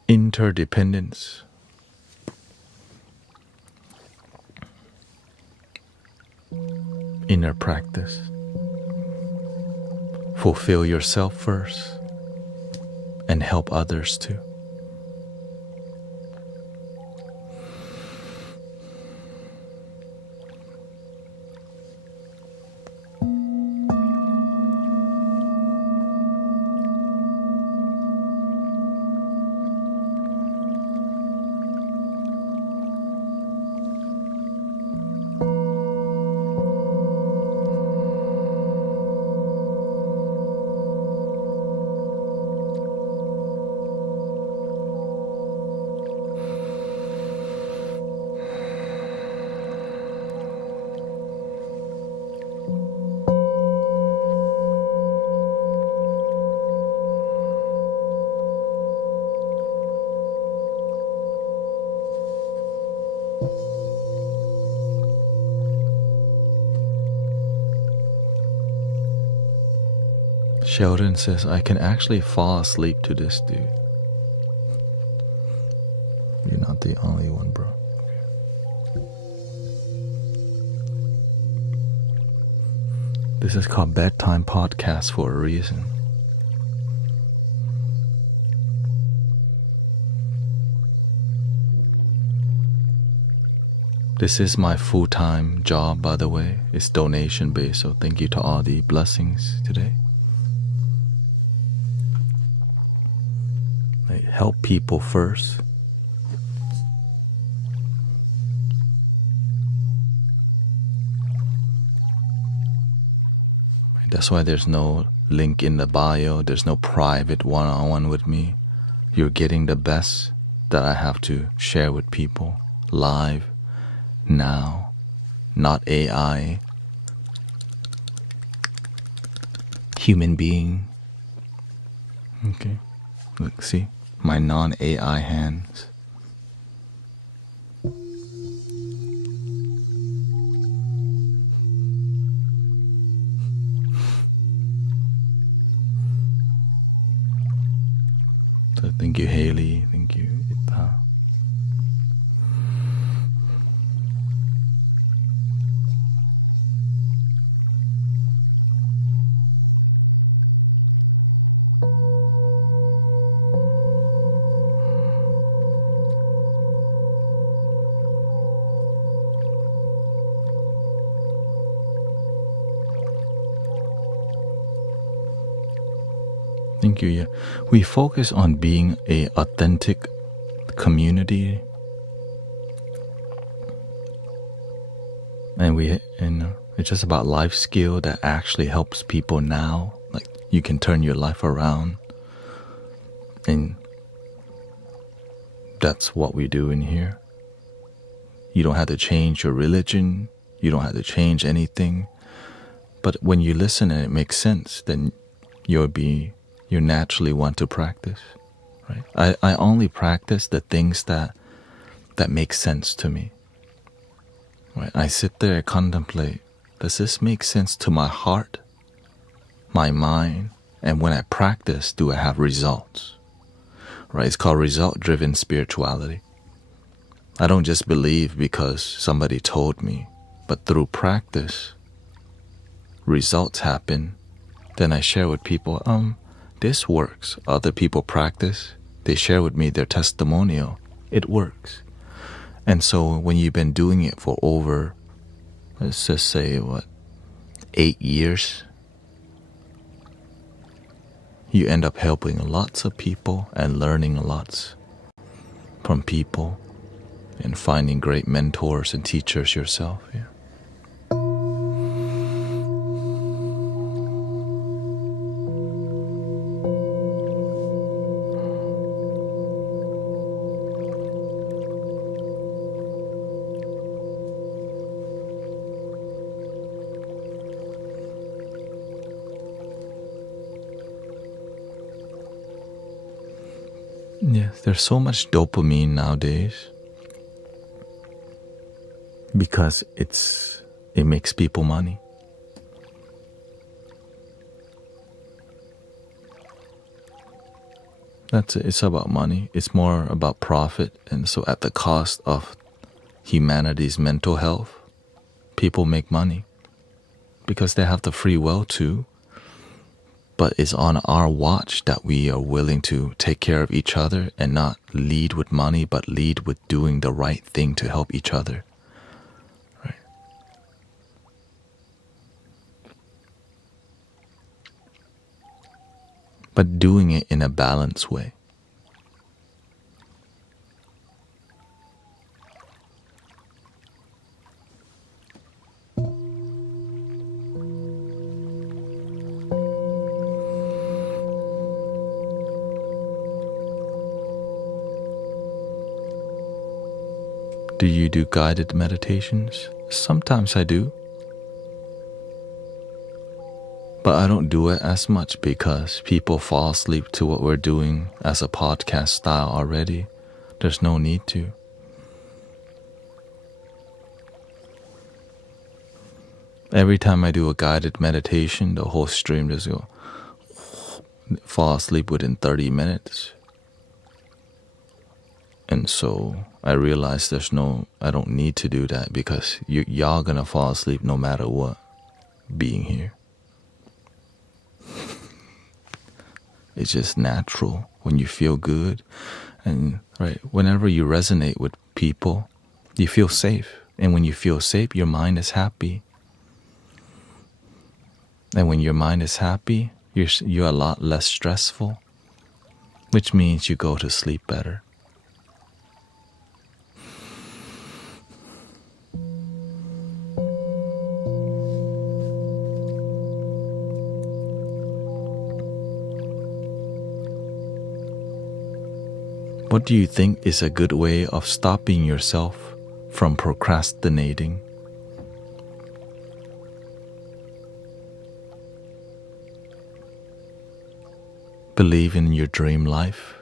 Interdependence. Inner practice. Fulfill yourself first and help others too. Sheldon says, I can actually fall asleep to this, dude. You're not the only one, bro. This is called Bedtime Podcast for a reason. This is my full-time job, by the way. It's donation-based, so thank you to all the blessings today. Help people first. That's why there's no link in the bio. There's no private one-on-one with me. You're getting the best that I have to share with people live now, not AI. Human being. Okay. Look, see? My non-AI hands. So thank you, Haley. Thank you, Ita. Thank you. Yeah, we focus on being a authentic community, and it's just about life skill that actually helps people now. Like you can turn your life around, and that's what we do in here. You don't have to change your religion. You don't have to change anything. But when you listen and it makes sense, then you naturally want to practice, right? I only practice the things that make sense to me, right? I sit there and contemplate, does this make sense to my heart, my mind? And when I practice, do I have results, right? It's called result-driven spirituality. I don't just believe because somebody told me, but through practice, results happen. Then I share with people, this works. Other people practice. They share with me their testimonial. It works. And so when you've been doing it for over let's just say, 8 years, you end up helping lots of people and learning lots from people and finding great mentors and teachers yourself. Yeah. Yes, there's so much dopamine nowadays because it makes people money. That's it. It's about money. It's more about profit, and so at the cost of humanity's mental health, people make money because they have the free will to. But it's on our watch that we are willing to take care of each other and not lead with money, but lead with doing the right thing to help each other. Right? But doing it in a balanced way. Do you do guided meditations? Sometimes I do. But I don't do it as much because people fall asleep to what we're doing as a podcast style already. There's no need to. Every time I do a guided meditation, the whole stream just fall asleep within 30 minutes. And so I realized I don't need to do that because y'all gonna fall asleep no matter what being here. It's just natural when you feel good. And right, whenever you resonate with people, you feel safe. And when you feel safe, your mind is happy. And when your mind is happy, you're a lot less stressful, which means you go to sleep better. What do you think is a good way of stopping yourself from procrastinating? Believe in your dream life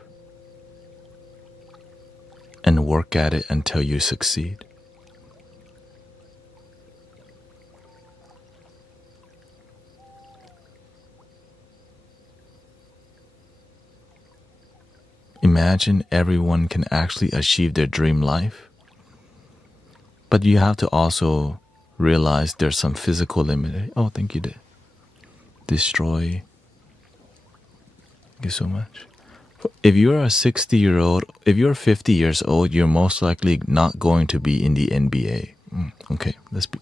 and work at it until you succeed. Imagine everyone can actually achieve their dream life, but you have to also realize there's some physical limit. Oh, thank you. Destroy. Thank you so much. If you're a 60-year-old, if you're 50 years old, you're most likely not going to be in the NBA. Okay,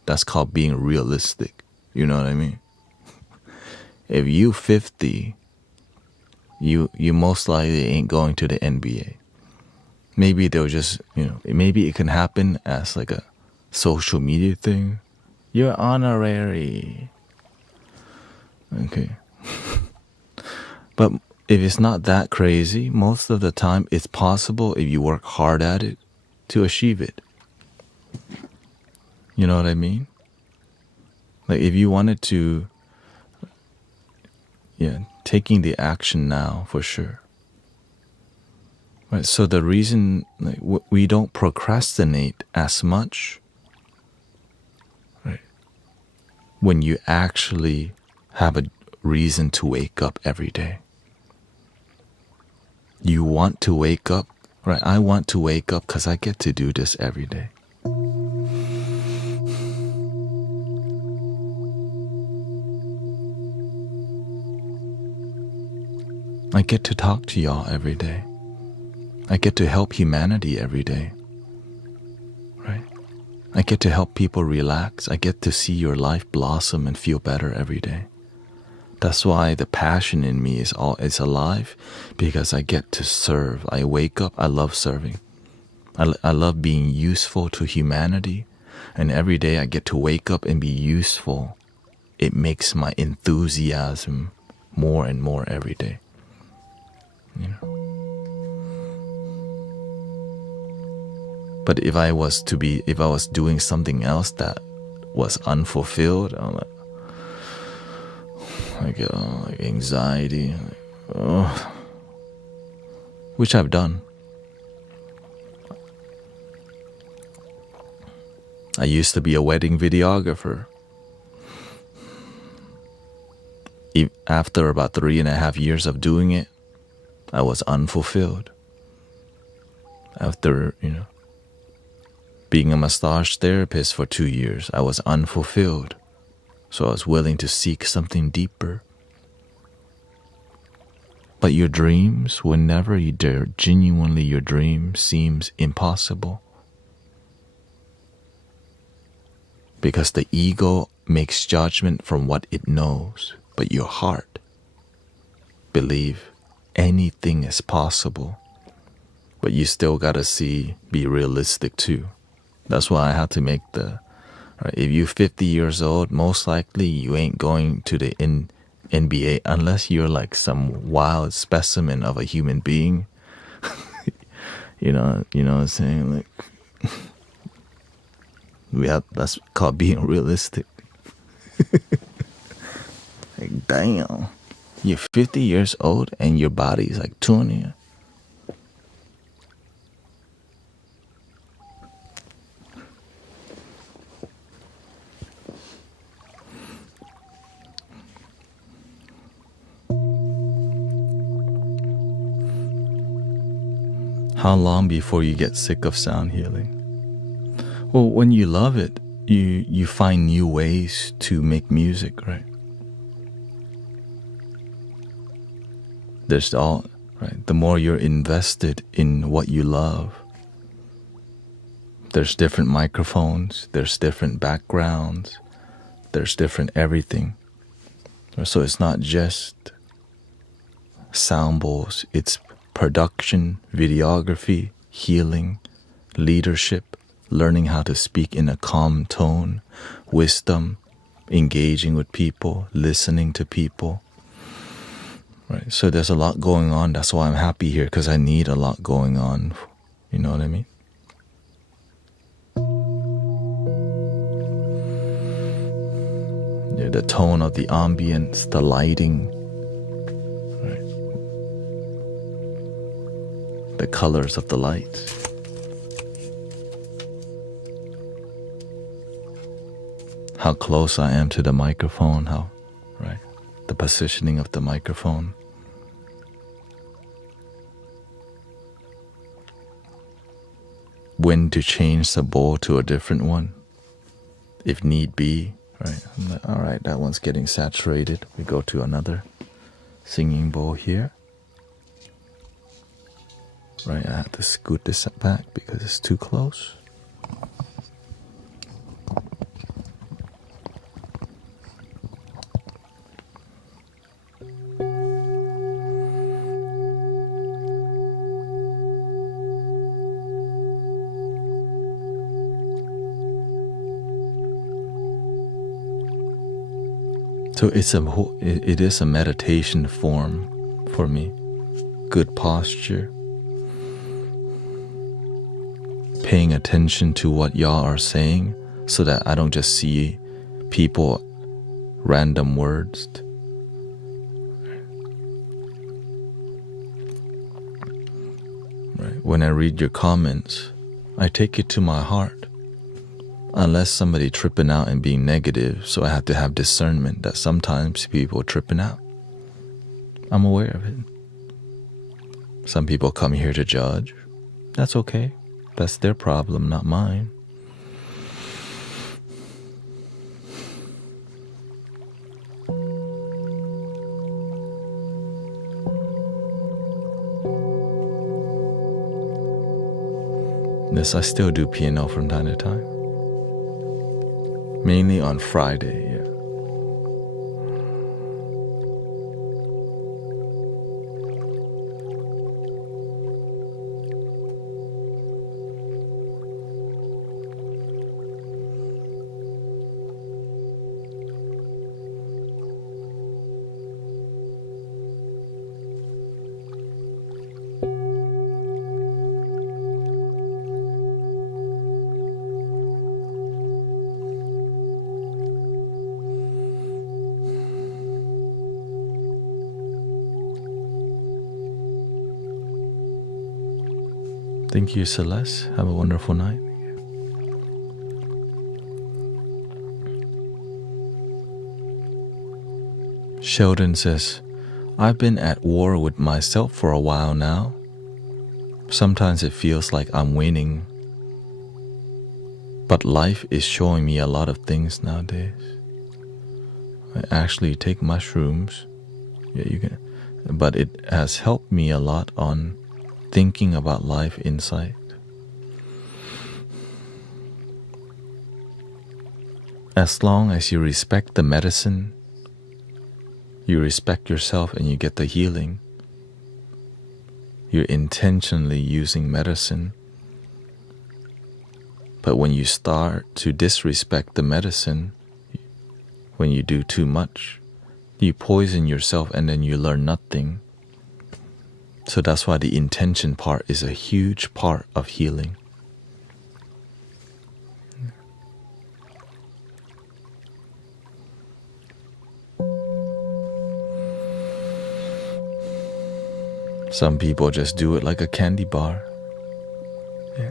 that's called being realistic. You know what I mean? If you 50, you most likely ain't going to the NBA. Maybe they'll just, maybe it can happen as like a social media thing. You're honorary. Okay. But if it's not that crazy, most of the time it's possible if you work hard at it to achieve it. You know what I mean? Like if you wanted to, taking the action now for sure. Right, so the reason we don't procrastinate as much, right, when you actually have a reason to wake up every day. You want to wake up, right? I want to wake up because I get to do this every day. I get to talk to y'all every day. I get to help humanity every day, right? I get to help people relax. I get to see your life blossom and feel better every day. That's why the passion in me is alive, because I get to serve. I wake up, I love serving. I love being useful to humanity, and every day I get to wake up and be useful. It makes my enthusiasm more and more every day. You know. But if I was doing something else that was unfulfilled, I'm like anxiety, which I've done. I used to be a wedding videographer. After about 3.5 years of doing it, I was unfulfilled. After, being a massage therapist for 2 years, I was unfulfilled. So I was willing to seek something deeper. But your dreams, whenever they're genuinely your dream, seems impossible. Because the ego makes judgment from what it knows, but your heart believe anything is possible. But you still gotta be realistic too. That's why I had to make if you're 50 years old, most likely you ain't going to the NBA unless you're like some wild specimen of a human being. you know what I'm saying? Like, that's called being realistic. Like, damn, you're 50 years old and your body's like 20. How long before you get sick of sound healing? Well, when you love it, you find new ways to make music, right? The more you're invested in what you love, there's different microphones, there's different backgrounds, there's different everything. So it's not just sound bowls, it's production, videography, healing, leadership, learning how to speak in a calm tone, wisdom, engaging with people, listening to people. Right. So there's a lot going on. That's why I'm happy here, because I need a lot going on. You know what I mean? Yeah, the tone of the ambience, the lighting, right? The colors of the lights. How close I am to the microphone, the positioning of the microphone. When to change the bowl to a different one, if need be, right? I'm like, all right, that one's getting saturated. We go to another singing bowl here. Right, I have to scoot this back because it's too close. So it is a meditation form for me. Good posture. Paying attention to what y'all are saying so that I don't just see people random words. Right. When I read your comments, I take it to my heart. Unless somebody tripping out and being negative, so I have to have discernment that sometimes people tripping out. I'm aware of it. Some people come here to judge. That's okay. That's their problem, not mine. Yes, I still do piano from time to time. Mainly on Friday, yeah. Thank you, Celeste. Have a wonderful night. Sheldon says, I've been at war with myself for a while now. Sometimes it feels like I'm winning, but life is showing me a lot of things nowadays. I actually take mushrooms. Yeah, you can, but it has helped me a lot on thinking about life insight. As long as you respect the medicine, you respect yourself and you get the healing, you're intentionally using medicine. But when you start to disrespect the medicine, when you do too much, you poison yourself and then you learn nothing. So that's why the intention part is a huge part of healing. Some people just do it like a candy bar. Yeah.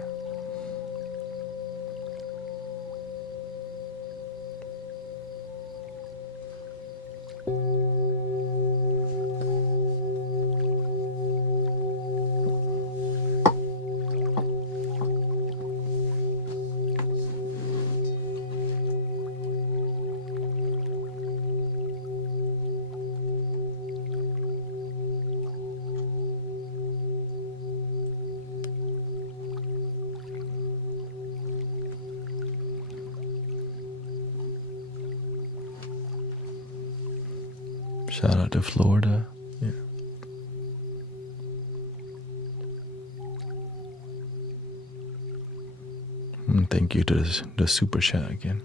Shout out to Florida. Yeah. And thank you to the super chat again.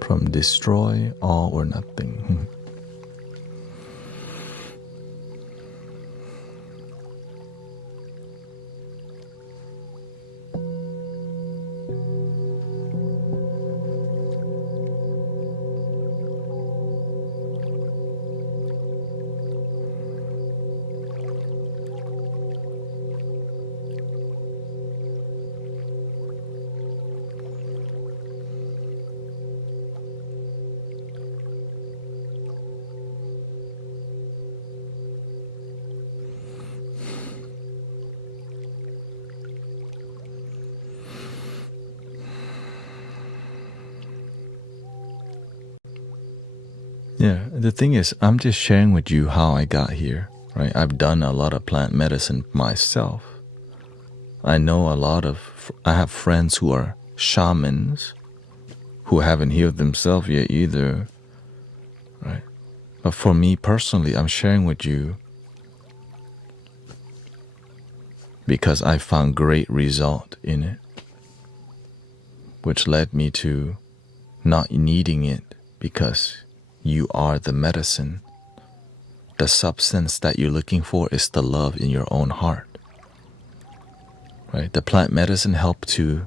From destroy all or nothing. Yeah, the thing is, I'm just sharing with you how I got here, right? I've done a lot of plant medicine myself. I know I have friends who are shamans who haven't healed themselves yet either, right? But for me personally, I'm sharing with you because I found great result in it, which led me to not needing it because you are the medicine. The substance that you're looking for is the love in your own heart. Right? The plant medicine help to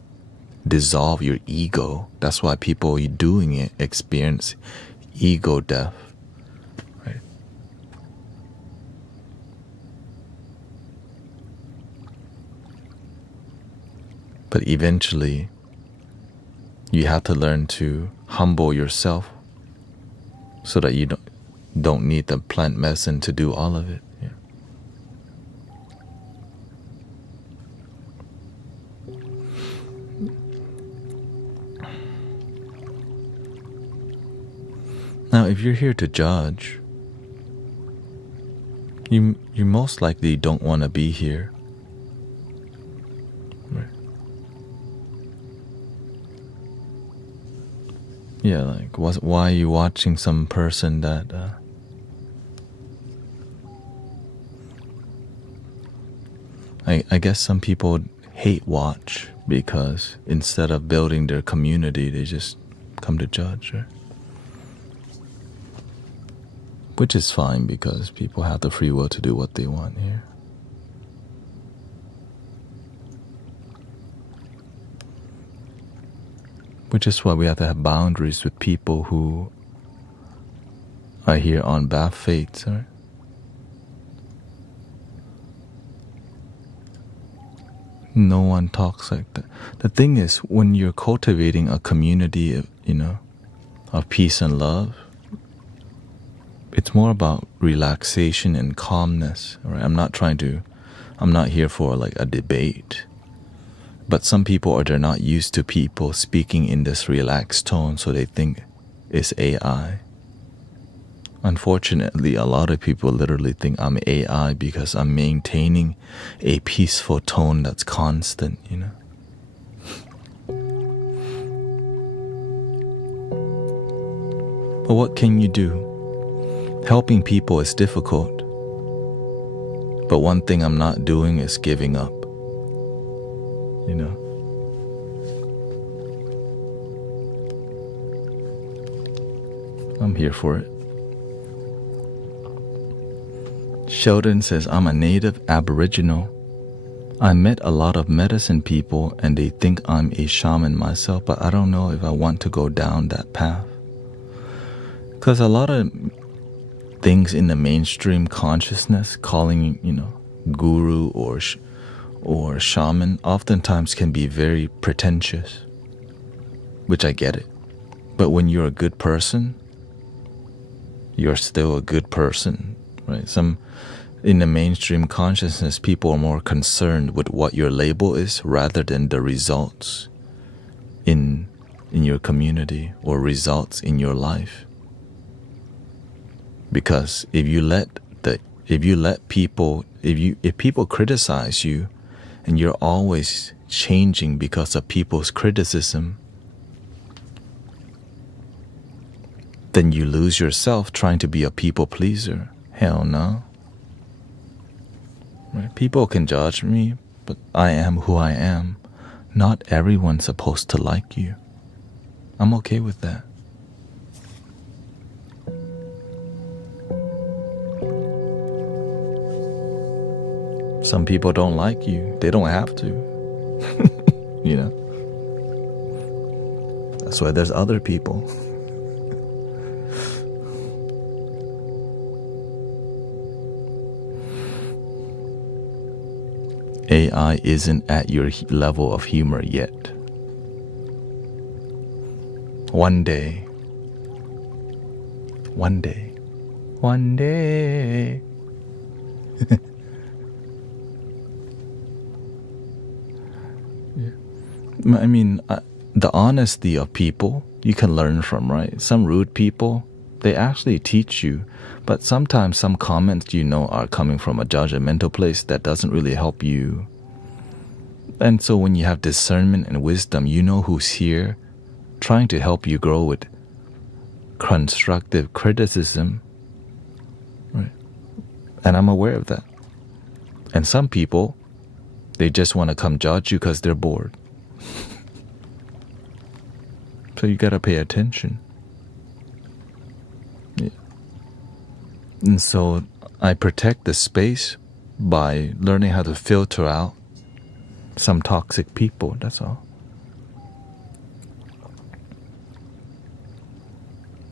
dissolve your ego. That's why people doing it experience ego death. Right? But eventually, you have to learn to humble yourself so that you don't need the plant medicine to do all of it. Yeah. Now, if you're here to judge, you most likely don't want to be here. Yeah, like why are you watching some person that I guess some people hate watch because instead of building their community, they just come to judge, right? Which is fine because people have the free will to do what they want here. Which is why we have to have boundaries with people who are here on bad fates, right? No one talks like that. The thing is, when you're cultivating a community of, of peace and love, it's more about relaxation and calmness, right? I'm not here for like a debate. But some people they're not used to people speaking in this relaxed tone, so they think it's AI. Unfortunately, a lot of people literally think I'm AI because I'm maintaining a peaceful tone that's constant, But what can you do? Helping people is difficult. But one thing I'm not doing is giving up, I'm here for it. Sheldon says, I'm a native Aboriginal. I met a lot of medicine people and they think I'm a shaman myself, but I don't know if I want to go down that path. Because a lot of things in the mainstream consciousness, calling, guru or shaman, oftentimes can be very pretentious, which I get it. But when you're a good person, you're still a good person, right? In the mainstream consciousness, people are more concerned with what your label is rather than the results in your community or results in your life. Because if people criticize you and you're always changing because of people's criticism, then you lose yourself trying to be a people pleaser. Hell no. Right? People can judge me, but I am who I am. Not everyone's supposed to like you. I'm okay with that. Some people don't like you. They don't have to. That's why there's other people. AI isn't at your level of humor yet. One day. Yeah. I mean, the honesty of people you can learn from, right? Some rude people, they actually teach you, but sometimes some comments are coming from a judgmental place that doesn't really help you. And so when you have discernment and wisdom, you know who's here trying to help you grow with constructive criticism, right? And I'm aware of that. And some people, they just want to come judge you because they're bored. So you got to pay attention. Yeah. And so I protect the space by learning how to filter out some toxic people, that's all.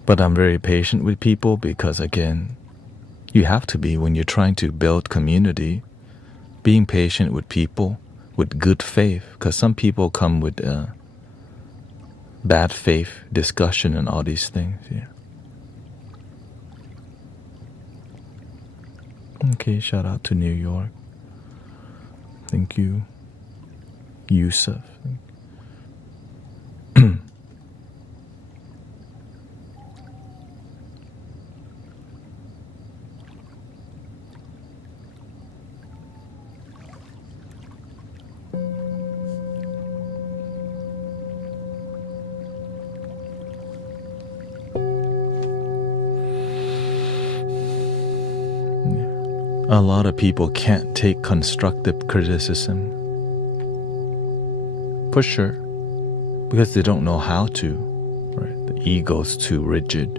But I'm very patient with people because, again, you have to be when you're trying to build community, being patient with people with good faith, because some people come with bad faith discussion and all these things. Yeah. Okay, shout out to New York. Thank you, Yusuf. a lot of people can't take constructive criticism. For sure. Because they don't know how to. Right? The ego's too rigid.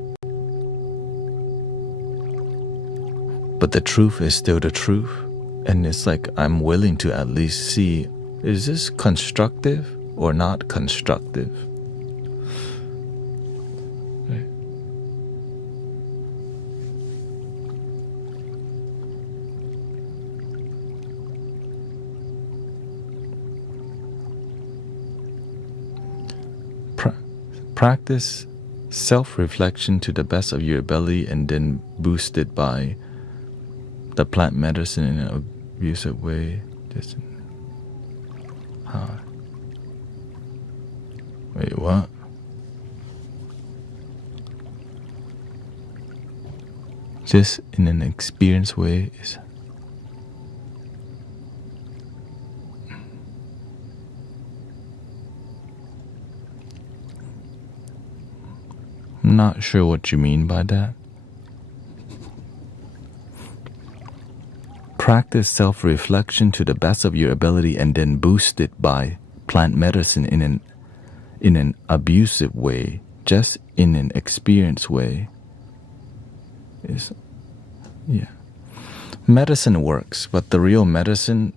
But the truth is still the truth. And it's like I'm willing to at least see, is this constructive or not constructive? Right. Practice self-reflection to the best of your ability and then boost it by the plant medicine in an abusive way. Just, wait, what? Just in an experienced way is. I'm not sure what you mean by that. Practice self-reflection to the best of your ability and then boost it by plant medicine in an abusive way, just in an experienced way. Yeah. Medicine works, but the real medicine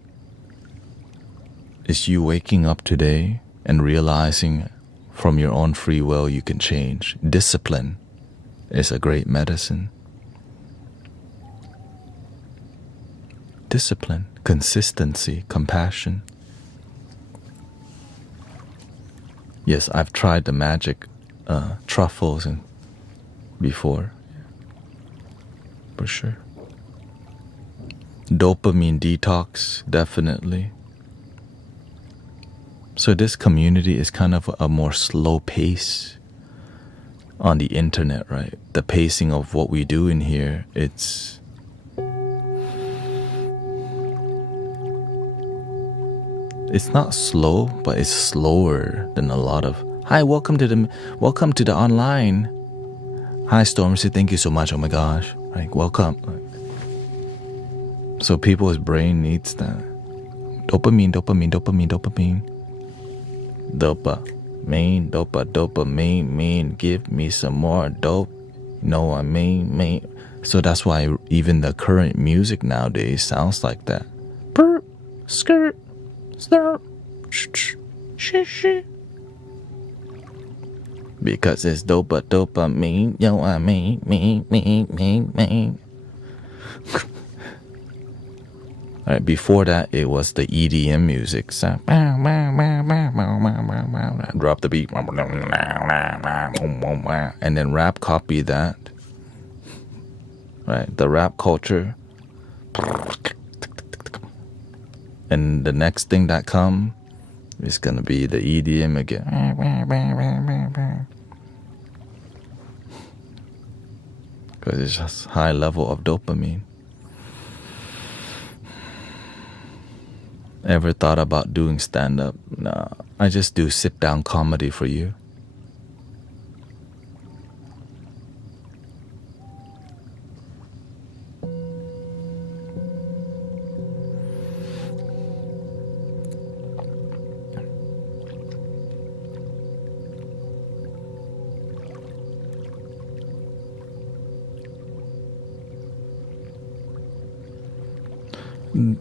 is you waking up today and realizing from your own free will you can change. Discipline is a great medicine. Discipline, consistency, compassion. Yes, I've tried the magic truffles before. For sure. Dopamine detox, definitely. So this community is kind of a more slow pace on the internet, right? The pacing of what we do in here, it's not slow, but it's slower than a lot of. Hi, welcome to the online. Hi, Stormzy, thank you so much. Oh my gosh, like welcome. So people's brain needs that dopamine. Dopamine, give me some more dope. No, I mean. So that's why even the current music nowadays sounds like that. Burp, skirt, slurp, shh. Because it's dopamine. Yo, I mean. Alright, before that, it was the EDM music. So, drop the beat. And then rap copied that. Right, the rap culture. And the next thing that come is going to be the EDM again. Because it's just high level of dopamine. Ever thought about doing stand-up? Nah, I just do sit-down comedy for you.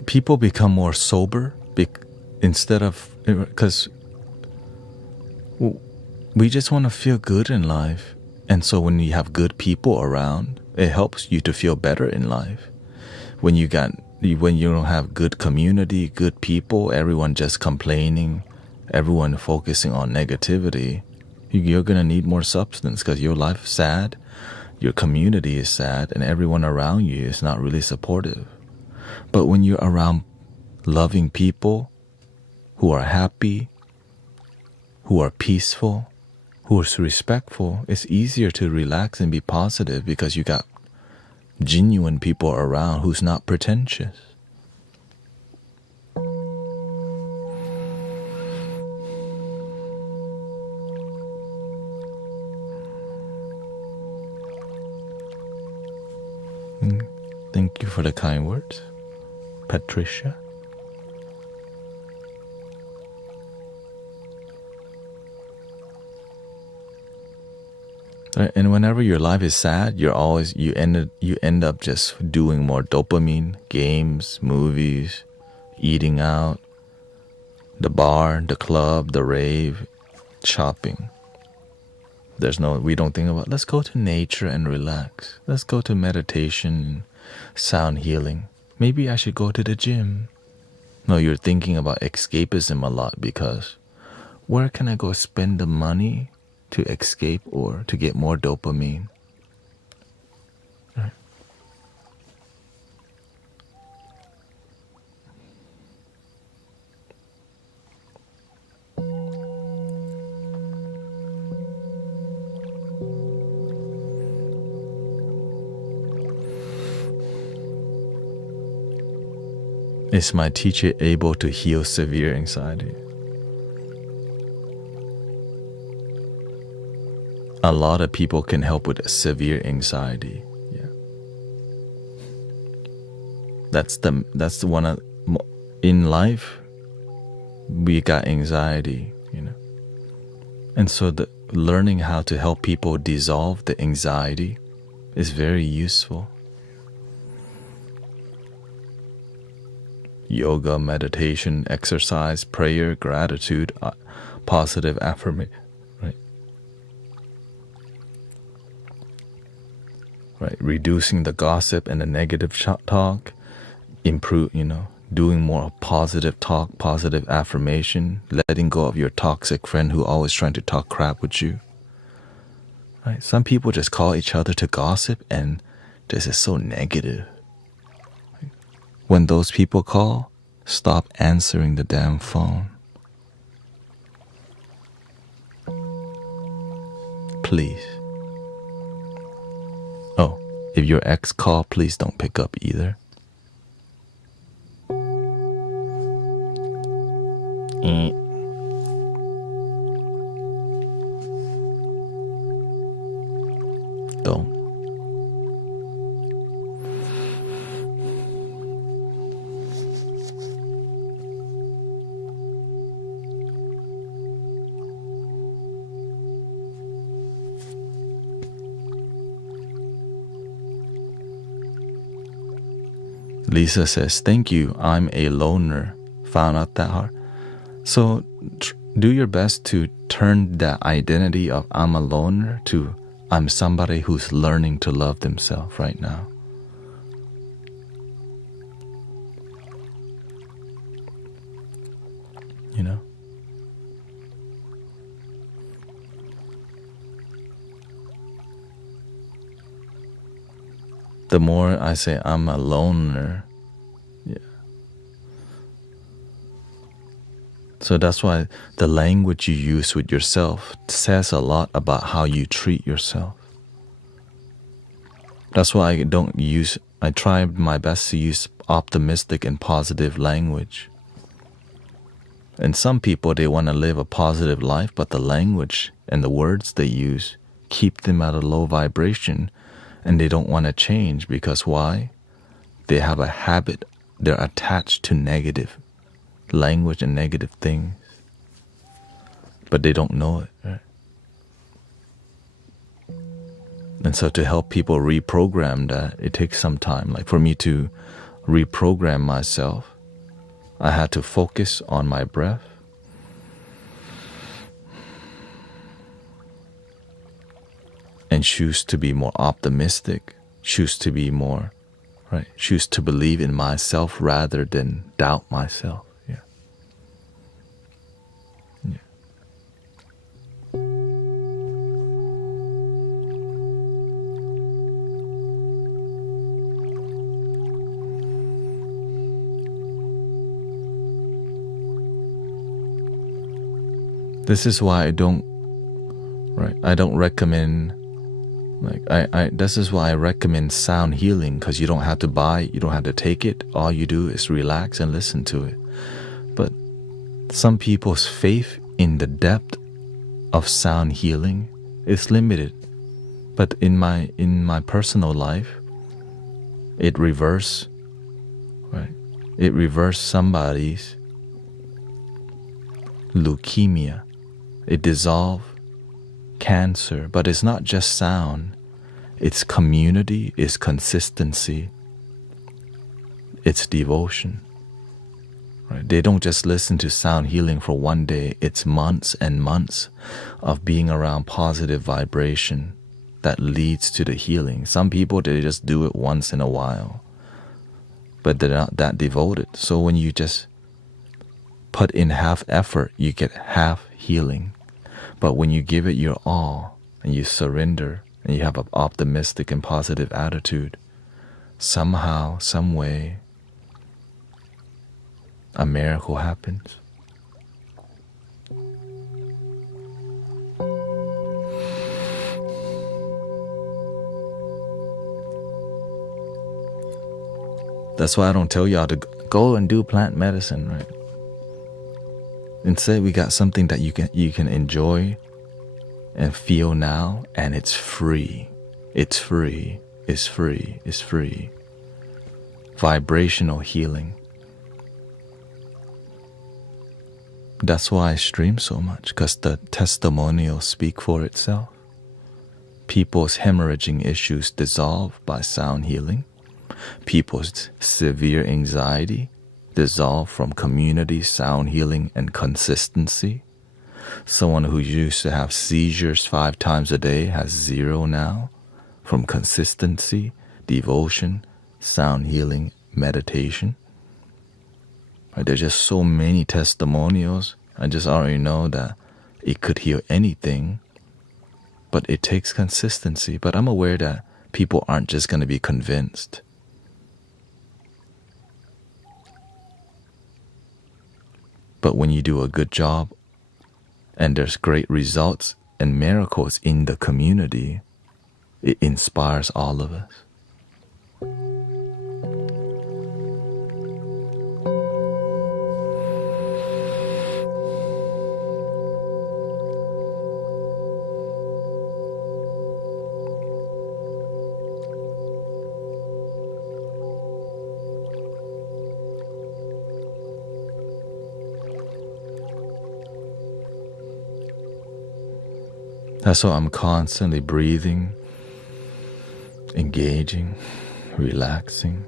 People become more sober instead of, because we just want to feel good in life. And so when you have good people around, it helps you to feel better in life. When you don't have good community, good people, everyone just complaining, everyone focusing on negativity, you're going to need more substance because your life is sad, your community is sad, and everyone around you is not really supportive. But when you're around loving people who are happy, who are peaceful, who are respectful, it's easier to relax and be positive because you got genuine people around who's not pretentious. Thank you for the kind words, Patricia. And whenever your life is sad, you end up just doing more dopamine, games, movies, eating out, the bar, the club, the rave, shopping. We don't think about, let's go to nature and relax. Let's go to meditation, sound healing. Maybe I should go to the gym. No, you're thinking about escapism a lot because where can I go spend the money to escape or to get more dopamine? Right. Is my teacher able to heal severe anxiety? A lot of people can help with severe anxiety. Yeah, that's the one in life. We got anxiety, and so the learning how to help people dissolve the anxiety is very useful. Yoga, meditation, exercise, prayer, gratitude, positive affirmation. Right, reducing the gossip and the negative talk, improve, doing more positive talk, positive affirmation, letting go of your toxic friend who always trying to talk crap with you. Right, some people just call each other to gossip, and this is so negative. When those people call, stop answering the damn phone. Please. Oh, if your ex call, please don't pick up either. Don't. Lisa says, thank you, I'm a loner. Found out that hard. So do your best to turn that identity of I'm a loner to I'm somebody who's learning to love themselves right now. The more I say I'm a loner, so that's why the language you use with yourself says a lot about how you treat yourself. That's why I try my best to use optimistic and positive language. And some people, they want to live a positive life, but the language and the words they use keep them at a low vibration, and they don't want to change because why? They have a habit, they're attached to negative language and negative things, but they don't know it, right? And so to help people reprogram that, it takes some time. Like for me to reprogram myself, I had to focus on my breath, and choose to be more optimistic, choose to be more, right? Choose to believe in myself rather than doubt myself. This is why I don't recommend, this is why I recommend sound healing, because you don't have to buy, you don't have to take it. All you do is relax and listen to it. But some people's faith in the depth of sound healing is limited. But in my personal life, It reverses, right? It reverses somebody's leukemia. It dissolves cancer, but it's not just sound. It's community, it's consistency, it's devotion. Right? They don't just listen to sound healing for one day. It's months and months of being around positive vibration that leads to the healing. Some people, they just do it once in a while, but they're not that devoted. So when you just put in half effort, you get half healing. But when you give it your all and you surrender and you have an optimistic and positive attitude, somehow, some way, a miracle happens. That's why I don't tell y'all to go and do plant medicine, right? Instead, we got something that you can enjoy and feel now, and it's free. It's free. It's free. It's free. Vibrational healing. That's why I stream so much, because the testimonials speak for itself. People's hemorrhaging issues dissolve by sound healing. People's severe anxiety dissolve from community, sound healing, and consistency. Someone who used to have seizures 5 times a day has 0 now from consistency, devotion, sound healing, meditation. There's just so many testimonials. I just already know that it could heal anything, but it takes consistency. But I'm aware that people aren't just going to be convinced. But when you do a good job and there's great results and miracles in the community, it inspires all of us. That's why I'm constantly breathing, engaging, relaxing.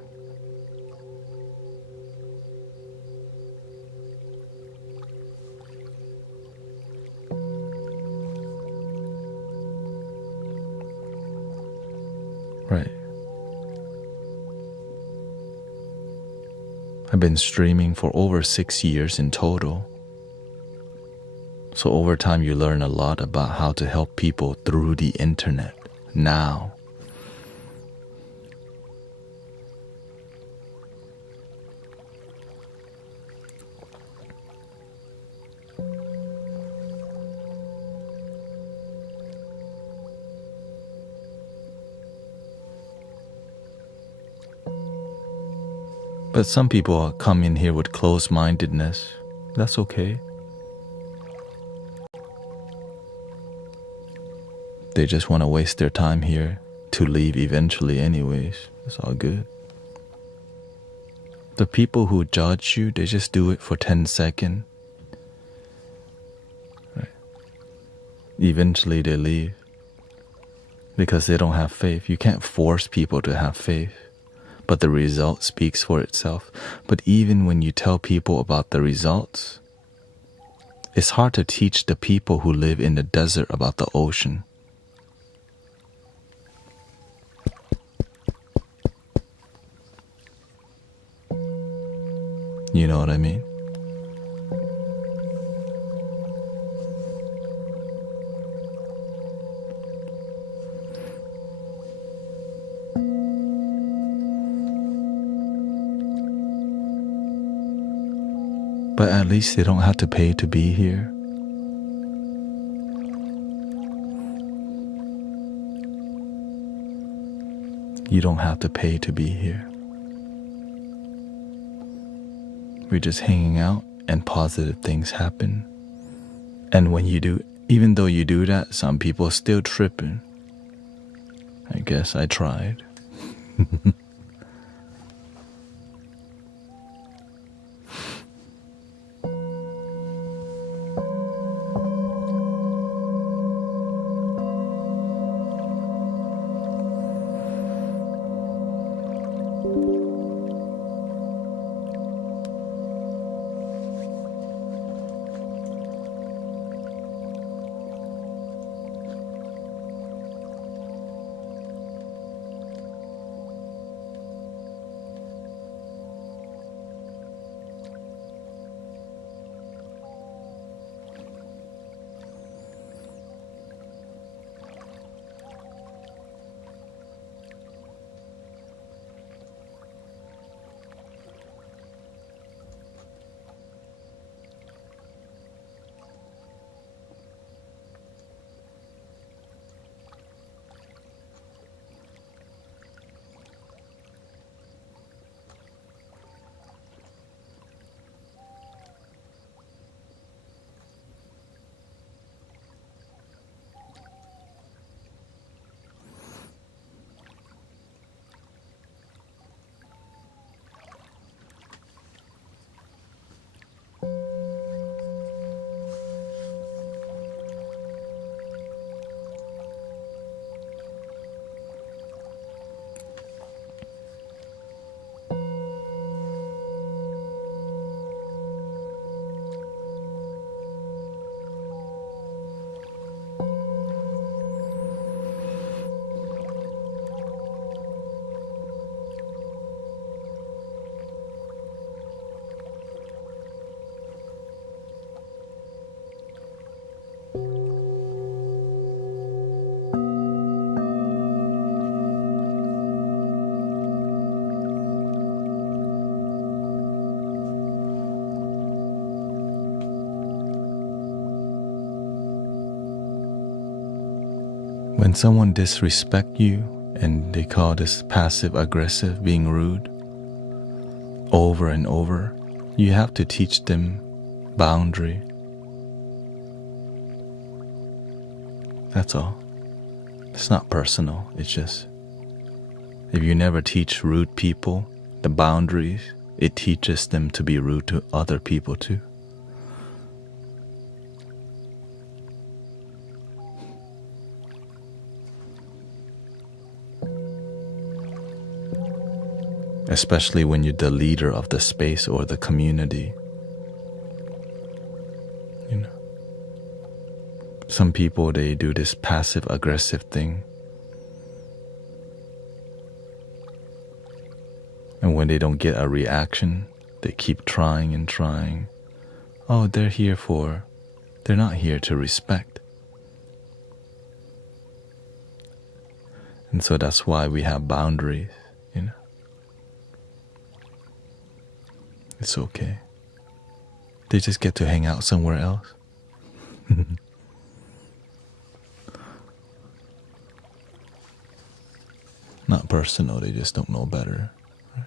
Right. I've been streaming for over 6 years in total. So over time you learn a lot about how to help people through the internet now. But some people come in here with closed-mindedness. That's okay. They just want to waste their time here to leave eventually anyways. It's all good. The people who judge you, they just do it for 10 seconds. Right. Eventually they leave because they don't have faith. You can't force people to have faith, but the result speaks for itself. But even when you tell people about the results, it's hard to teach the people who live in the desert about the ocean. You know what I mean? But at least they don't have to pay to be here. You don't have to pay to be here. We're just hanging out and positive things happen. And when you do, even though you do that, some people are still tripping. I guess I tried. When someone disrespects you, and they call this passive-aggressive, being rude, over and over, you have to teach them boundary. That's all. It's not personal. It's just, if you never teach rude people the boundaries, it teaches them to be rude to other people too. Especially when you're the leader of the space or the community. You know, some people, they do this passive-aggressive thing. And when they don't get a reaction, they keep trying and trying. Oh, they're not here to respect. And so that's why we have boundaries, you know. It's okay. They just get to hang out somewhere else. Not personal, they just don't know better. Right?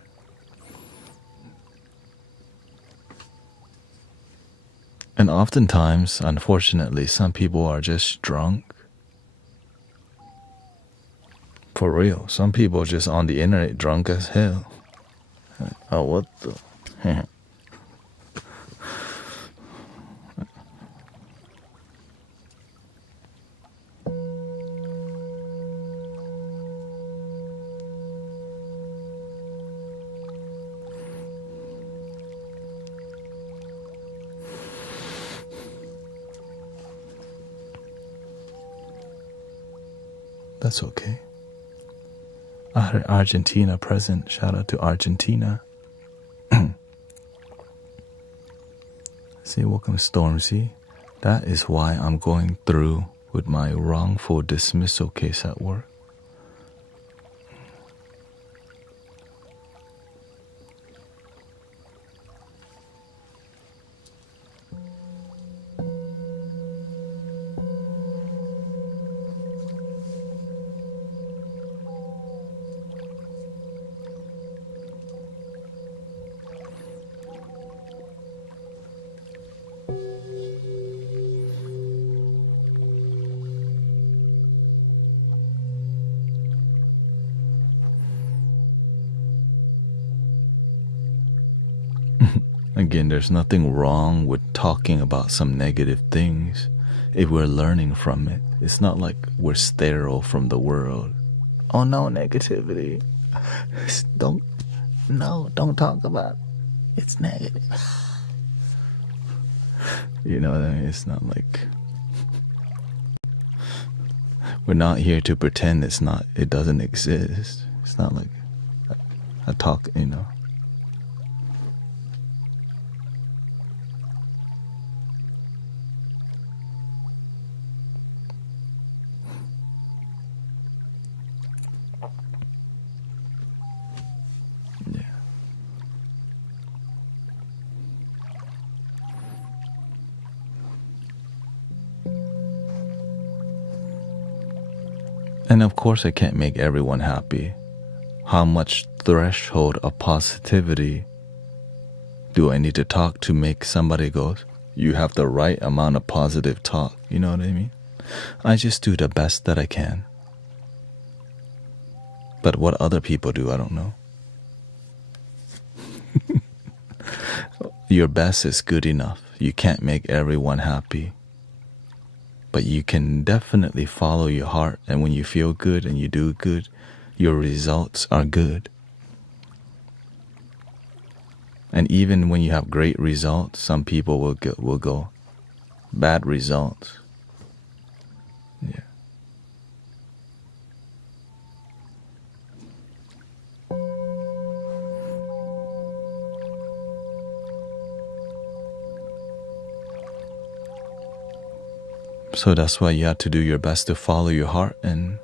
And oftentimes, unfortunately, some people are just drunk. For real, some people are just on the internet drunk as hell. Oh, what the... That's okay. Argentina present. Shout out to Argentina. See, welcome Stormzy. That is why I'm going through with my wrongful dismissal case at work. Again, there's nothing wrong with talking about some negative things if we're learning from it. It's not like we're sterile from the world. Oh no, negativity. Don't talk about it. It's negative. You know what I mean? It's not like we're not here to pretend it doesn't exist. It's not like a talk, you know. And of course I can't make everyone happy. How much threshold of positivity do I need to talk to make somebody go, you have the right amount of positive talk? You know what I mean? I just do the best that I can. But what other people do, I don't know. Your best is good enough. You can't make everyone happy. But you can definitely follow your heart, and when you feel good and you do good, your results are good. And even when you have great results, some people will go bad results. Yeah. So that's why you have to do your best to follow your heart, and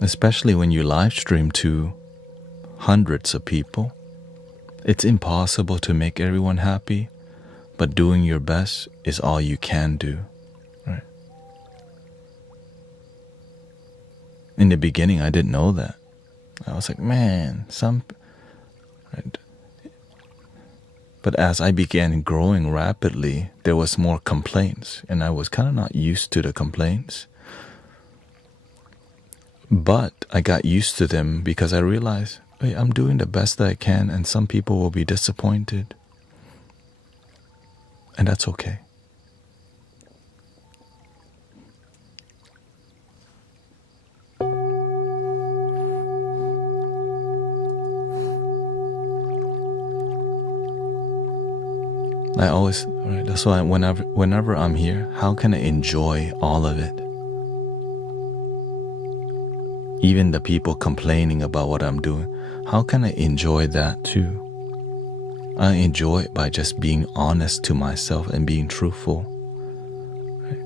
especially when you live stream to hundreds of people, it's impossible to make everyone happy, but doing your best is all you can do, right? In the beginning, I didn't know that. I was like, man, right? But as I began growing rapidly, there was more complaints, and I was kind of not used to the complaints. But I got used to them because I realized, hey, I'm doing the best that I can, and some people will be disappointed. And that's okay. I always, right, that's why whenever I'm here, how can I enjoy all of it? Even the people complaining about what I'm doing, how can I enjoy that too? I enjoy it by just being honest to myself and being truthful. Right?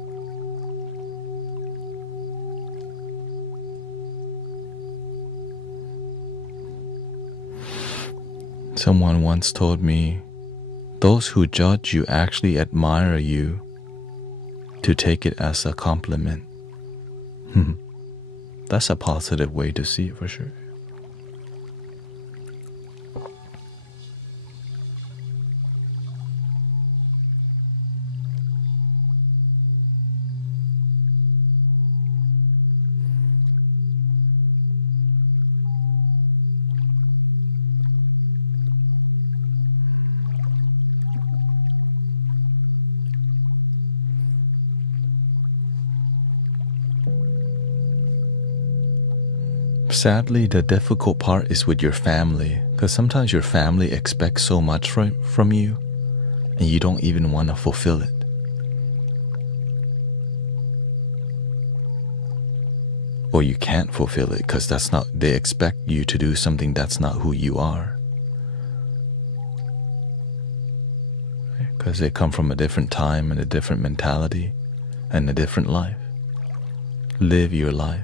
Someone once told me, those who judge you actually admire you to take it as a compliment. That's a positive way to see it for sure. Sadly, the difficult part is with your family, because sometimes your family expects so much from you, and you don't even want to fulfill it. Or you can't fulfill it because they expect you to do something that's not who you are. Because they come from a different time and a different mentality and a different life. Live your life.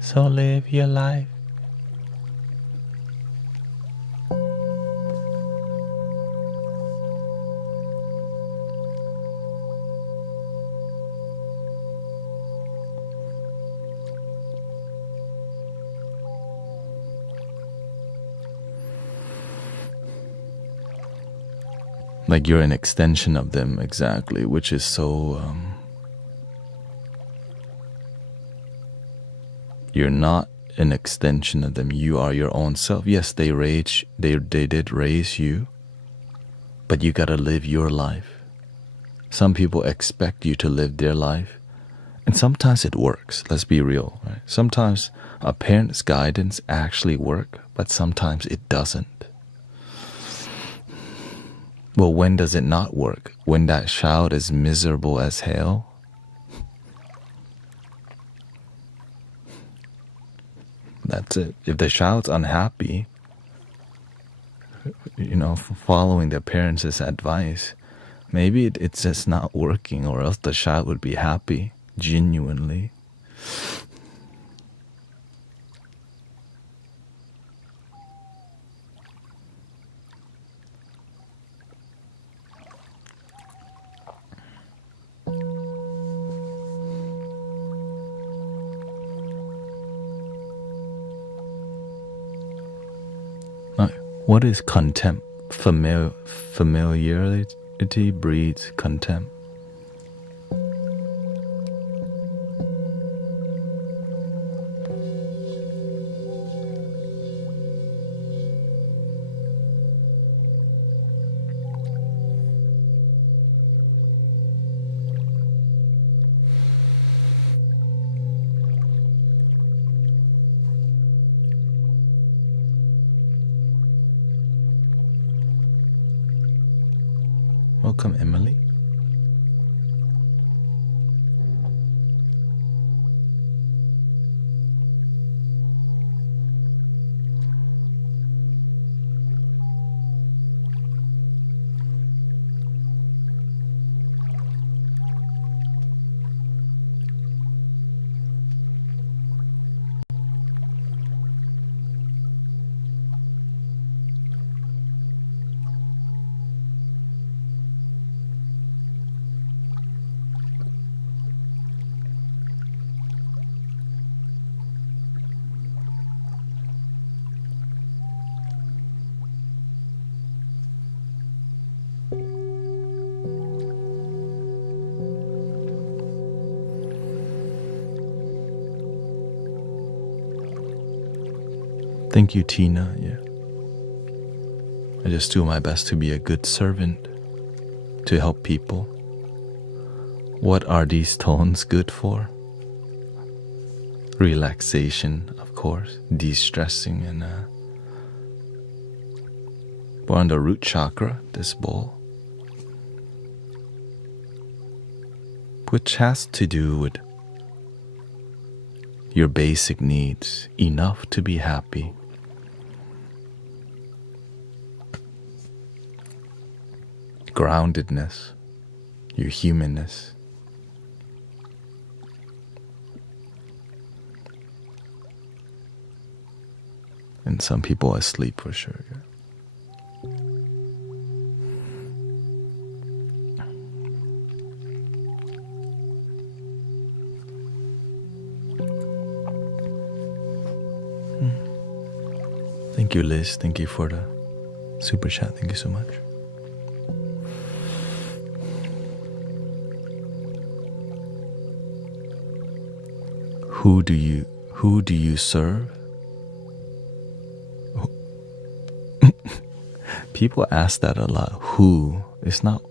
So live your life. Like you're an extension of them, exactly, which is so... You're not an extension of them. You are your own self. Yes, they did raise you, but you gotta live your life. Some people expect you to live their life, and sometimes it works. Let's be real, right? Sometimes a parent's guidance actually works, but sometimes it doesn't. Well, when does it not work? When that child is miserable as hell? That's it. If the child's unhappy, following their parents' advice, maybe it's just not working, or else the child would be happy, genuinely. What is contempt? Familiarity breeds contempt. Welcome, Emily. Thank you, Tina. Yeah. I just do my best to be a good servant, to help people. What are these tones good for? Relaxation, of course, de-stressing, and we're on the root chakra, this bowl, which has to do with your basic needs, enough to be happy. Groundedness, your humanness. And some people are asleep for sure. Yeah. Thank you, Liz. Thank you for the super chat. Thank you so much. Who do you serve? People ask that a lot. Who? It's not,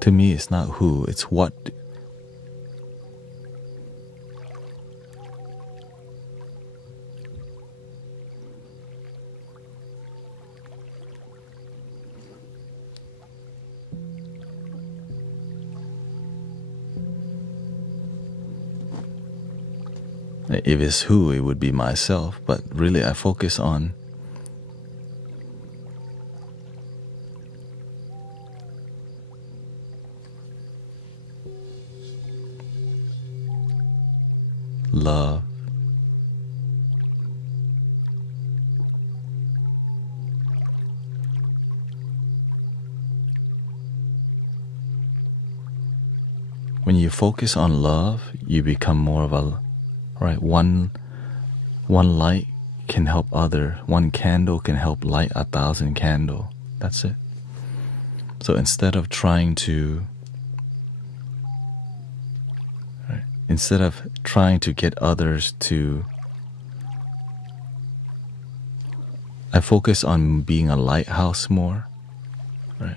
to me, it's not who, it's what. If it's who, it would be myself, but really I focus on love, when you focus on love, you become more of a, right, one light can help other, one candle can help light 1,000 candles. That's it. So instead of trying to get others to, I focus on being a lighthouse more, right?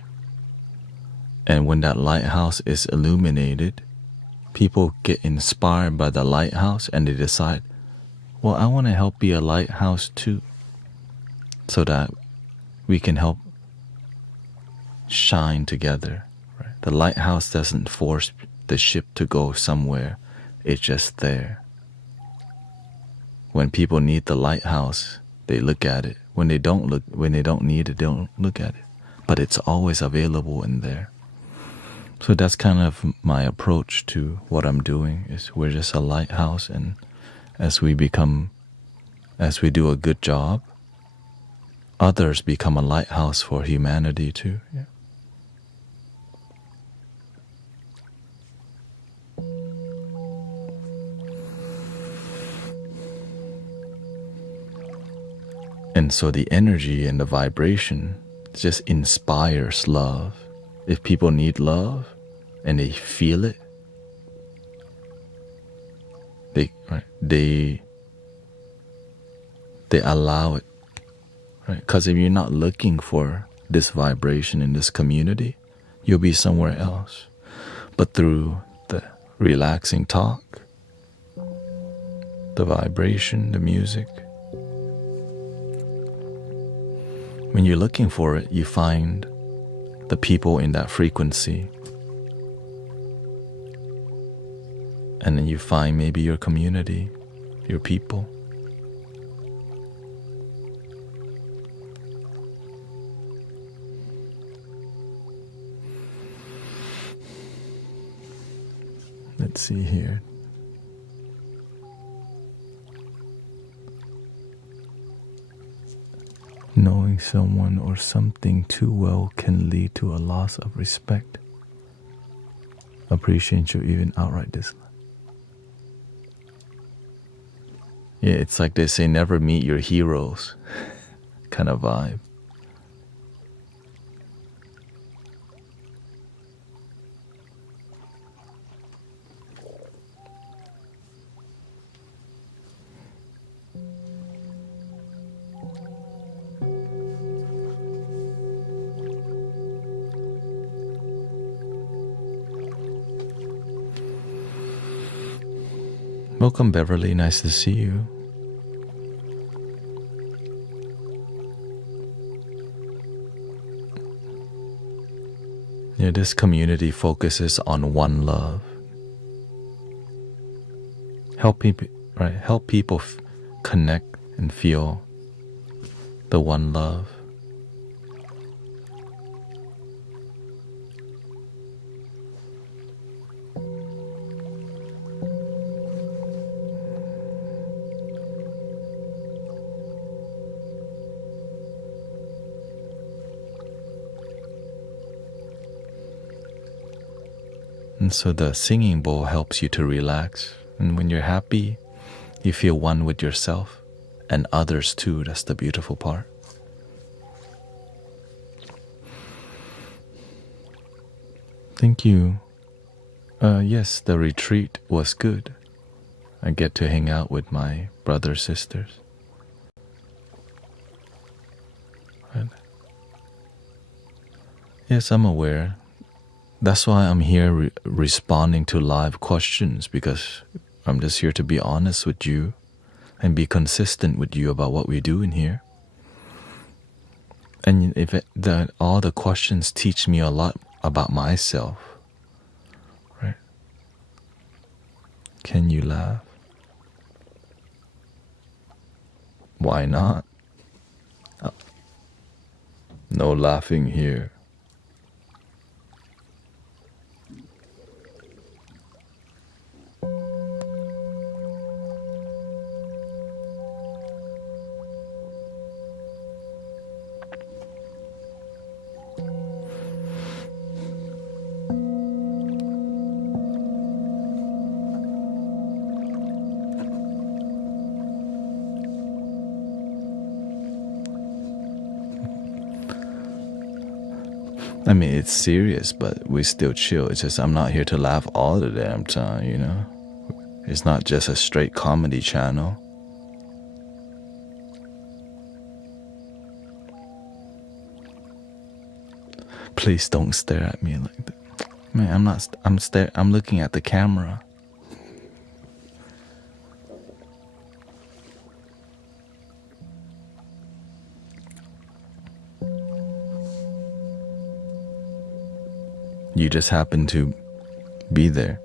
And when that lighthouse is illuminated, people get inspired by the lighthouse and they decide, well, I want to help be a lighthouse too, so that we can help shine together, right? The lighthouse doesn't force the ship to go somewhere. It's just there. When people need the lighthouse, they look at it. When they don't need it, they don't look at it. But it's always available in there. So that's kind of my approach to what I'm doing, is we're just a lighthouse, and as we do a good job, others become a lighthouse for humanity too. Yeah. And so the energy and the vibration just inspires love. If people need love and they feel it, they allow it, right? Because if you're not looking for this vibration in this community, you'll be somewhere else. But through the relaxing talk, the vibration, the music, when you're looking for it, you find the people in that frequency. And then you find maybe your community, your people. Let's see here. Knowing someone or something too well can lead to a loss of respect, appreciation, or even outright dislike. Yeah, it's like they say, never meet your heroes kind of vibe. Welcome, Beverly. Nice to see you. Yeah, this community focuses on one love. Help people, right? Help people connect and feel the one love. And so the singing bowl helps you to relax. And when you're happy, you feel one with yourself and others too. That's the beautiful part. Thank you. Yes, the retreat was good. I get to hang out with my brothers, sisters. Right. Yes, I'm aware. That's why I'm here responding to live questions, because I'm just here to be honest with you and be consistent with you about what we do in here. And if all the questions teach me a lot about myself, right? Can you laugh? Why not? No laughing here. I mean, it's serious, but we still chill. It's just I'm not here to laugh all the damn time, you know? It's not just a straight comedy channel. Please don't stare at me like that. Man, I'm not, I'm looking at the camera. You just happen to be there.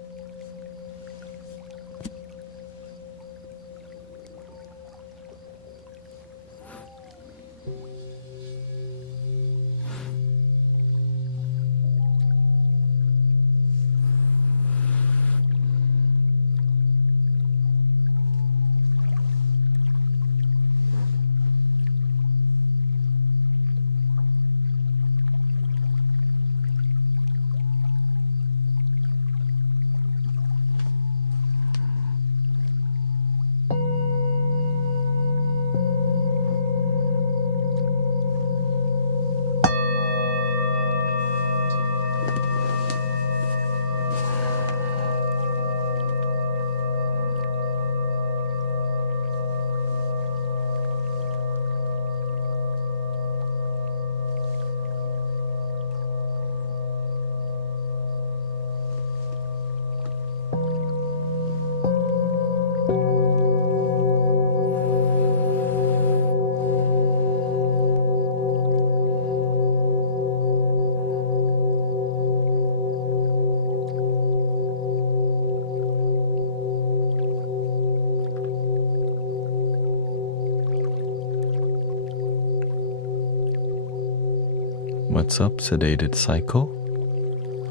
What's up, sedated psycho?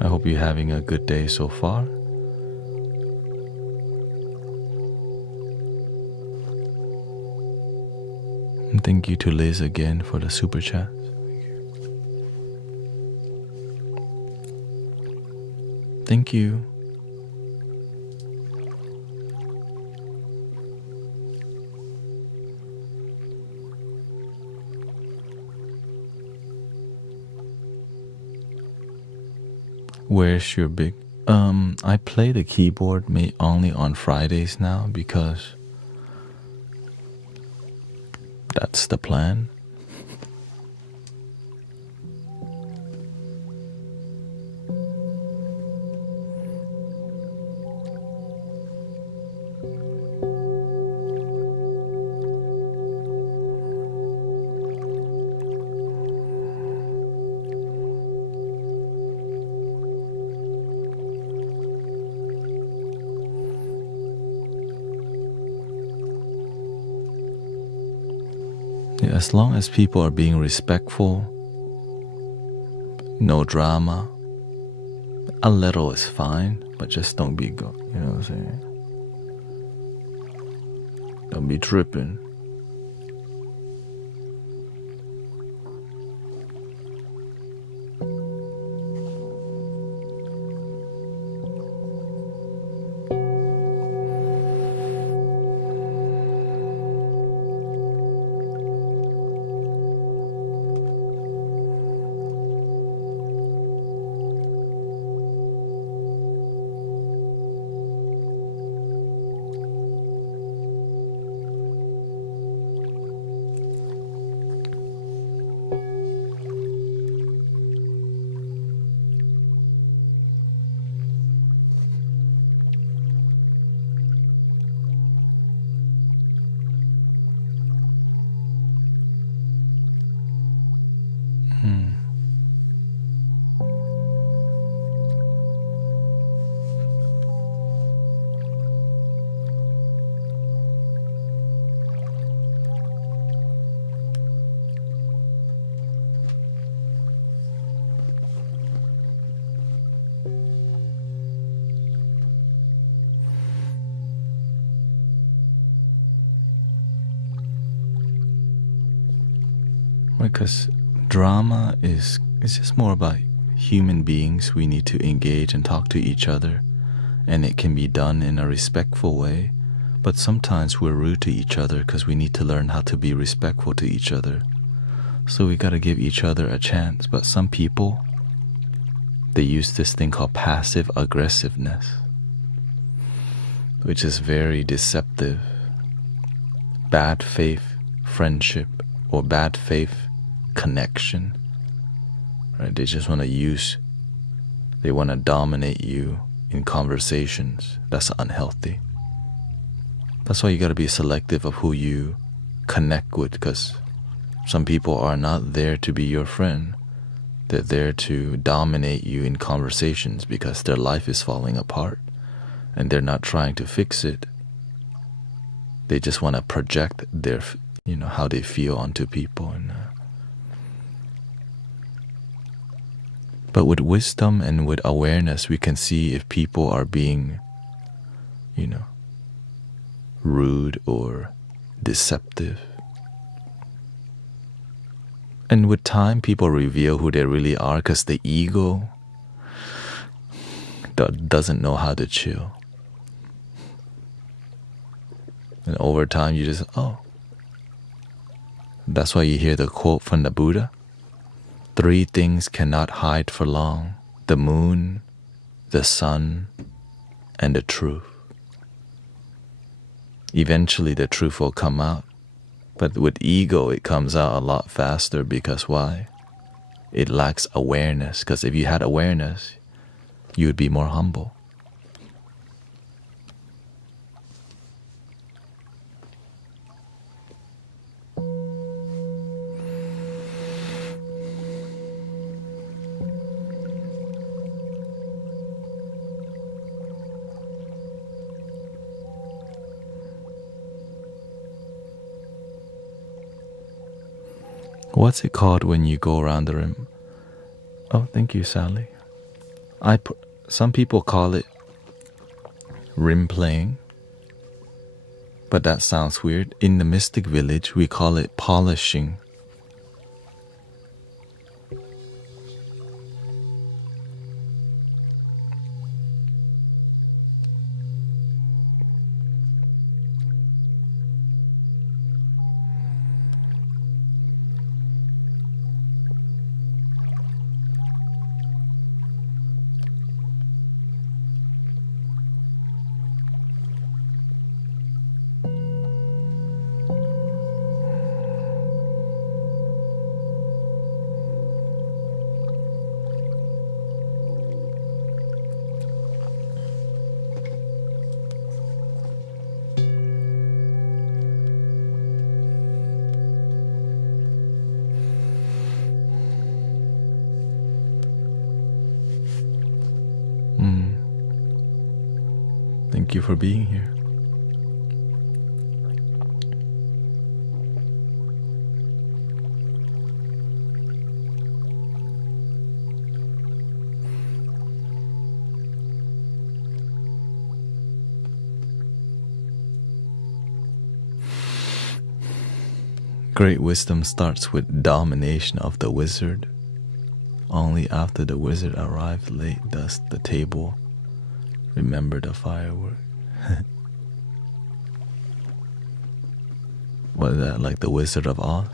I hope you're having a good day so far. And thank you to Liz again for the super chat. Thank you. Where's your big... I play the keyboard only on Fridays now because that's the plan. As long as people are being respectful, no drama, a little is fine, but just don't be you know what I'm saying? Don't be tripping. Because drama is just more about human beings. We need to engage and talk to each other, and it can be done in a respectful way. But sometimes we're rude to each other because we need to learn how to be respectful to each other. So we got to give each other a chance. But some people, they use this thing called passive-aggressiveness, which is very deceptive. Bad faith friendship or bad faith connection, right? They just want to they want to dominate you in conversations. That's unhealthy. That's why you got to be selective of who you connect with, because some people are not there to be your friend. They're there to dominate you in conversations because their life is falling apart and they're not trying to fix it. They just want to project their, how they feel onto people. But with wisdom and with awareness, we can see if people are being, rude or deceptive. And with time, people reveal who they really are, because the ego doesn't know how to chill. And over time, you just, That's why you hear the quote from the Buddha. 3 things cannot hide for long: the moon, the sun, and the truth. Eventually the truth will come out. But with ego, it comes out a lot faster. Because why? It lacks awareness. Because if you had awareness, you would be more humble. What's it called when you go around the rim? Oh, thank you, Sally. Some people call it rim playing, but that sounds weird. In the mystic village, we call it polishing. Thank you for being here. Great wisdom starts with domination of the wizard. Only after the wizard arrived late does the table remember the firework. What is that, like the Wizard of Oz?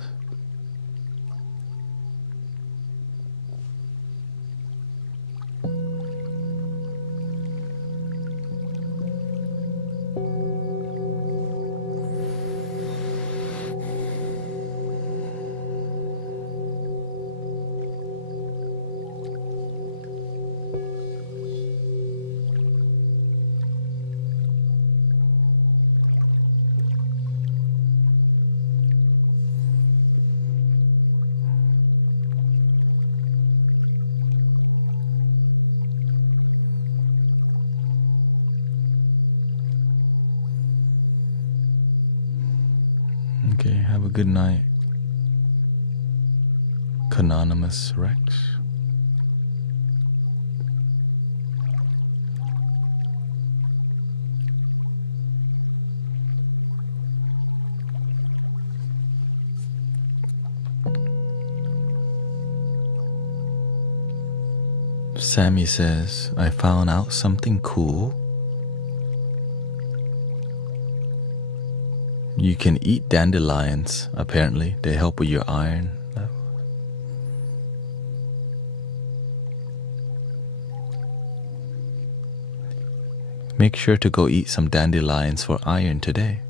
Okay, have a good night, Canonymous Rex. Sammy says, I found out something cool. You can eat dandelions, apparently. They help with your iron. Make sure to go eat some dandelions for iron today.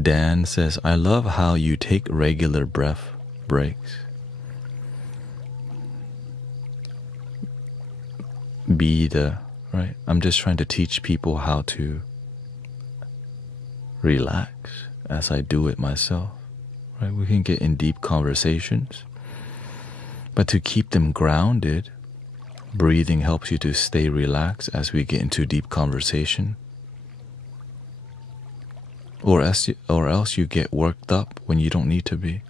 Dan says, I love how you take regular breath breaks. Right? I'm just trying to teach people how to relax as I do it myself. Right? We can get in deep conversations, but to keep them grounded, breathing helps you to stay relaxed as we get into deep conversation. Or else you get worked up when you don't need to be.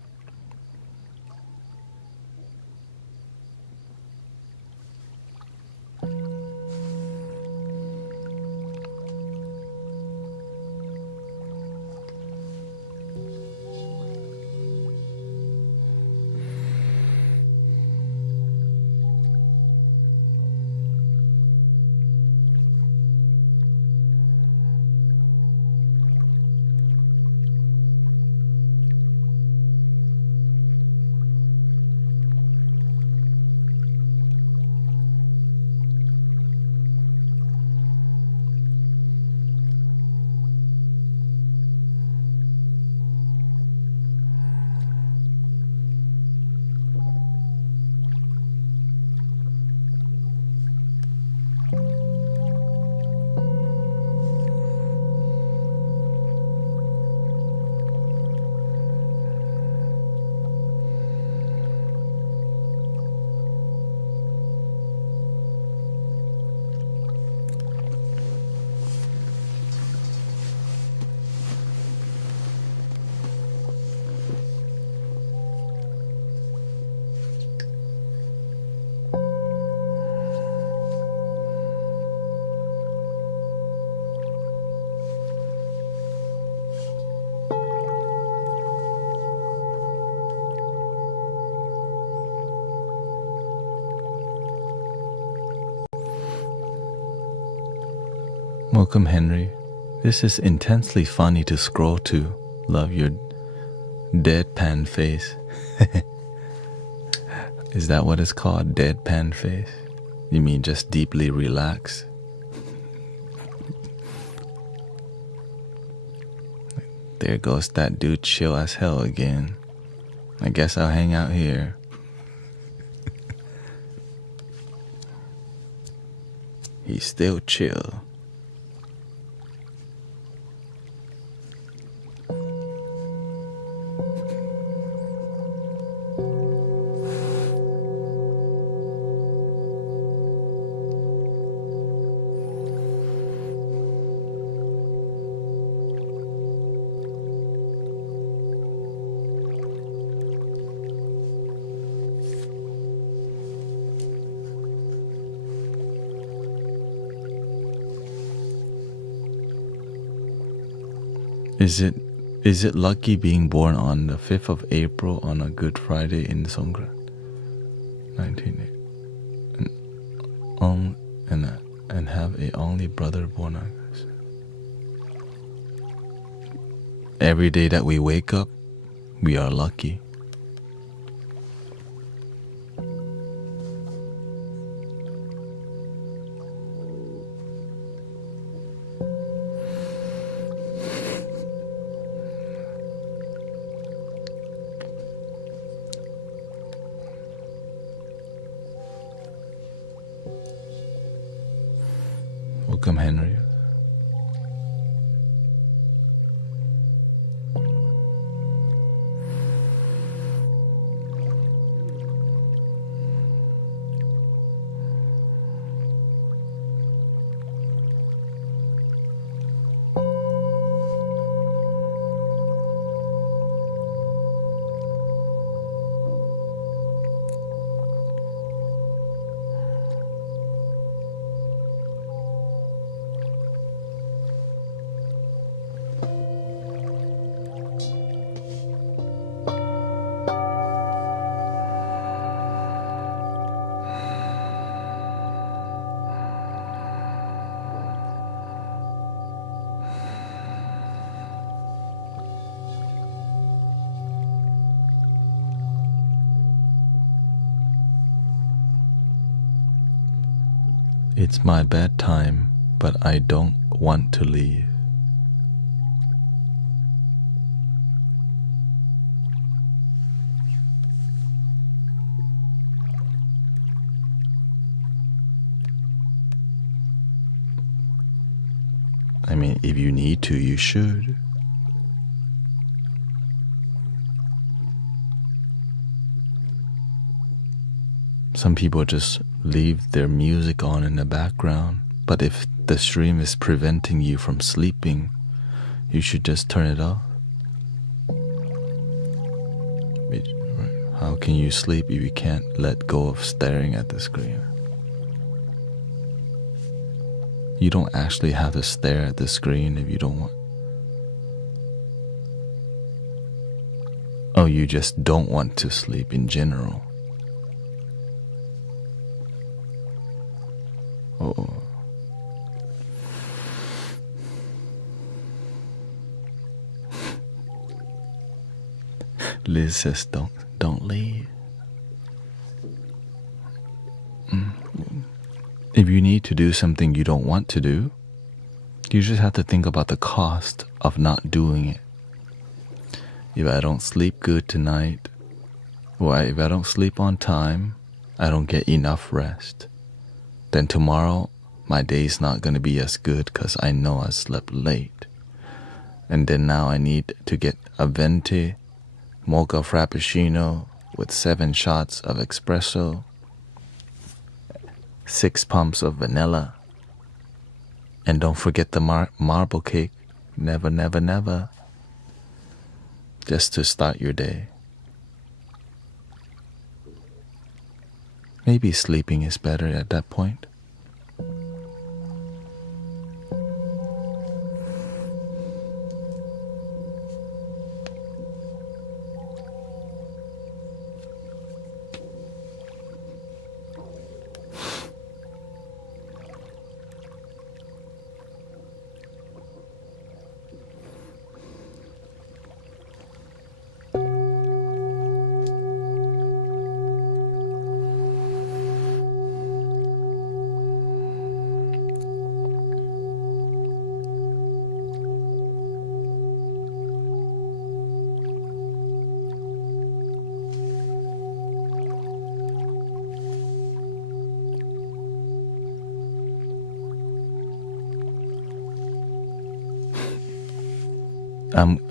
Welcome, Henry. This is intensely funny to scroll to. Love your deadpan face. Is that what it's called? Deadpan face? You mean just deeply relaxed? There goes that dude chill as hell again. I guess I'll hang out here. He's still chill. Is it lucky being born on the 5th of April on a Good Friday in Songkran? 1980. And have a only brother born on this. Every day that we wake up, we are lucky. Welcome, Henry. It's my bedtime, but I don't want to leave. I mean, if you need to, you should. Some people just leave their music on in the background, but if the stream is preventing you from sleeping, you should just turn it off. How can you sleep if you can't let go of staring at the screen? You don't actually have to stare at the screen if you don't want. Oh, you just don't want to sleep in general. Oh. Liz says don't leave. If you need to do something you don't want to do, you just have to think about the cost of not doing it. If I don't sleep good tonight, or if I don't sleep on time, I don't get enough rest. Then tomorrow, my day's not going to be as good because I know I slept late. And then now I need to get a venti mocha frappuccino with 7 shots of espresso, 6 pumps of vanilla, and don't forget the marble cake. Never, never, never. Just to start your day. Maybe sleeping is better at that point.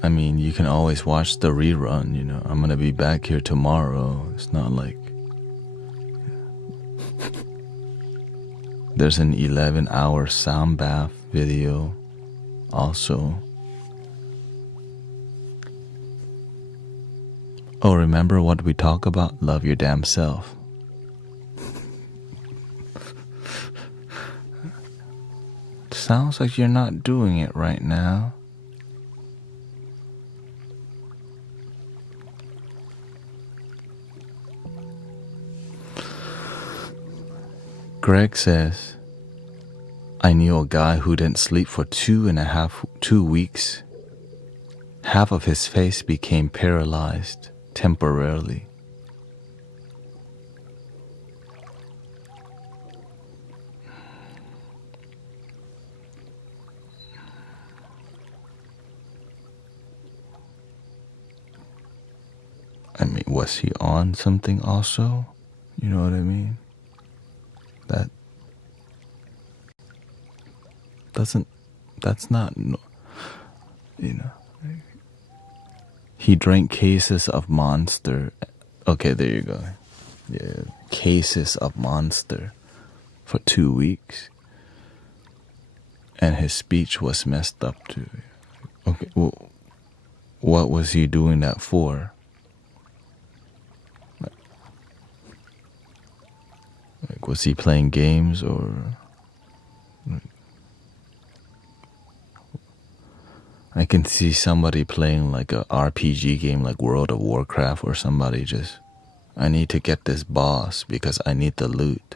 I mean, you can always watch the rerun, you know. I'm gonna be back here tomorrow. It's not like... There's an 11-hour sound bath video also. Oh, remember what we talk about? Love your damn self. Sounds like you're not doing it right now. Greg says, I knew a guy who didn't sleep for 2 weeks. Half of his face became paralyzed temporarily. I mean, was he on something also? You know what I mean? That's not, you know. He drank cases of Monster. Okay, there you go. Yeah, cases of Monster for 2 weeks. And his speech was messed up too. Okay, well, what was he doing that for? Like, was he playing games or... I can see somebody playing like a RPG game like World of Warcraft, or somebody just, I need to get this boss because I need the loot.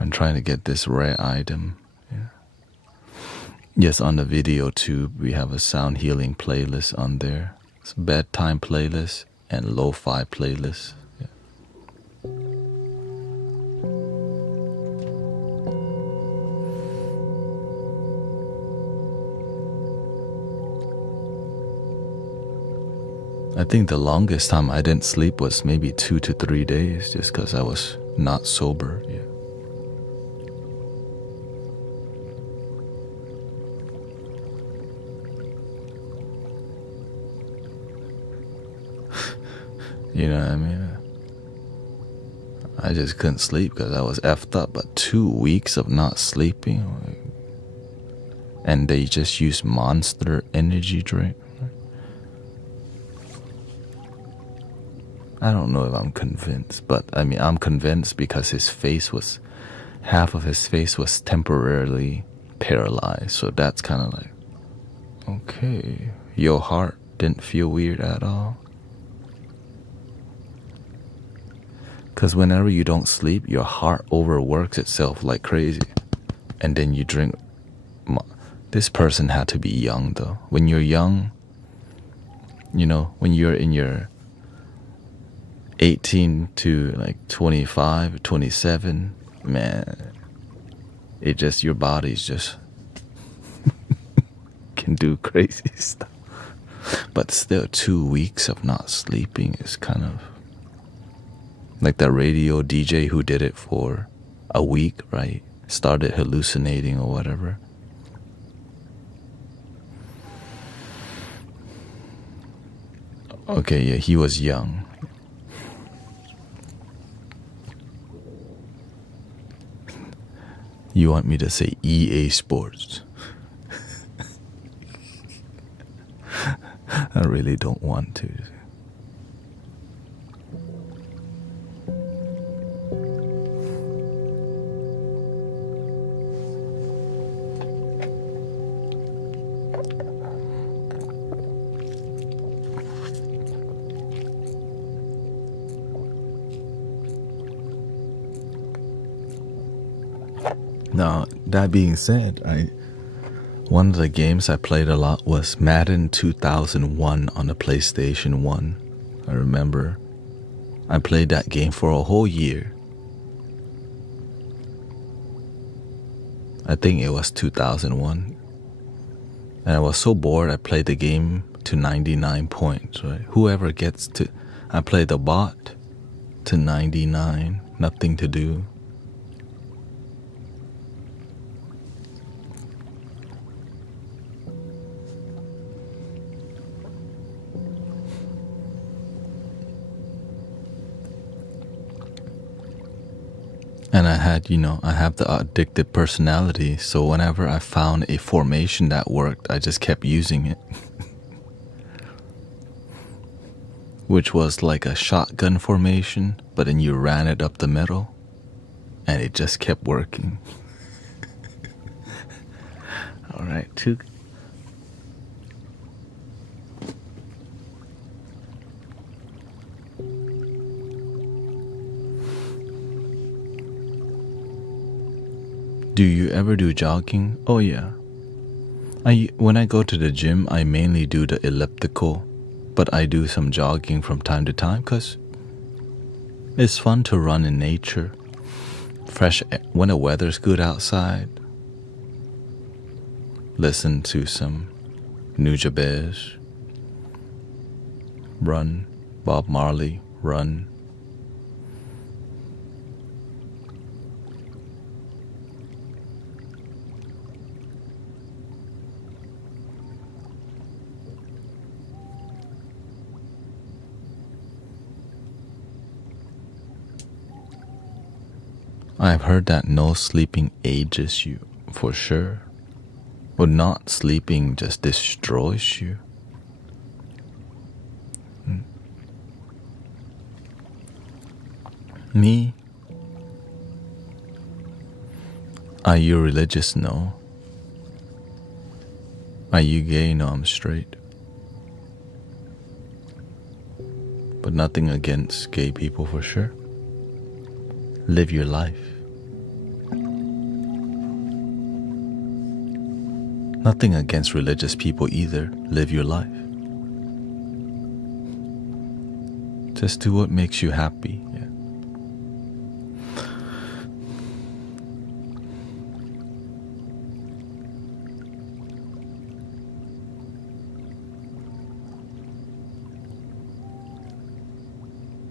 I'm trying to get this rare item. Yeah. Yes, on the video tube, we have a sound healing playlist on there. It's a bedtime playlist and lo-fi playlist. Yeah. I think the longest time I didn't sleep was maybe 2 to 3 days, just because I was not sober. Yeah. You know what I mean? I just couldn't sleep because I was effed up. But 2 weeks of not sleeping, and they just use Monster energy drink. I don't know if I'm convinced, but I mean, I'm convinced because half of his face was temporarily paralyzed. So that's kind of like, okay, your heart didn't feel weird at all. Because whenever you don't sleep, your heart overworks itself like crazy. And then you drink. This person had to be young though. When you're young, you know, when you're in your 18 to like 25, 27, man, your body's just can do crazy stuff. But still, 2 weeks of not sleeping is kind of like that radio DJ who did it for a week, right? Started hallucinating or whatever. Okay, yeah, he was young. You want me to say EA Sports? I really don't want to. Now, that being said, one of the games I played a lot was Madden 2001 on the PlayStation 1. I remember I played that game for a whole year. I think it was 2001. And I was so bored, I played the game to 99 points, right? I played the bot to 99, nothing to do. And I have the addictive personality, so whenever I found a formation that worked, I just kept using it. Which was like a shotgun formation, but then you ran it up the middle, and it just kept working. Alright, Do you ever do jogging? Oh yeah. When I go to the gym, I mainly do the elliptical, but I do some jogging from time to time because it's fun to run in nature. Fresh when the weather's good outside. Listen to some Nujabes. Run. Bob Marley. Run. I've heard that no sleeping ages you, for sure. But not sleeping just destroys you. Me? Are you religious? No. Are you gay? No, I'm straight. But nothing against gay people for sure. Live your life. Nothing against religious people either. Live your life. Just do what makes you happy. Yeah.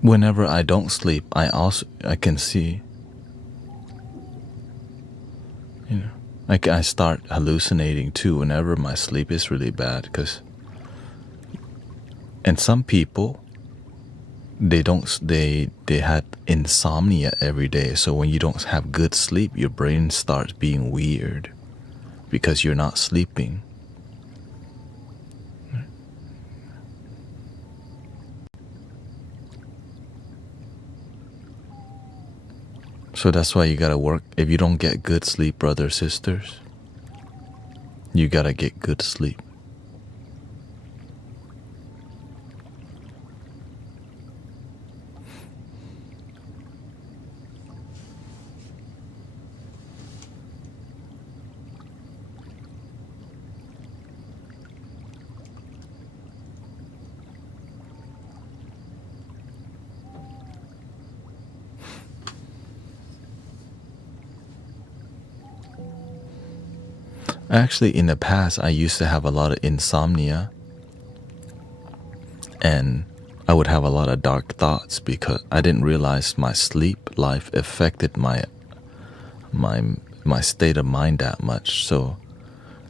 Whenever I don't sleep, I can see, I start hallucinating too whenever my sleep is really bad. And some people, they had insomnia every day. So when you don't have good sleep, your brain starts being weird because you're not sleeping. So that's why you gotta work. If you don't get good sleep, brothers, sisters, you gotta get good sleep. Actually, in the past, I used to have a lot of insomnia, and I would have a lot of dark thoughts because I didn't realize my sleep life affected my state of mind that much. So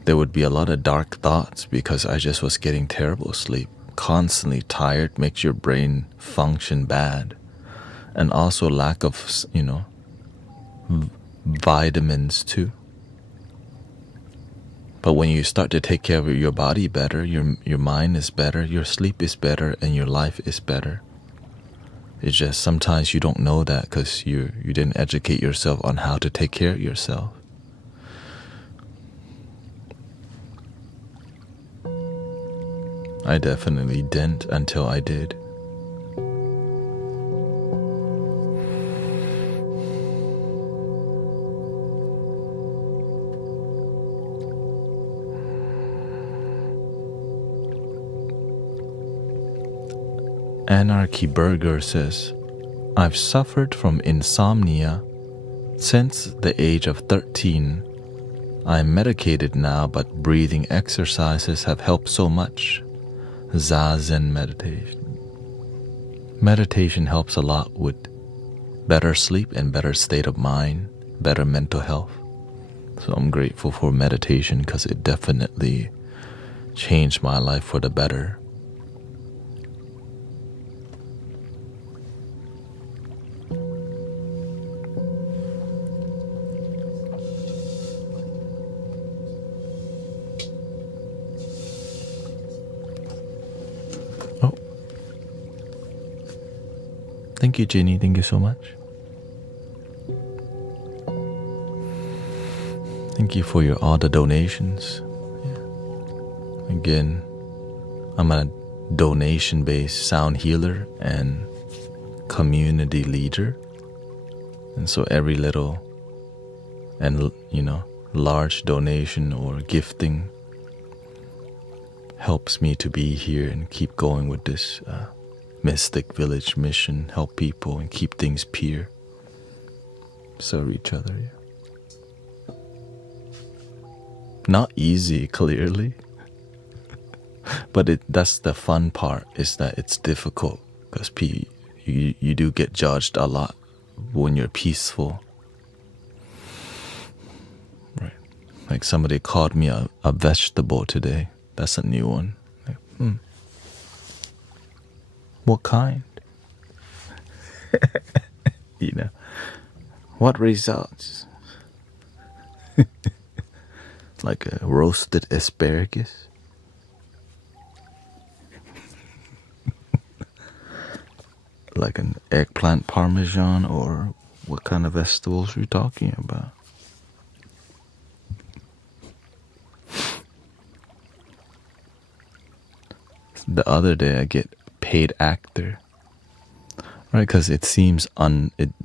there would be a lot of dark thoughts because I just was getting terrible sleep. Constantly tired makes your brain function bad, and also lack of vitamins too. But when you start to take care of your body better, your mind is better, your sleep is better, and your life is better. It's just sometimes you don't know that because you didn't educate yourself on how to take care of yourself. I definitely didn't until I did. Anarchy Burger says, I've suffered from insomnia since the age of 13. I'm medicated now, but breathing exercises have helped so much. Zazen meditation. Meditation helps a lot with better sleep and better state of mind, better mental health. So I'm grateful for meditation because it definitely changed my life for the better. Thank you, Jenny. Thank you so much. Thank you for all the donations. Yeah. Again, I'm a donation-based sound healer and community leader. And so every and large donation or gifting helps me to be here and keep going with this mystic village mission, help people and keep things pure, serve each other. Yeah. Not easy, clearly, but that's the fun part, is that it's difficult, because you do get judged a lot when you're peaceful. Right. Like somebody called me a vegetable today. That's a new one. Like, what kind? What results? Like a roasted asparagus? Like an eggplant parmesan, or what kind of vegetables are you talking about? The other day I get paid actor, right? Because it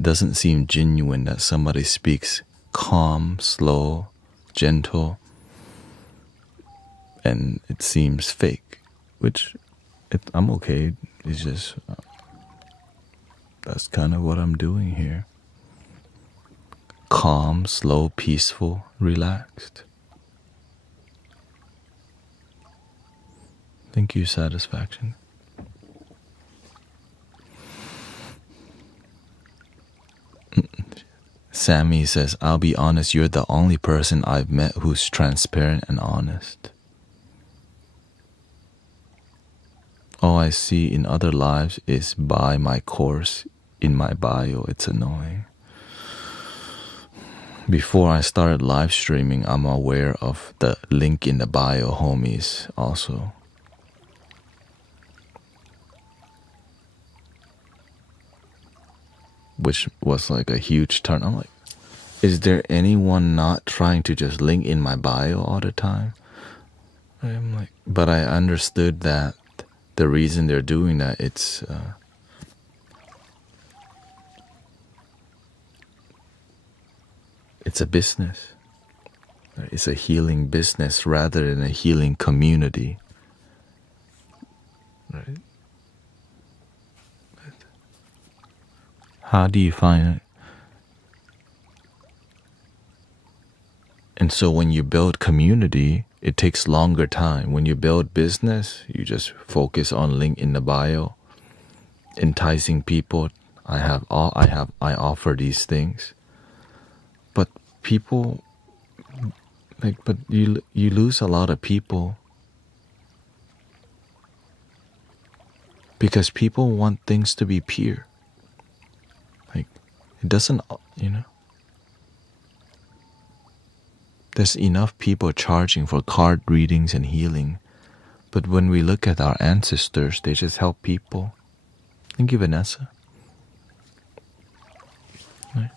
doesn't seem genuine that somebody speaks calm, slow, gentle, and it seems fake, which I'm okay. It's just that's kind of what I'm doing here. Calm, slow, peaceful, relaxed. Thank you, Satisfaction. Sammy says, I'll be honest, you're the only person I've met who's transparent and honest. All I see in other lives is buy my course in my bio. It's annoying. Before I started live streaming, I'm aware of the link in the bio, homies, also. Which was like a huge turn. I'm like, is there anyone not trying to just link in my bio all the time? I'm like, but I understood that the reason they're doing that, it's a business. It's a healing business rather than a healing community. Right? How do you find it? And so when you build community, it takes longer time. When you build business, you just focus on link in the bio, enticing people. I offer these things. But people, but you lose a lot of people because people want things to be pure. It doesn't, there's enough people charging for card readings and healing. But when we look at our ancestors, they just help people. Thank you, Vanessa. Right?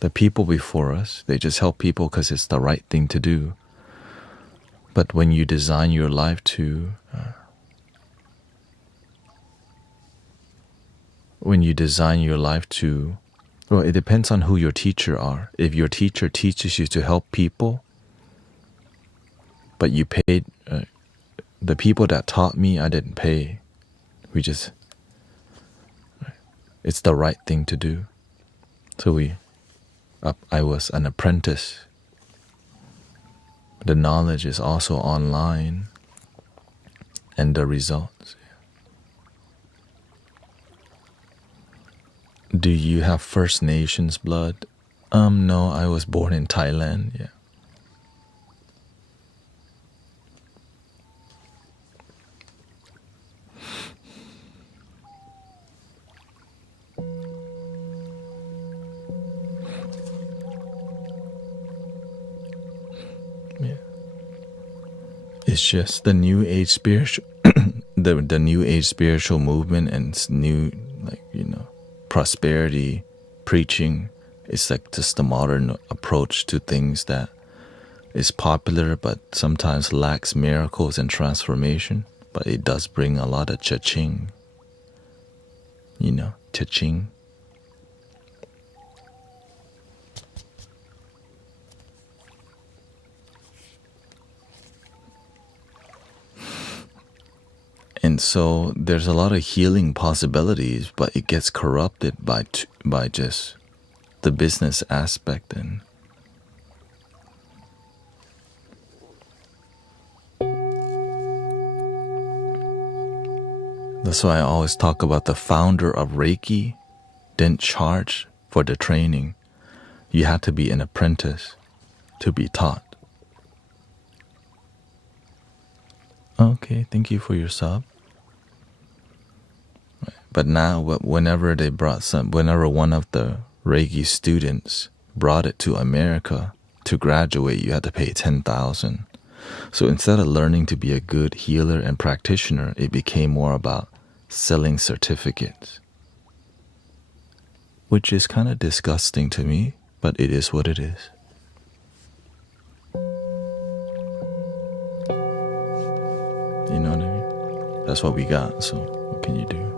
The people before us, they just help people because it's the right thing to do. But when you design your life to, well, it depends on who your teacher are. If your teacher teaches you to help people, but you paid, the people that taught me, I didn't pay. It's the right thing to do. So I was an apprentice. The knowledge is also online, and the results. Do you have First Nations blood? No, I was born in Thailand, yeah. It's just the new age spiritual the new age spiritual movement and new, prosperity preaching. It's like just the modern approach to things that is popular but sometimes lacks miracles and transformation, but it does bring a lot of cha-ching. Cha-ching. And so there's a lot of healing possibilities, but it gets corrupted by just the business aspect. And that's why I always talk about the founder of Reiki didn't charge for the training. You had to be an apprentice to be taught. Okay, thank you for your sub. But now, whenever one of the Reiki students brought it to America to graduate, you had to pay $10,000. So instead of learning to be a good healer and practitioner, it became more about selling certificates, which is kind of disgusting to me, but it is what it is. You know what I mean? That's what we got, so what can you do?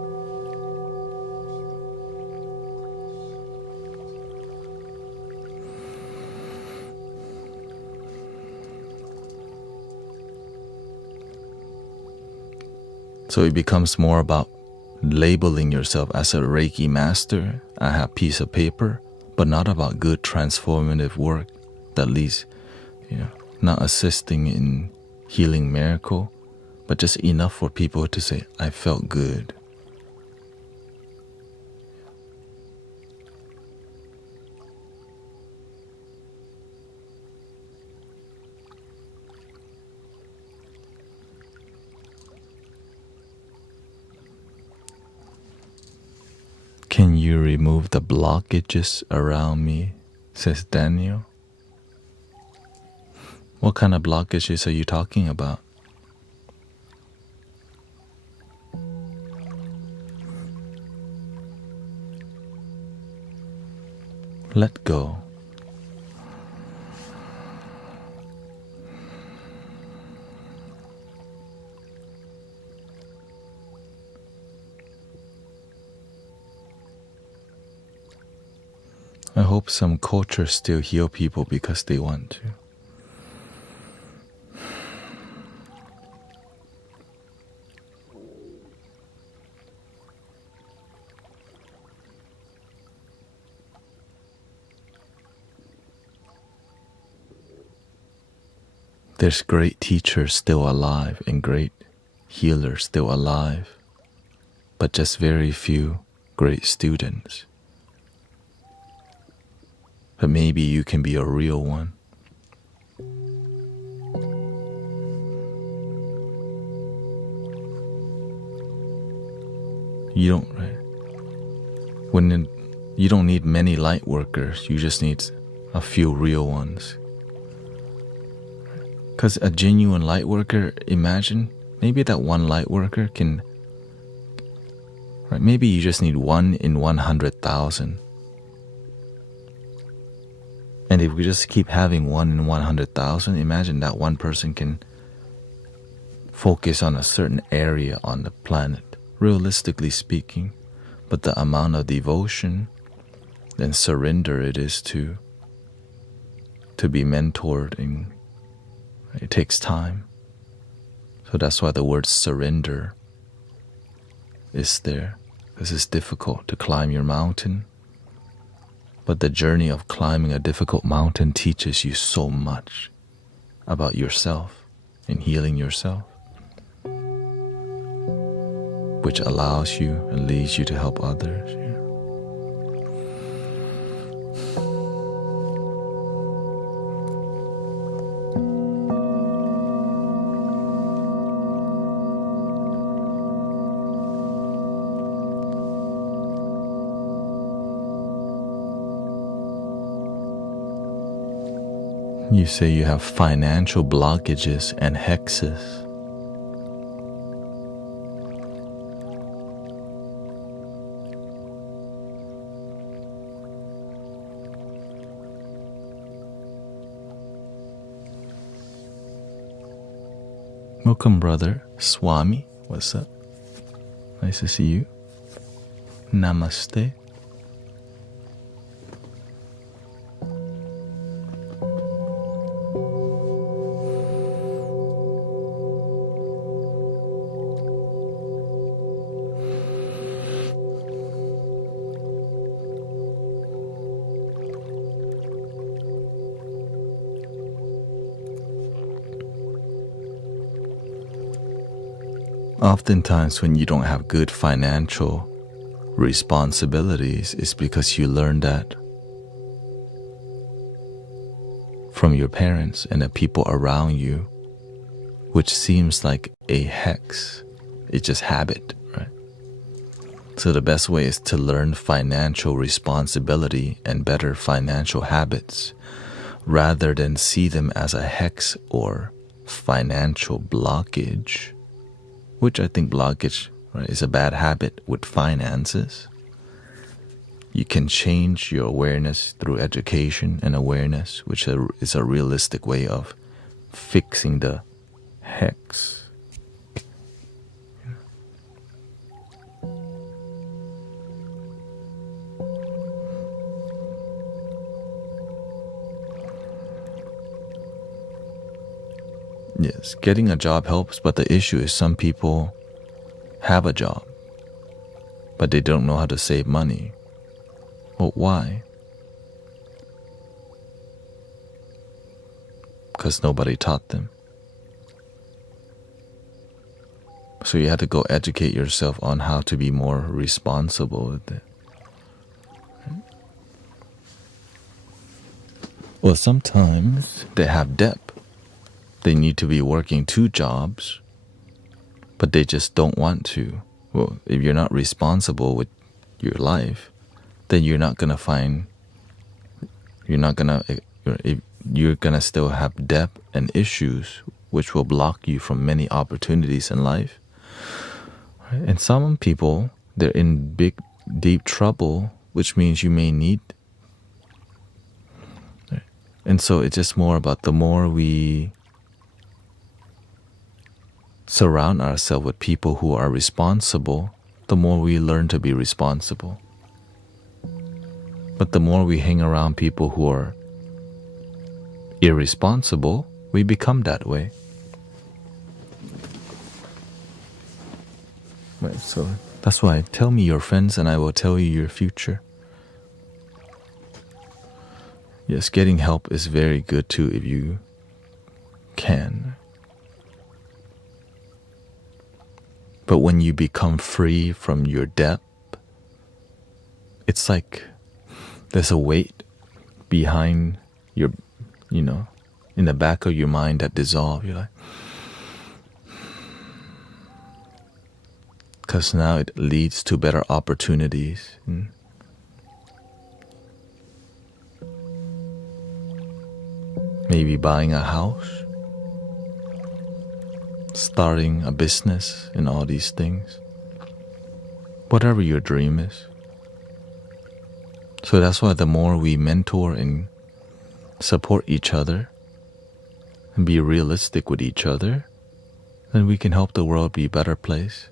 So it becomes more about labeling yourself as a Reiki master. I have a piece of paper, but not about good transformative work that leads, not assisting in healing miracle, but just enough for people to say, I felt good. Can you remove the blockages around me? Says Daniel. What kind of blockages are you talking about? Let go. I hope some cultures still heal people because they want to. There's great teachers still alive and great healers still alive, but just very few great students. But maybe you can be a real one. You don't need many light workers, you just need a few real ones. Because a genuine light worker, imagine, maybe that one light worker can, maybe you just need 1 in 100,000. And if we just keep having 1 in 100,000, imagine that one person can focus on a certain area on the planet, realistically speaking. But the amount of devotion and surrender it is to be mentored, and it takes time. So that's why the word surrender is there, because it's difficult to climb your mountain. But the journey of climbing a difficult mountain teaches you so much about yourself and healing yourself, which allows you and leads you to help others. You say you have financial blockages and hexes. Welcome, brother Swami. What's up? Nice to see you. Namaste. Oftentimes when you don't have good financial responsibilities, it's because you learned that from your parents and the people around you, which seems like a hex. It's just habit, right? So the best way is to learn financial responsibility and better financial habits rather than see them as a hex or financial blockage, which I think blockage, right, is a bad habit with finances. You can change your awareness through education and awareness, which is a realistic way of fixing the hex. Yes, getting a job helps, but the issue is some people have a job, but they don't know how to save money. Well, why? Because nobody taught them. So you have to go educate yourself on how to be more responsible with it. Well, sometimes they have debt. They need to be working 2 jobs, but they just don't want to. Well, if you're not responsible with your life, then you're gonna still have debt and issues, which will block you from many opportunities in life. And some people, they're in big, deep trouble, which means you may need. And so it's just more about the more we surround ourselves with people who are responsible, the more we learn to be responsible. But the more we hang around people who are irresponsible, we become that way. Right, so that's why tell me your friends and I will tell you your future. Yes, getting help is very good too if you can. But when you become free from your debt, it's like there's a weight behind your, in the back of your mind that dissolves. You're like, because now it leads to better opportunities. Maybe buying a house, starting a business, and all these things. Whatever your dream is. So that's why the more we mentor and support each other and be realistic with each other, then we can help the world be a better place.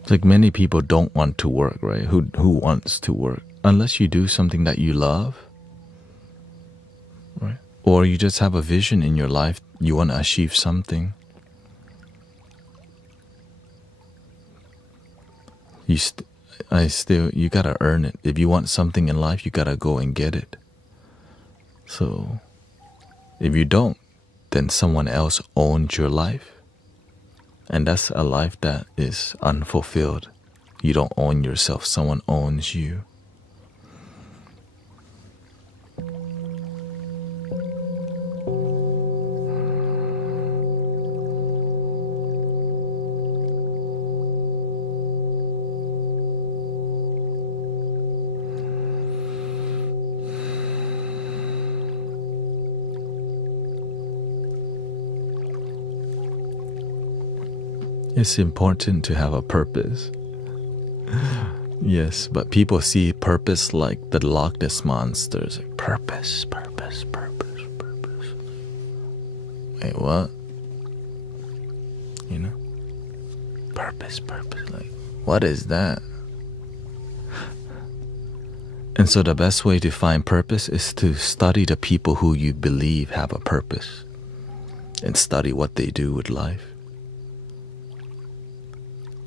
It's like many people don't want to work, right? Who wants to work? Unless you do something that you love, right? Or you just have a vision in your life, you want to achieve something. You gotta earn it. If you want something in life, you gotta go and get it. So, if you don't, then someone else owns your life. And that's a life that is unfulfilled. You don't own yourself, someone owns you. It's important to have a purpose. Yes, but people see purpose like the Loch Ness monsters. Purpose. Wait, what? Purpose. Like, what is that? And so the best way to find purpose is to study the people who you believe have a purpose and study what they do with life.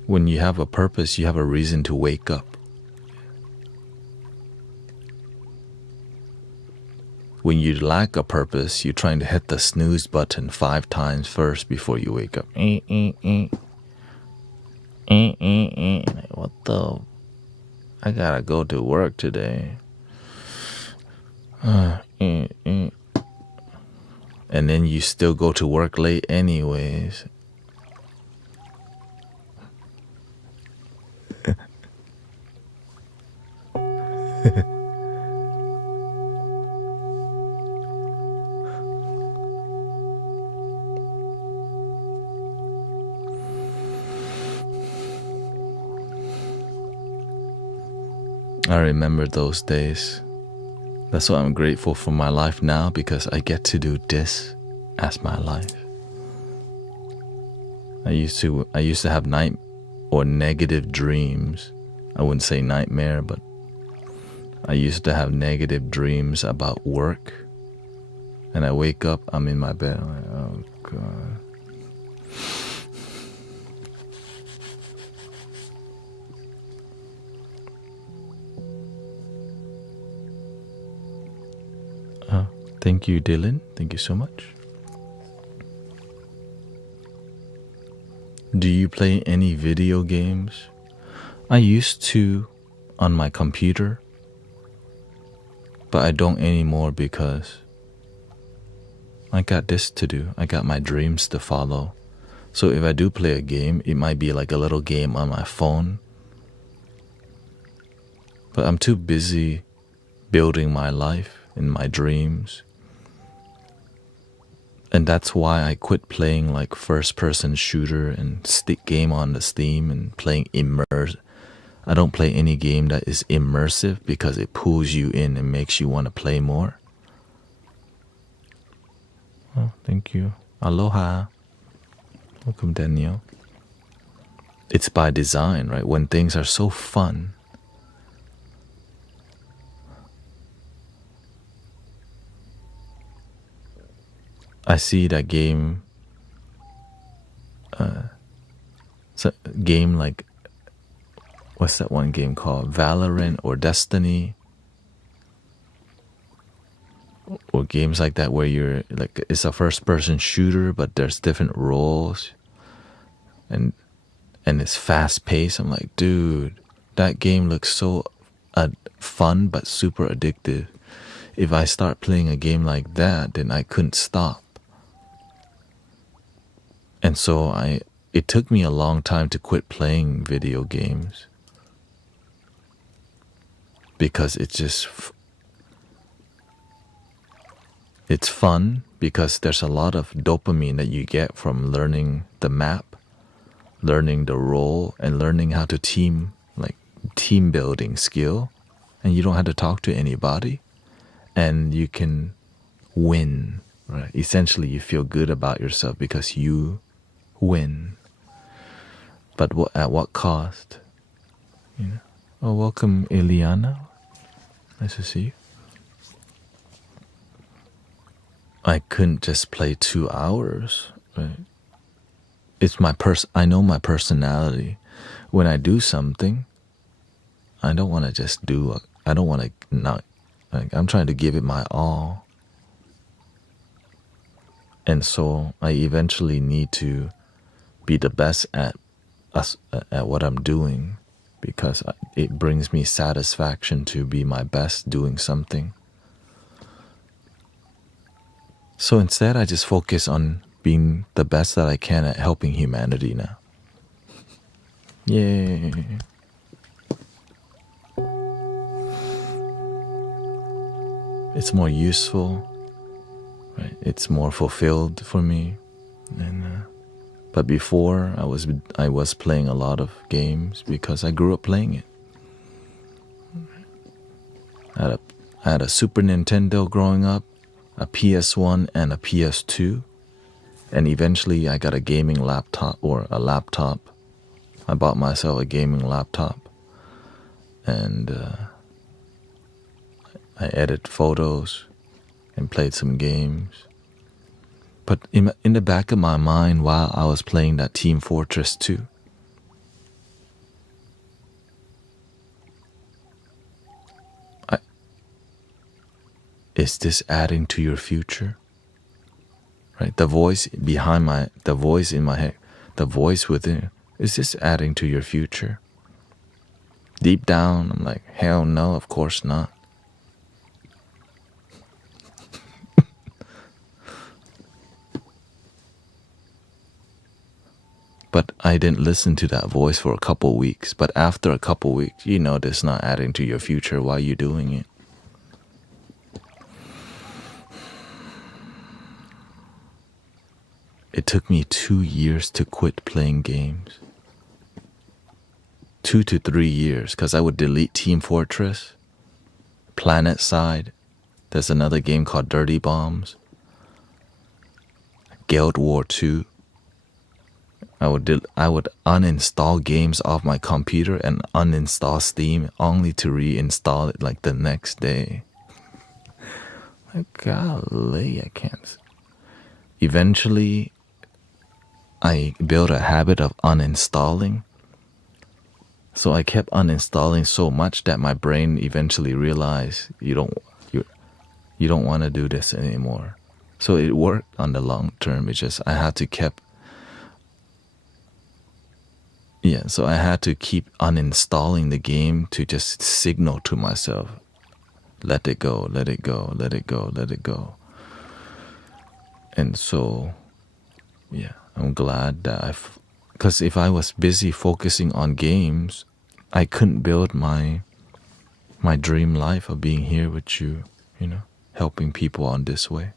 When you have a purpose, you have a reason to wake up. When you lack a purpose, you're trying to hit the snooze button 5 times first before you wake up. What the? I gotta go to work today. And then you still go to work late anyways. I remember those days. That's why I'm grateful for my life now, because I get to do this as my life. I used to have night or negative dreams. I wouldn't say nightmare, but I used to have negative dreams about work. And I wake up, I'm in my bed, I'm like, oh God. Thank you, Dylan. Thank you so much. Do you play any video games? I used to on my computer, but I don't anymore because I got this to do. I got my dreams to follow. So if I do play a game, it might be like a little game on my phone. But I'm too busy building my life and my dreams. And that's why I quit playing like first-person shooter and stick game on the Steam and playing immersive. I don't play any game that is immersive because it pulls you in and makes you want to play more. Oh, thank you. Aloha. Welcome, Daniel. It's by design, right? When things are so fun, I see that game, it's a game like, what's that one game called? Valorant or Destiny? Or games like that where you're like, it's a first person shooter, but there's different roles and it's fast paced. I'm like, dude, that game looks so fun, but super addictive. If I start playing a game like that, then I couldn't stop. And so it took me a long time to quit playing video games because it's fun because there's a lot of dopamine that you get from learning the map, learning the role, and learning how to team building skill. And you don't have to talk to anybody and you can win, right? Essentially, you feel good about yourself because you win, but at what cost? You know. Oh, welcome, Eliana. Nice to see you. I couldn't just play 2 hours. Right? It's I know my personality. When I do something, I don't want to just do. I don't want to not. Like, I'm trying to give it my all, and so I eventually need to be the best at what I'm doing because it brings me satisfaction to be my best doing something. So instead, I just focus on being the best that I can at helping humanity now. Yay. It's more useful, right? It's more fulfilled for me. And but before I was playing a lot of games because I grew up playing it. I had a Super Nintendo growing up, a PS1 and a PS2, and eventually I got a gaming laptop or a laptop. I bought myself a gaming laptop, and I edited photos and played some games. But in the back of my mind while I was playing that Team Fortress 2, is this adding to your future? Right? The voice the voice in my head, the voice within, is this adding to your future? Deep down, I'm like, hell no, of course not. But I didn't listen to that voice for a couple weeks. But after a couple weeks, you know this not adding to your future while you're doing it. It took me 2 years to quit playing games. 2 to 3 years, because I would delete Team Fortress, Planet Side. There's another game called Dirty Bombs, Guild War 2. I would uninstall games off my computer and uninstall Steam only to reinstall it like the next day. Like, golly, I can't. Eventually, I built a habit of uninstalling. So I kept uninstalling so much that my brain eventually realized you don't want to do this anymore. So it worked on the long term. It's just I had to keep uninstalling the game to just signal to myself, let it go, let it go, let it go, let it go. And so, yeah, I'm glad that because if I was busy focusing on games, I couldn't build my dream life of being here with you, helping people on this way.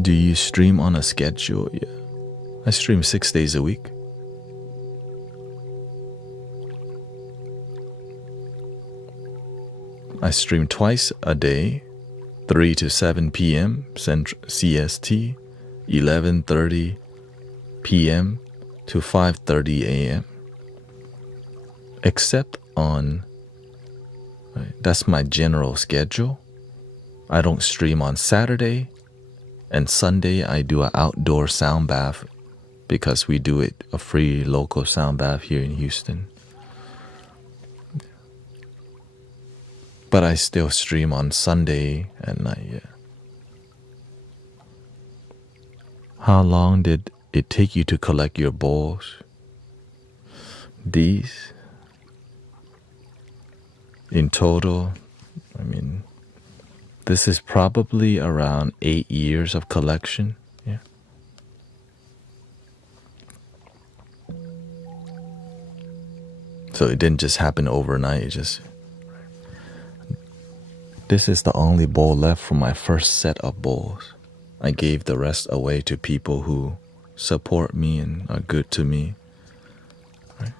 Do you stream on a schedule? Yeah. I stream 6 days a week. I stream twice a day, 3 to 7 p.m. CST, 11:30 p.m. to 5:30 a.m. Except on, that's my general schedule. I don't stream on Saturday. And Sunday, I do an outdoor sound bath because we do it a free local sound bath here in Houston. But I still stream on Sunday at night, yeah. How long did it take you to collect your bowls? These, in total, this is probably around 8 years of collection. Yeah. So it didn't just happen overnight. This is the only bowl left from my first set of bowls. I gave the rest away to people who support me and are good to me. Right?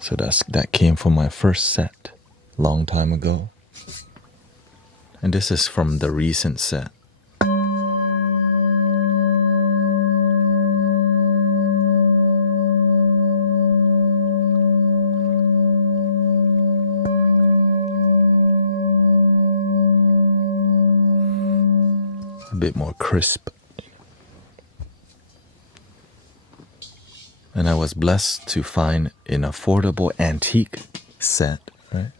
So that came from my first set, long time ago. And this is from the recent set. A bit more crisp. And I was blessed to find an affordable antique set, right?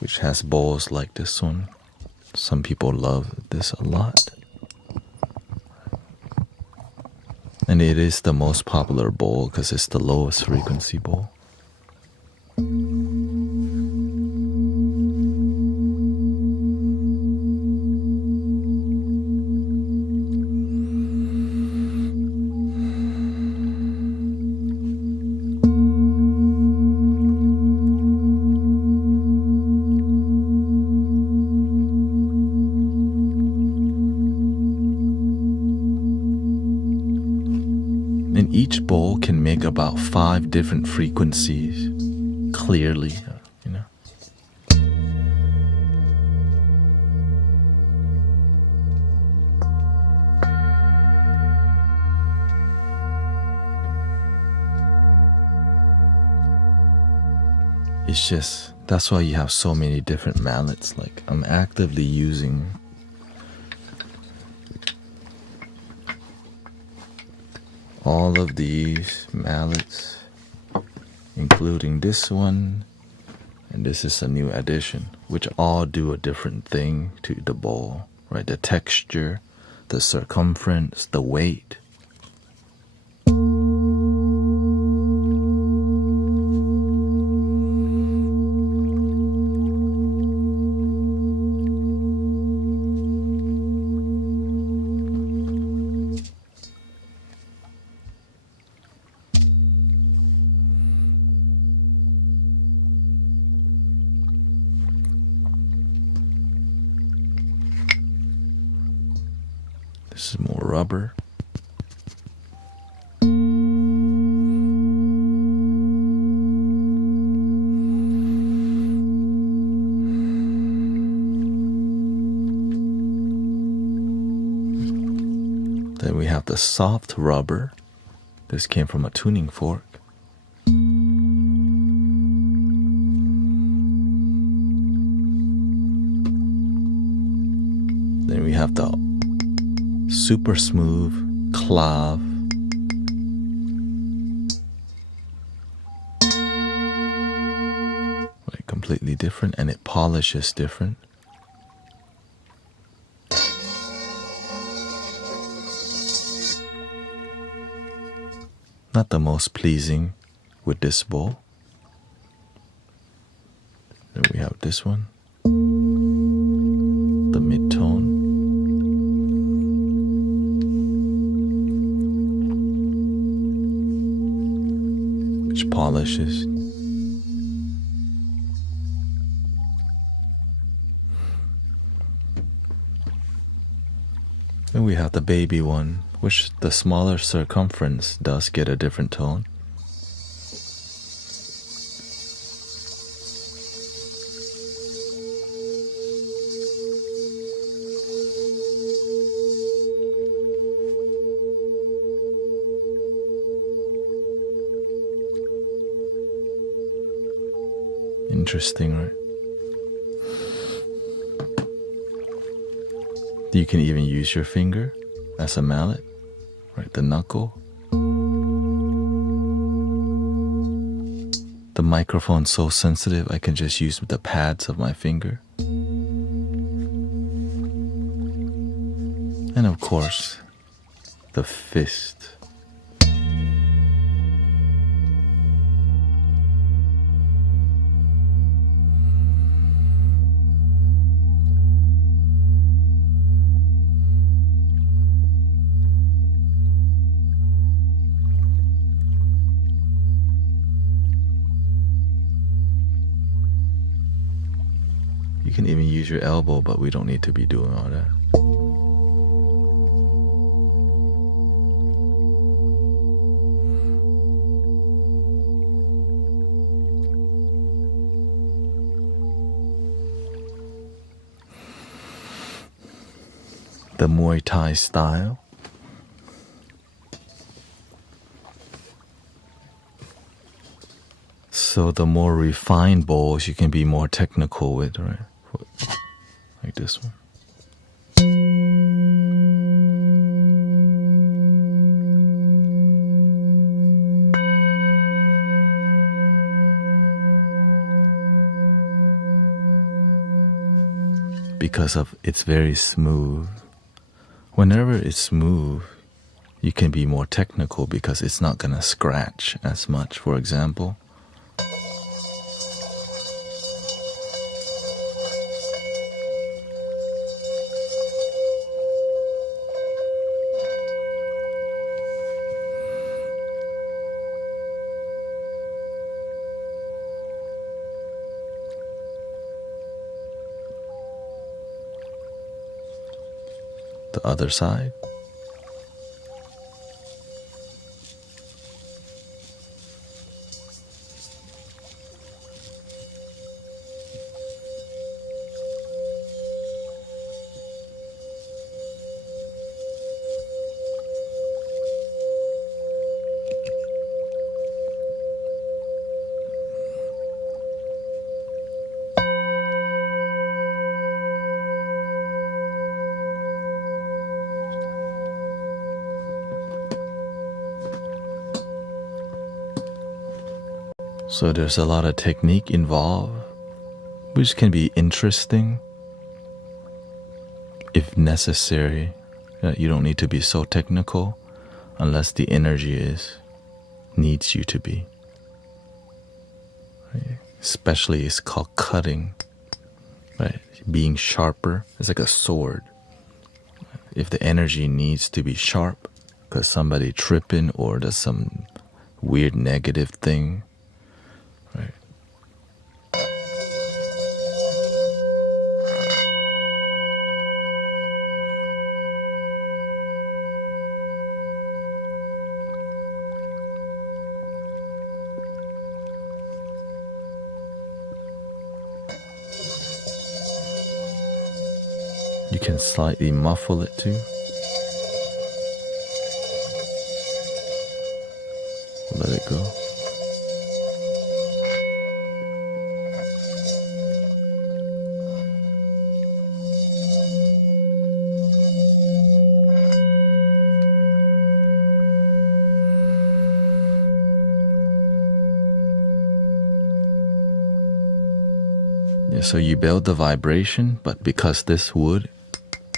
Which has bowls like this one. Some people love this a lot. And it is the most popular bowl because it's the lowest frequency bowl. And each bowl can make about 5 different frequencies clearly, it's just, that's why you have so many different mallets. Like I'm actively using all of these mallets, including this one, and this is a new addition, which all do a different thing to the bowl, right? The texture, the circumference, the weight. This is more rubber. Then we have the soft rubber. This came from a tuning fork. Then we have the super smooth clav. Like completely different, and it polishes different. Not the most pleasing with this bowl. Then we have this one, the mid-tone. Which polishes. Then we have the baby one, which the smaller circumference does get a different tone. Interesting, right? You can even use your finger as a mallet, right? The knuckle. The microphone's so sensitive, I can just use the pads of my finger. And of course, the fist. You can even use your elbow, but we don't need to be doing all that. The Muay Thai style. So the more refined bowls you can be more technical with, right? Like this one. Because of it's very smooth. Whenever it's smooth, you can be more technical because it's not gonna scratch as much, for example. The other side. So there's a lot of technique involved, which can be interesting if necessary. You don't need to be so technical unless the energy needs you to be. Right? Especially it's called cutting, right? Being sharper. It's like a sword. If the energy needs to be sharp because somebody tripping or does some weird negative thing, right? You can slightly muffle it too. Let it go. Yeah, so you build the vibration, but because this wood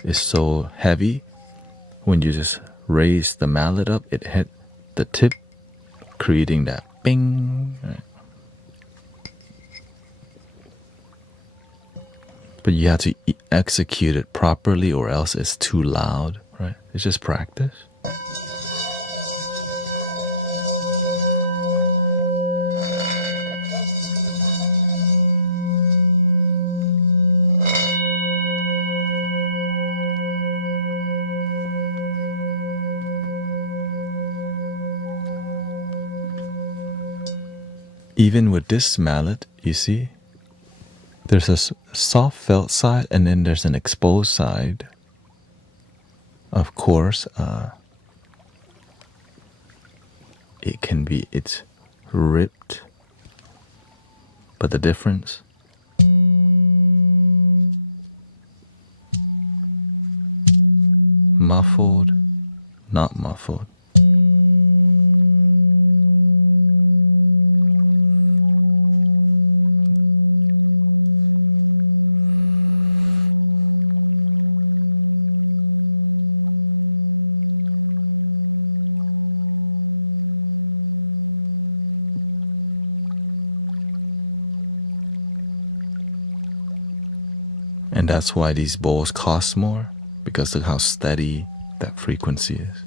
is so heavy, when you just raise the mallet up, it hit the tip, creating that bing. Right? But you have to execute it properly or else it's too loud, right? It's just practice. Even with this mallet, you see, there's a soft felt side and then there's an exposed side. Of course, it's ripped, but the difference, muffled, not muffled. And that's why these bowls cost more, because look how steady that frequency is.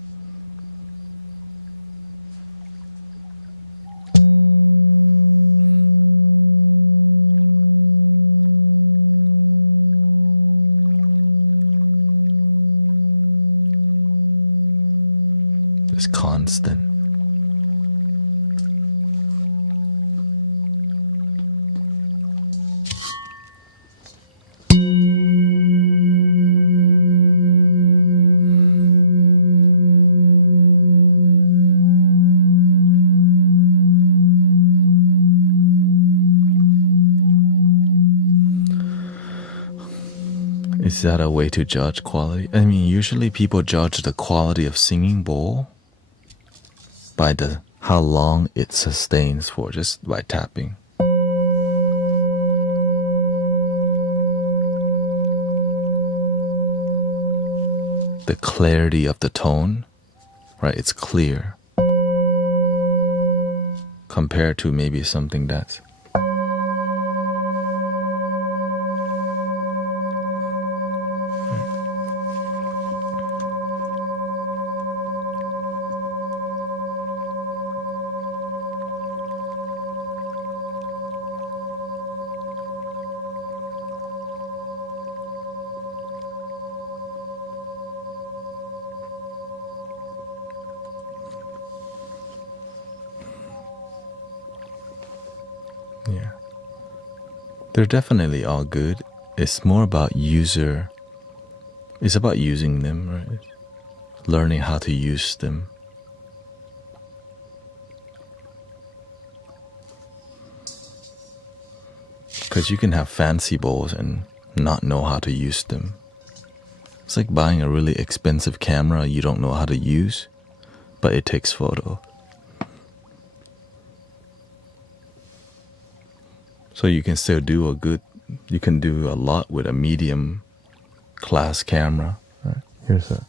It's constant. Is that a way to judge quality? I mean, usually people judge the quality of singing bowl by how long it sustains for, just by tapping. The clarity of the tone, right? It's clear compared to maybe something that's yeah. They're definitely all good. It's more about it's about using them, right? Learning how to use them. Because you can have fancy bowls and not know how to use them. It's like buying a really expensive camera you don't know how to use, but it takes photo. So you can still do you can do a lot with a medium class camera. Right, here's a.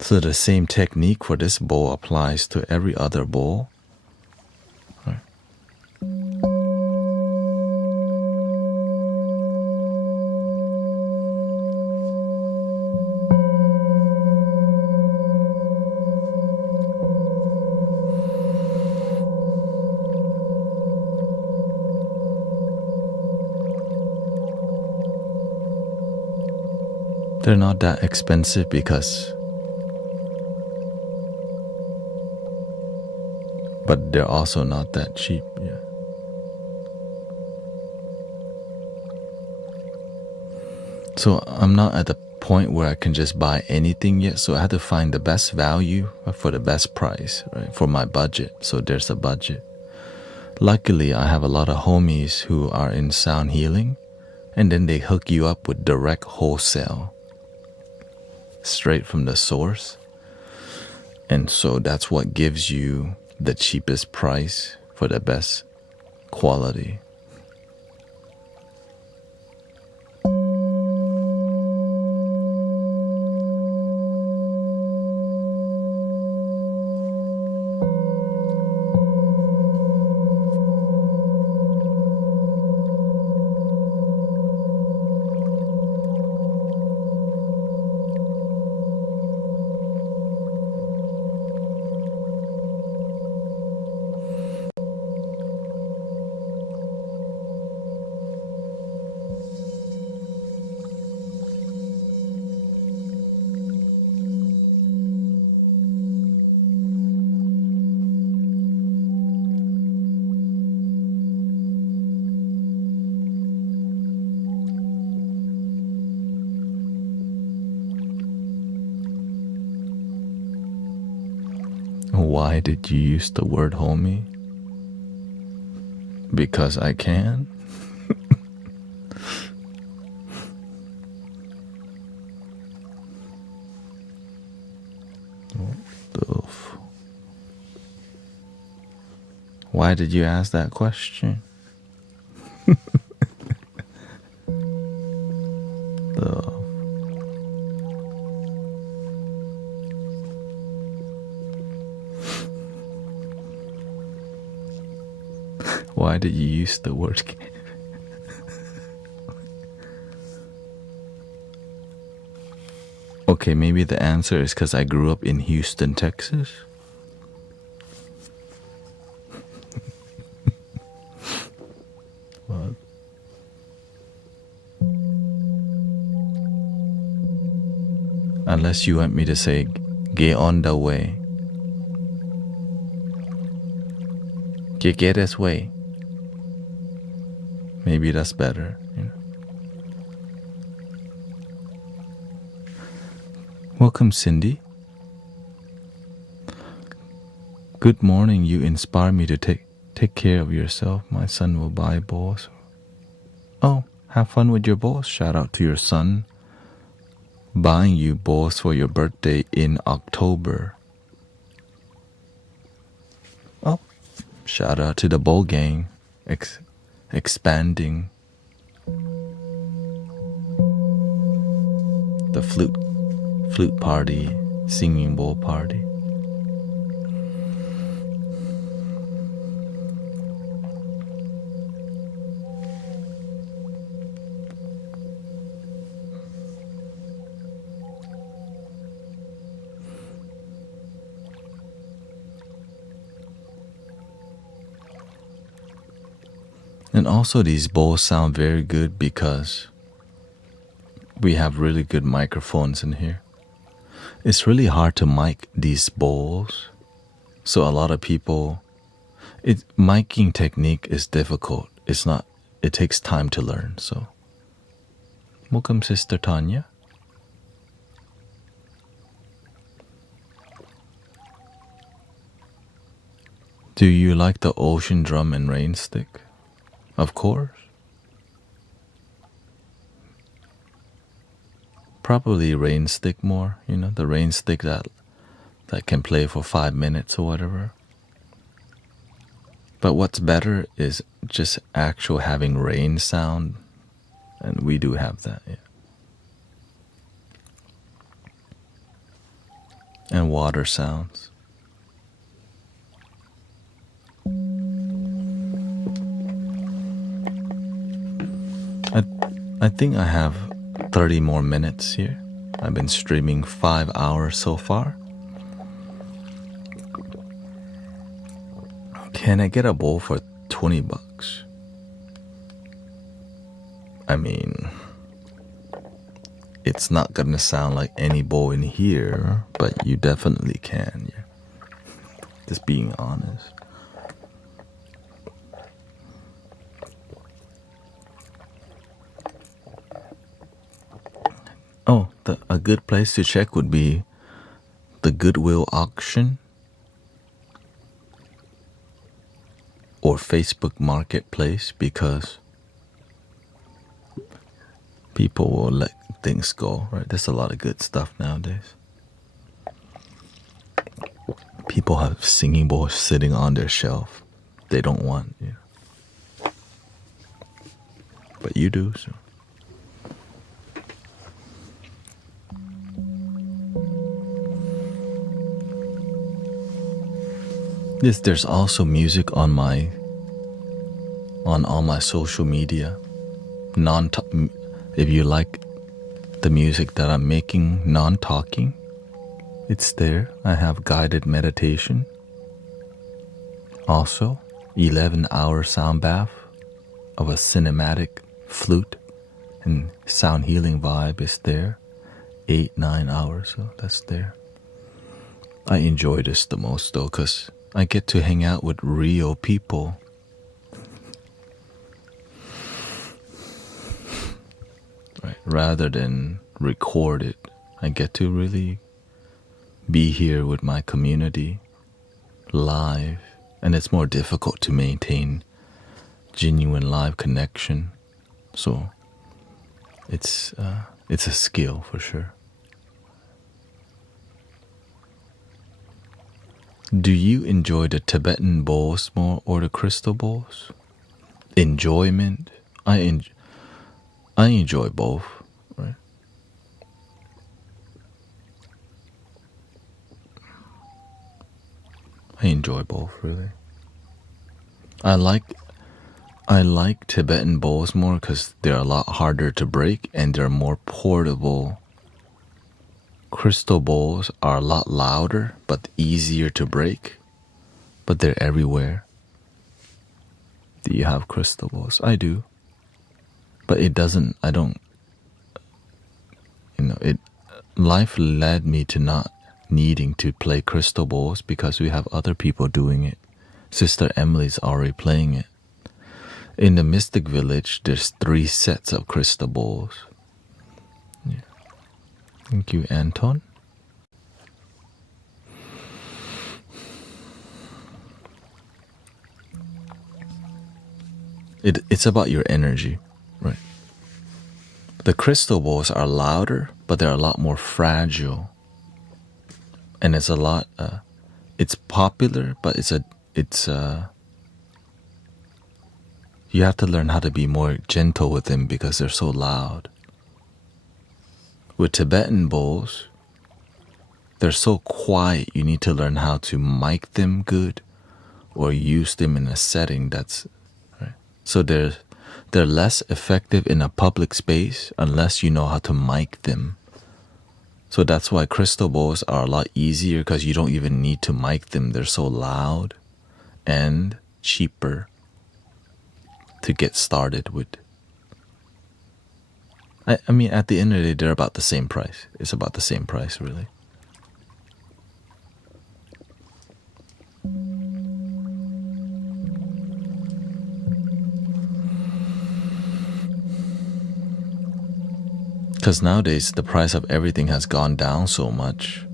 So the same technique for this bowl applies to every other bowl. Right. They're not that expensive but they're also not that cheap, yeah. So I'm not at the point where I can just buy anything yet, so I had to find the best value for the best price, right, for my budget. So there's a budget. Luckily, I have a lot of homies who are in sound healing, and then they hook you up with direct wholesale, straight from the source. And so that's what gives you the cheapest price for the best quality. Why did you use the word homie? Because I can? Why did you ask that question? Why did you use the word? Okay, maybe the answer is because I grew up in Houston, Texas. What? Unless you want me to say, get on the way. Get this way. Maybe that's better, you know. Welcome, Cindy. Good morning. You inspire me to take care of yourself. My son will buy balls. Oh, have fun with your balls. Shout out to your son buying you balls for your birthday in October. Oh, shout out to the ball gang. Expanding the flute party, singing bowl party. And also these bowls sound very good because we have really good microphones in here. It's really hard to mic these bowls. So a lot of people, miking technique is difficult. It takes time to learn. So welcome, Sister Tanya. Do you like the ocean drum and rain stick? Of course. Probably rain stick more, you know, the rain stick that can play for 5 minutes or whatever. But what's better is just actual having rain sound, and we do have that, yeah. And water sounds. I think I have 30 more minutes here. I've been streaming 5 hours so far. Can I get a bowl for $20? I mean, it's not gonna sound like any bowl in here, but you definitely can, yeah. Just being honest. Oh, a good place to check would be the Goodwill auction or Facebook Marketplace, because people will let things go, right? There's a lot of good stuff nowadays. People have singing bowls sitting on their shelf they don't want, you know. But you do, so. There's also music on all my social media. If you like the music that I'm making non-talking, it's there. I have guided meditation. Also, 11-hour sound bath of a cinematic flute and sound healing vibe is there. 8-9 hours, so that's there. I enjoy this the most though, because I get to hang out with real people. Right, rather than record it, I get to really be here with my community live, and it's more difficult to maintain genuine live connection. So it's a skill for sure. Do you enjoy the Tibetan bowls more or the crystal bowls? Enjoyment? I enjoy both, right? I enjoy both, really. I like Tibetan bowls more because they're a lot harder to break and they're more portable. Crystal bowls are a lot louder but easier to break, but they're everywhere. Do you have crystal bowls? I do. But life led me to not needing to play crystal bowls because we have other people doing it. Sister Emily's already playing it. In the Mystic Village, there's 3 sets of crystal bowls. Yeah. Thank you, Anton. It's about your energy, right? The crystal bowls are louder, but they're a lot more fragile. And it's a lot, it's popular, but you have to learn how to be more gentle with them because they're so loud. With Tibetan bowls, they're so quiet, you need to learn how to mic them good or use them in a setting that's right. So they're less effective in a public space unless you know how to mic them. So that's why crystal bowls are a lot easier because you don't even need to mic them. They're so loud and cheaper to get started with. I mean, at the end of the day, they're about the same price. It's about the same price, really. Because nowadays, the price of everything has gone down so much.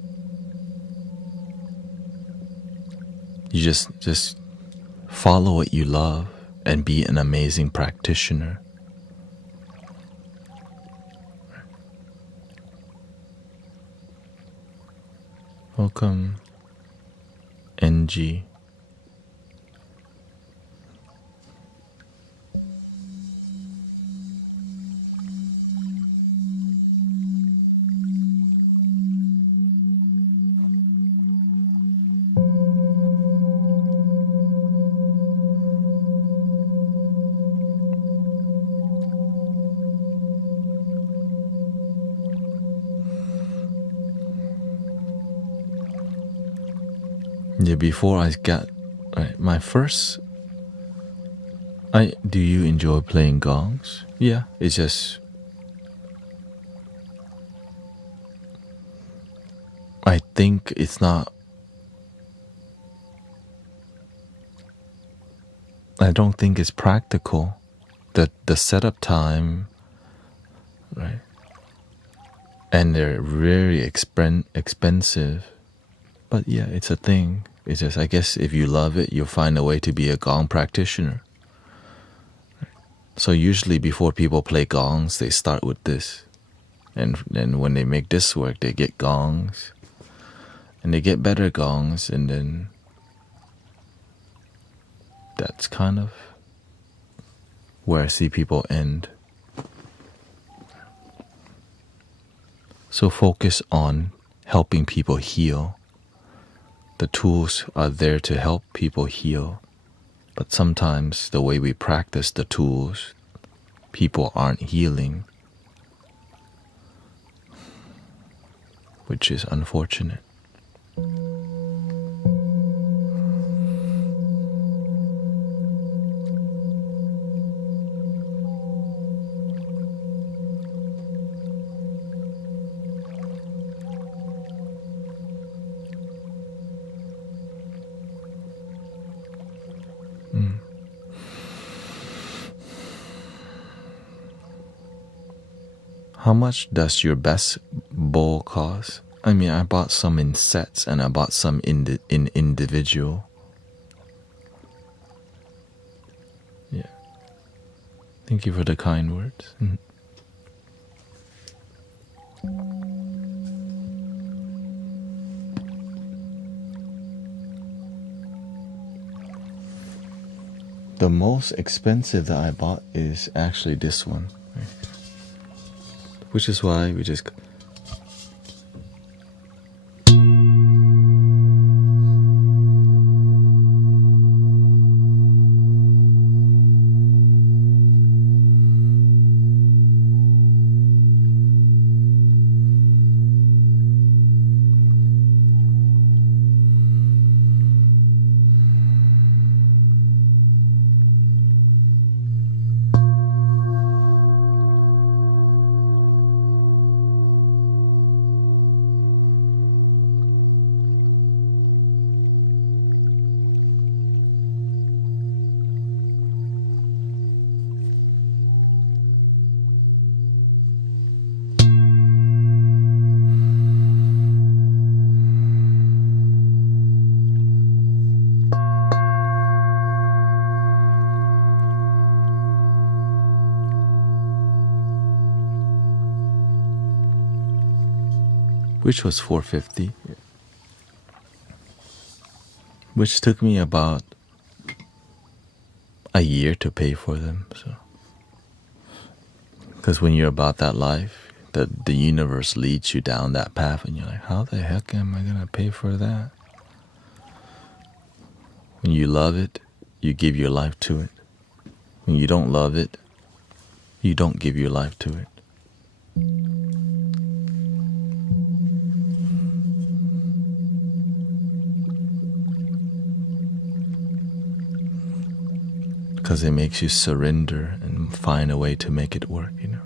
You just follow what you love and be an amazing practitioner. Welcome, NG. Yeah, before I got my first, do you enjoy playing gongs? Yeah, it's just I think it's not. I don't think it's practical. The setup time, right? And they're very expensive. But yeah, it's a thing. It's just I guess if you love it, you'll find a way to be a gong practitioner. So usually before people play gongs, they start with this. And then when they make this work, they get gongs. And they get better gongs, and then that's kind of where I see people end. So focus on helping people heal. The tools are there to help people heal. But sometimes the way we practice the tools, people aren't healing, which is unfortunate. How much does your best bowl cost? I mean, I bought some in sets and I bought some in individual. Yeah. Thank you for the kind words. The most expensive that I bought is actually this one. Right? Which is why we just... which was $450, which took me about a year to pay for them. So, because when you're about that life, the universe leads you down that path, and you're like, how the heck am I gonna pay for that? When you love it, you give your life to it. When you don't love it, you don't give your life to it. Because it makes you surrender and find a way to make it work, you know.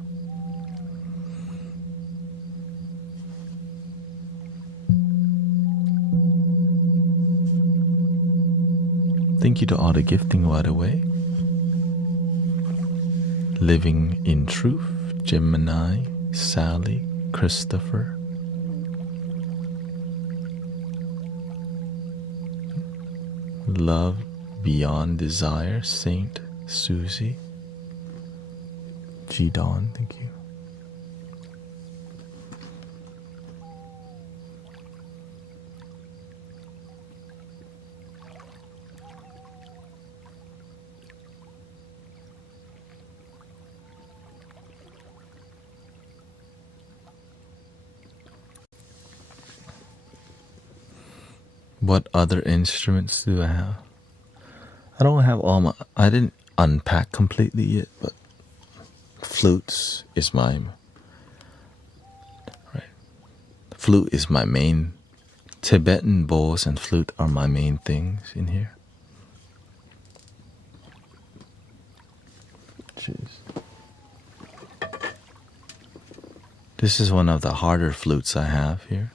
Thank you to all the gifting, by the way. Living in Truth, Gemini, Sally, Christopher. Love Beyond Desire, Saint Susie. G Dawn, thank you. What other instruments do I have? I don't have all my... I didn't unpack completely yet, but flutes is my... Right. Flute is my main Tibetan bowls and flute are my main things in here. Jeez. This is one of the harder flutes I have here.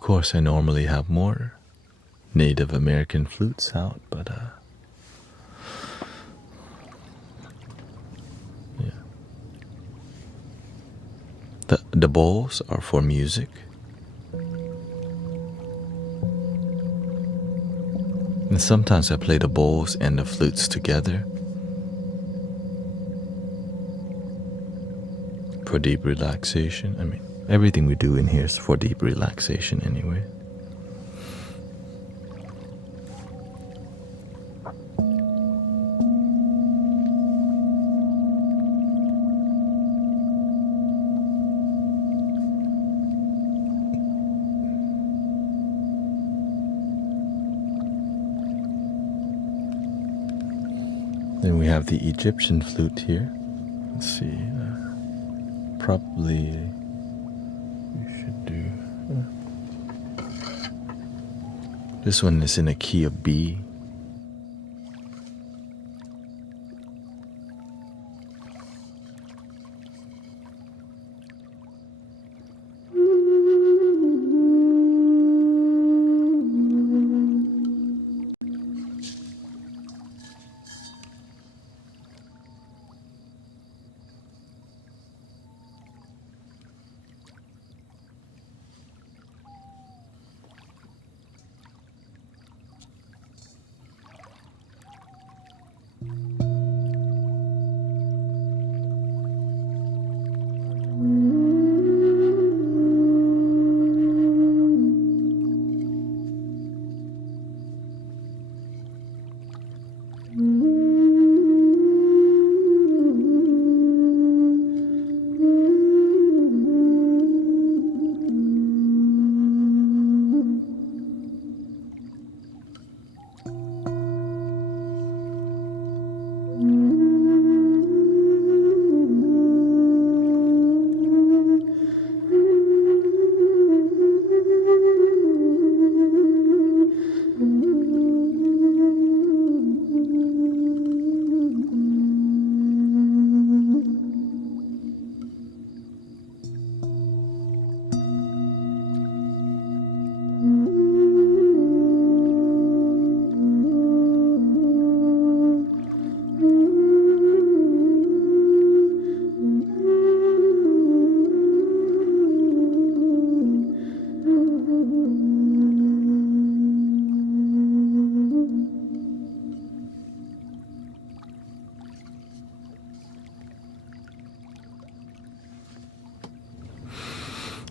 Of course, I normally have more Native American flutes out, but yeah. The bowls are for music. And sometimes I play the bowls and the flutes together for deep relaxation. I mean, everything we do in here is for deep relaxation anyway. Then we have the Egyptian flute here. Let's see. Probably we should do. This one is in a key of B.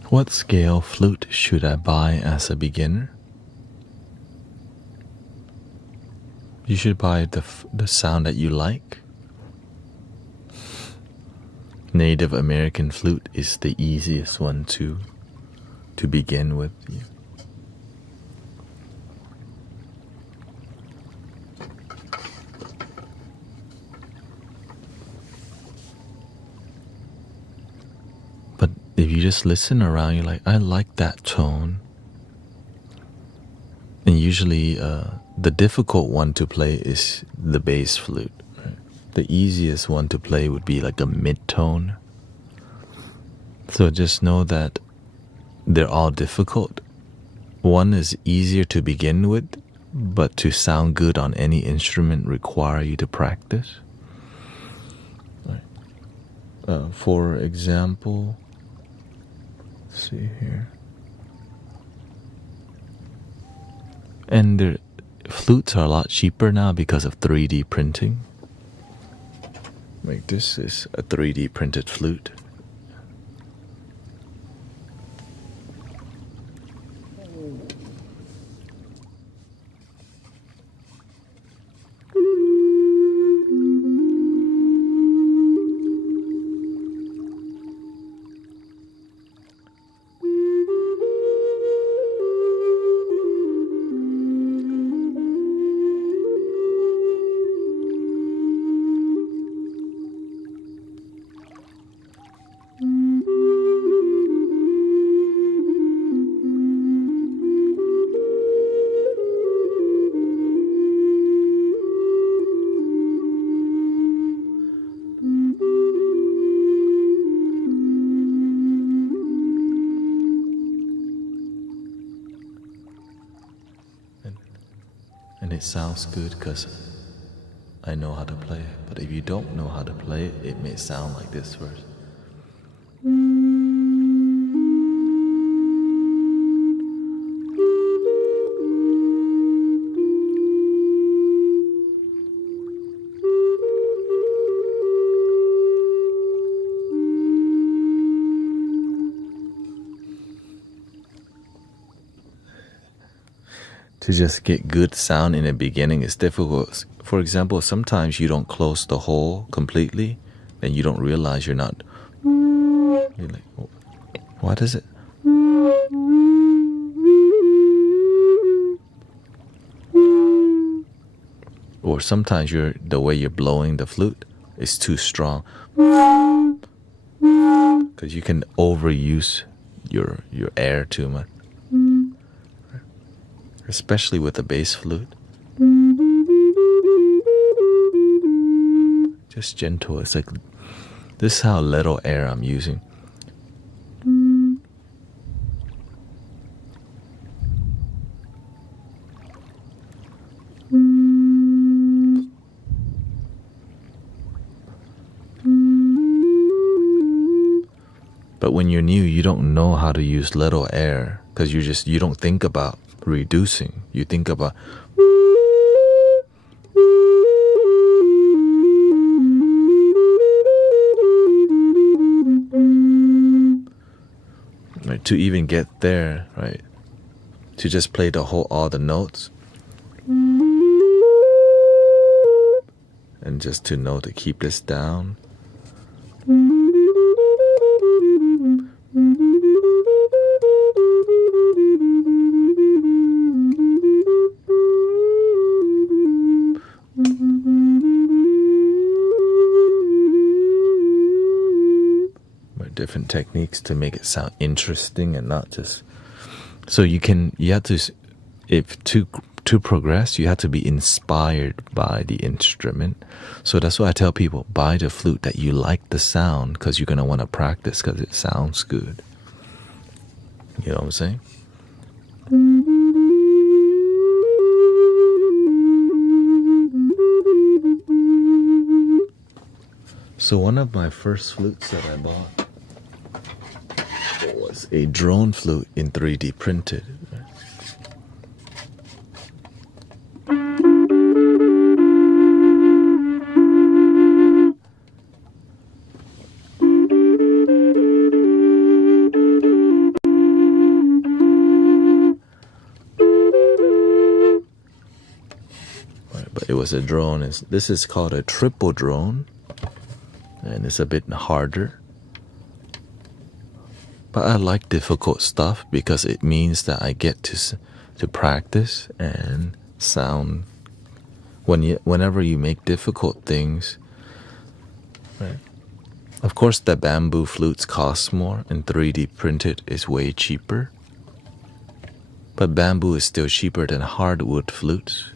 What scale flute should I buy as a beginner? You should buy the sound that you like. Native American flute is the easiest one to begin with. Yeah. But if you just listen around, you're like, I like that tone. And usually the difficult one to play is the bass flute. Right? The easiest one to play would be like a mid-tone. So just know that they're all difficult. One is easier to begin with, but to sound good on any instrument require you to practice. Right. For example, let's see here. And the flutes are a lot cheaper now because of 3D printing. Like this is a 3D printed flute. it sounds good because I know how to play it. But if you don't know how to play it, it may sound like this first. To just get good sound in the beginning is difficult. For example, sometimes you don't close the hole completely, and you don't realize you're not. You're like, oh, what is it? Or sometimes the way you're blowing the flute is too strong, because you can overuse your air too much. Especially with the bass flute. Just gentle. It's like, this is how little air I'm using. But when you're new, you don't know how to use little air, because you don't think about reducing. You think about right, to even get there, right? To just play all the notes, and just to know to keep this down. Different techniques to make it sound interesting and not just. So you have to, if to progress, you have to be inspired by the instrument. So that's why I tell people, buy the flute that you like the sound, because you're gonna want to practice because it sounds good. You know what I'm saying? So one of my first flutes that I bought was a drone flute in 3D printed. But it was a drone. This is called a triple drone, and it's a bit harder. But I like difficult stuff because it means that I get to practice and sound. Whenever you make difficult things, right? Of course, the bamboo flutes cost more, and 3D printed is way cheaper. But bamboo is still cheaper than hardwood flutes.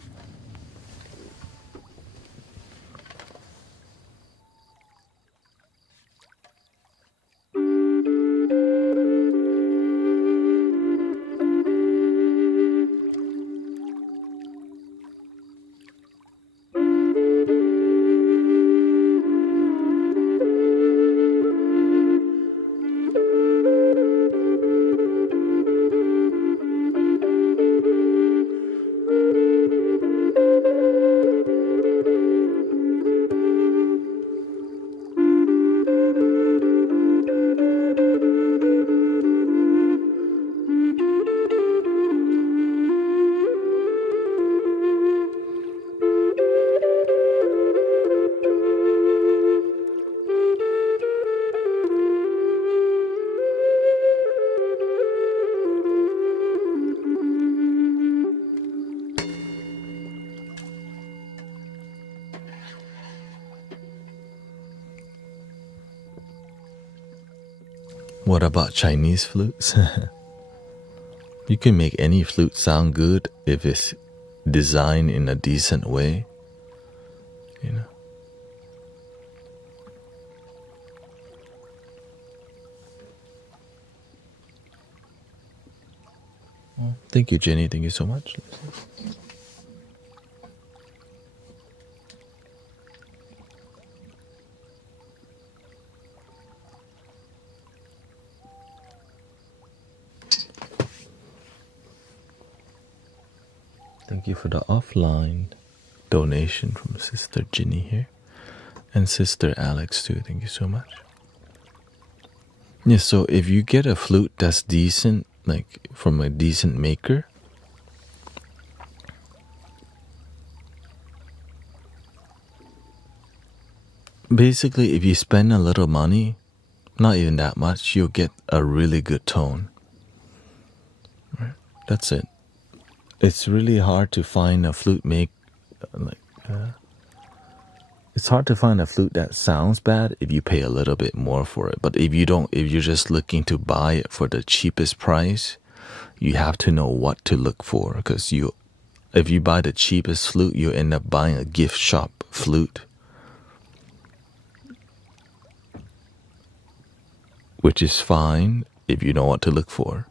What about Chinese flutes? You can make any flute sound good if it's designed in a decent way, you know. Well, thank you, Jenny. Thank you so much. Thank you for the offline donation from Sister Ginny here. And Sister Alex too. Thank you so much. Yeah, so if you get a flute that's decent, like from a decent maker, basically if you spend a little money, not even that much, you'll get a really good tone. Right? That's it. It's really hard to find a flute it's hard to find a flute that sounds bad if you pay a little bit more for it. But if you're just looking to buy it for the cheapest price, you have to know what to look for, because if you buy the cheapest flute, you end up buying a gift shop flute, which is fine if you know what to look for.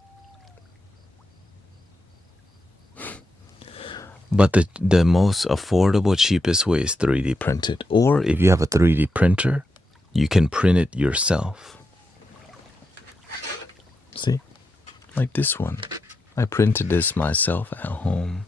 But the most affordable, cheapest way is 3D printed. Or if you have a 3D printer, you can print it yourself. See? Like this one. I printed this myself at home.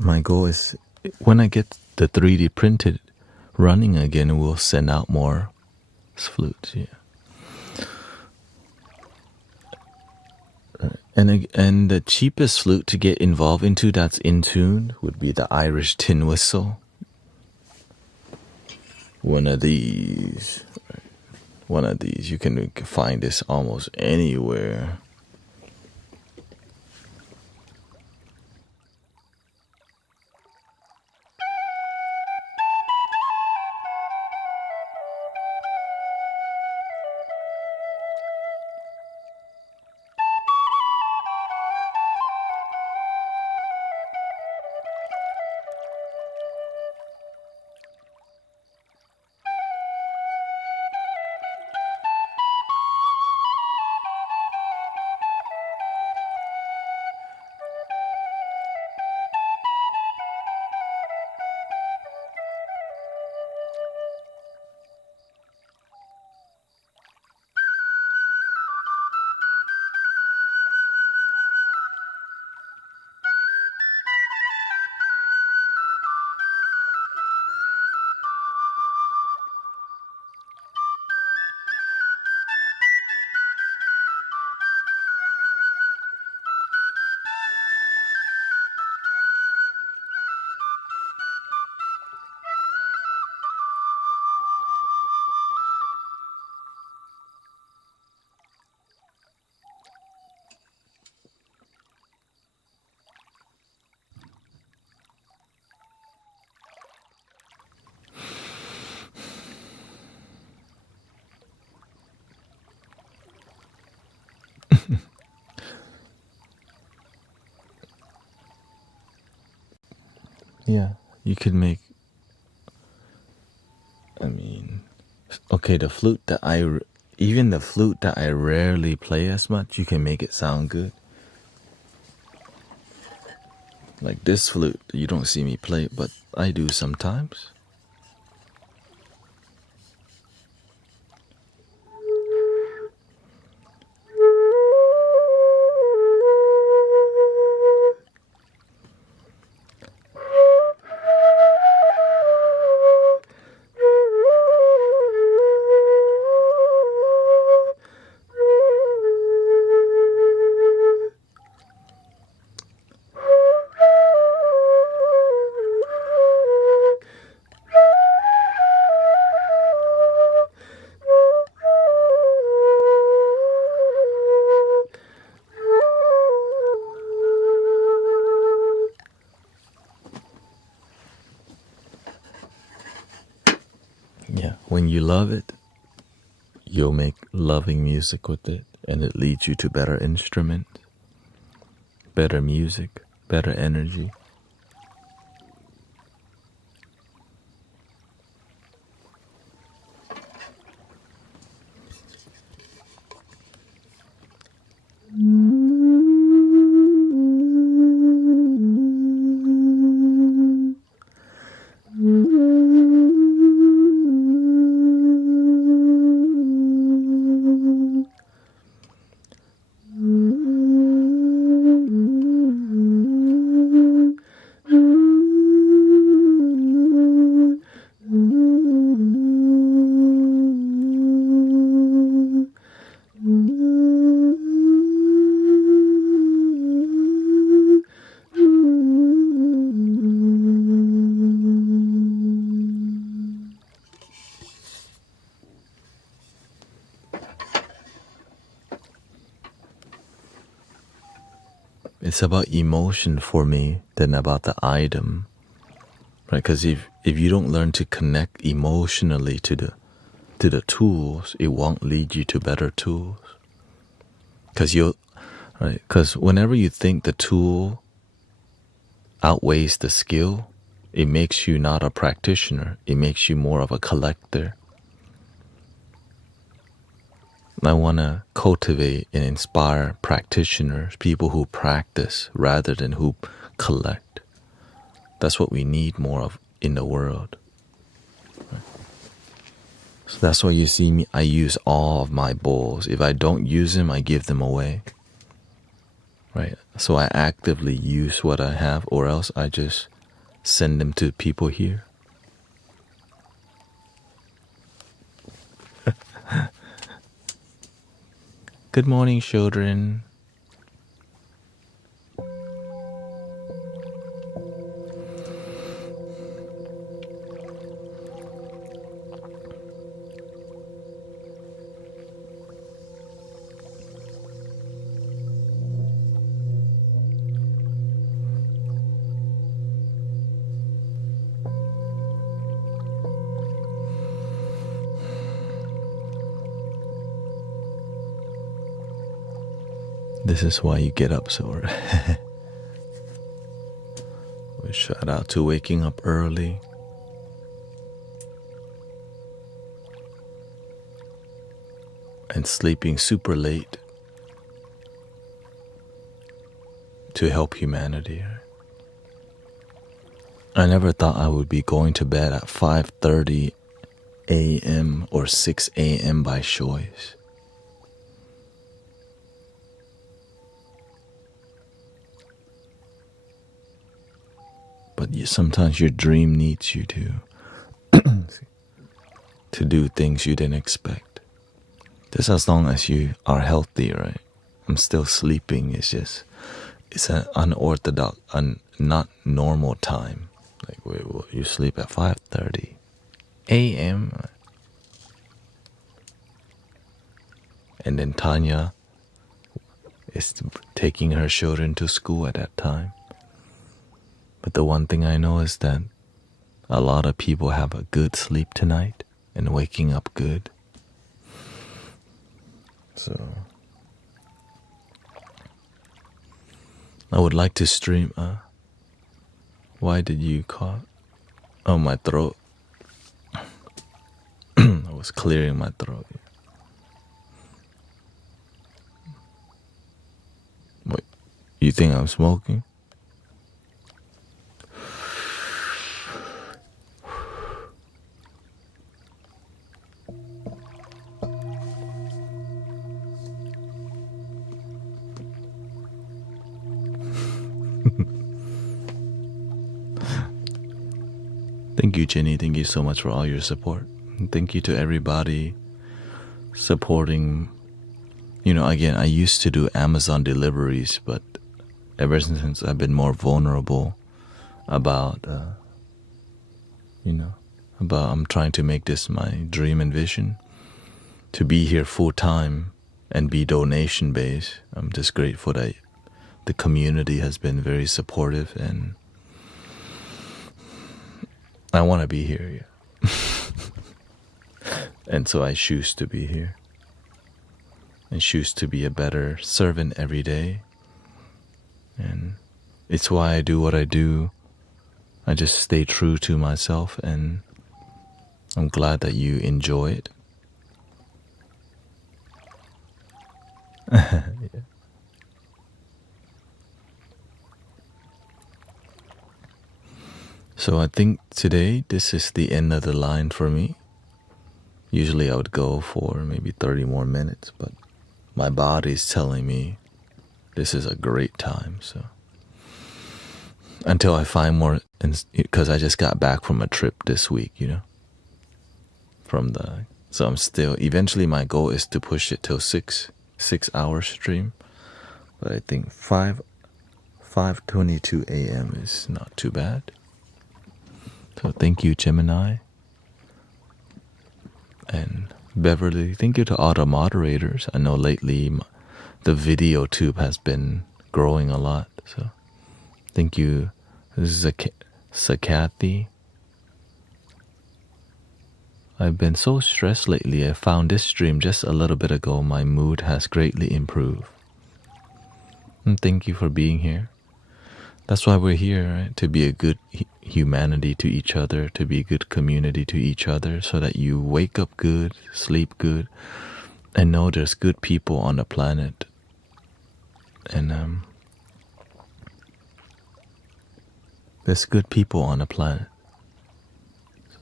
My goal is, when I get the 3D printed running again, we'll send out more flutes. Yeah. And the cheapest flute to get involved into that's in tune would be the Irish tin whistle. One of these. You can find this almost anywhere. Yeah, you could make, okay, the flute that even the flute that I rarely play as much, you can make it sound good. Like this flute, you don't see me play, but I do sometimes. when you love it, you'll make loving music with it, and it leads you to better instruments, better music, better energy. It's about emotion for me than about the item, right? Because if you don't learn to connect emotionally to the tools, it won't lead you to better tools. Because whenever you think the tool outweighs the skill, it makes you not a practitioner. It makes you more of a collector. I want to cultivate and inspire practitioners, people who practice rather than who collect. That's what we need more of in the world. So that's why you see me, I use all of my bowls. If I don't use them, I give them away. Right? So I actively use what I have, or else I just send them to people here. Good morning, children. This is why you get up so early. We shout out to waking up early. And sleeping super late to help humanity. I never thought I would be going to bed at 5:30 a.m. or 6 a.m. by choice. But sometimes your dream needs you to do things you didn't expect. Just as long as you are healthy, right? I'm still sleeping. It's an unorthodox, not normal time. Like you sleep at 5:30 a.m. And then Tanya is taking her children to school at that time. But the one thing I know is that a lot of people have a good sleep tonight and waking up good. So I would like to stream. Why did you cough? Oh, my throat. I was clearing my throat. Wait, you think I'm smoking? Thank you, Jenny. Thank you so much for all your support. And thank you to everybody supporting. Again, I used to do Amazon deliveries, but ever since I've been more vulnerable about, I'm trying to make this my dream and vision, to be here full time and be donation based. I'm just grateful that the community has been very supportive, and I want to be here. Yeah. And so I choose to be here. I choose to be a better servant every day. And it's why I do what I do. I just stay true to myself, and I'm glad that you enjoy it. Yeah. So I think today this is the end of the line for me. Usually I would go for maybe 30 more minutes, but my body's telling me this is a great time. So until I find more, because I just got back from a trip this week, so I'm still, eventually my goal is to push it till 6 hour stream, but I think 5:22 a.m. is not too bad. So thank you, Gemini and Beverly. Thank you to all the moderators. I know lately the video tube has been growing a lot, so thank you, Sakathy. I've been so stressed lately. I found this stream just a little bit ago. My mood has greatly improved. And thank you for being here. That's why we're here, right? To be a good humanity to each other, to be a good community to each other, so that you wake up good, sleep good, and know there's good people on the planet. And there's good people on the planet. So.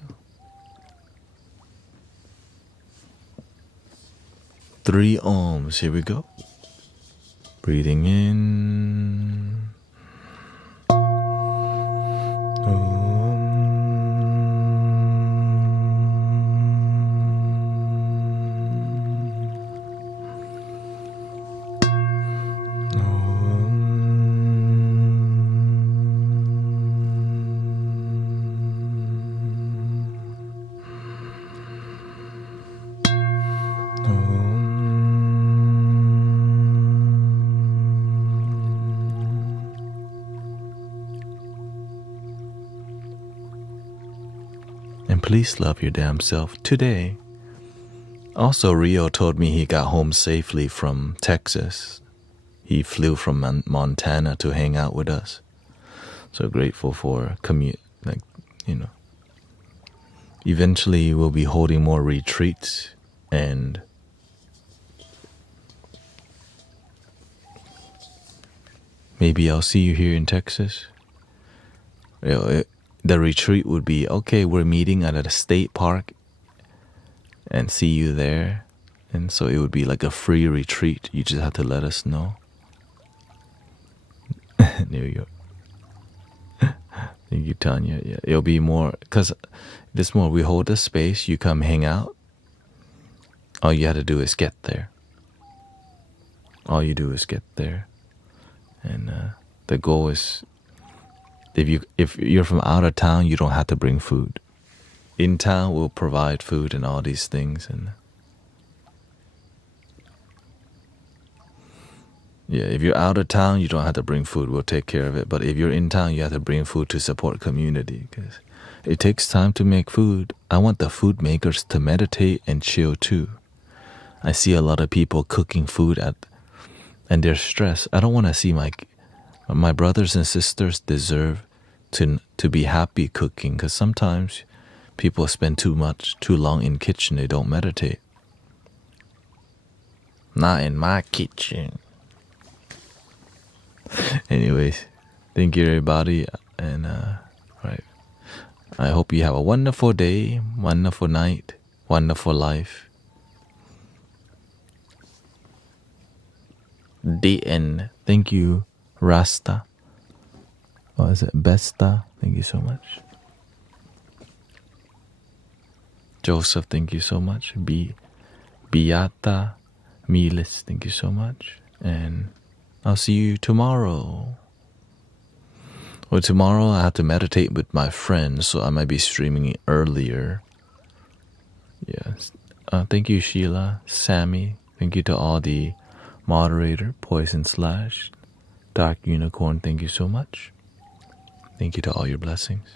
3 ohms, here we go. Breathing in. And please love your damn self today. Also, Rio told me he got home safely from Texas. He flew from Montana to hang out with us. So grateful for Eventually we'll be holding more retreats, and maybe I'll see you here in Texas. The retreat would be, okay, we're meeting at a state park and see you there. And so it would be like a free retreat. You just have to let us know. New York. Thank you, Tanya. Yeah, it'll be more, because this more, we hold the space, you come hang out. All you have to do is get there. All you do is get there. And the goal is, if you're from out of town, you don't have to bring food. In town, we'll provide food and all these things. And yeah, if you're out of town, you don't have to bring food. We'll take care of it. But if you're in town, you have to bring food to support community, because it takes time to make food. I want the food makers to meditate and chill too. I see a lot of people cooking food and they're stressed. I don't want to see my brothers and sisters deserve to be happy cooking, because sometimes people spend too long in kitchen. They don't meditate. Not in my kitchen. Anyways, thank you everybody, and right. I hope you have a wonderful day, wonderful night, wonderful life. The end. Thank you, Rasta. Or is it Besta? Thank you so much. Joseph, thank you so much. Beata Miles, thank you so much. And I'll see you tomorrow. Well, tomorrow I have to meditate with my friends, so I might be streaming earlier. Yes. Thank you, Sheila, Sammy. Thank you to all the moderator, Poison Slash, Dark Unicorn. Thank you so much. Thank you to all your blessings.